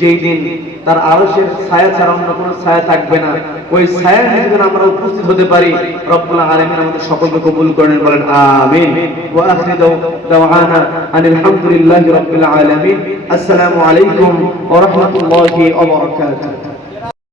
যেই দিন তার আরশের ছায়া ছাড়া অন্য কোনো ছায়া থাকবে না, ওই ছায়ার নিচে যেন আমরা উপস্থিত হতে পারি, রব্বুল আলামিন আমাদের সকলকে কবুল করেন। বলেন আমিন। ওয়া আখিরু দাওয়ানা আনিল হামদুলিল্লাহি রাব্বিল আলামিন। আসসালামু আলাইকুম ওয়া রাহমাতুল্লাহি ওয়া বারাকাতুহু।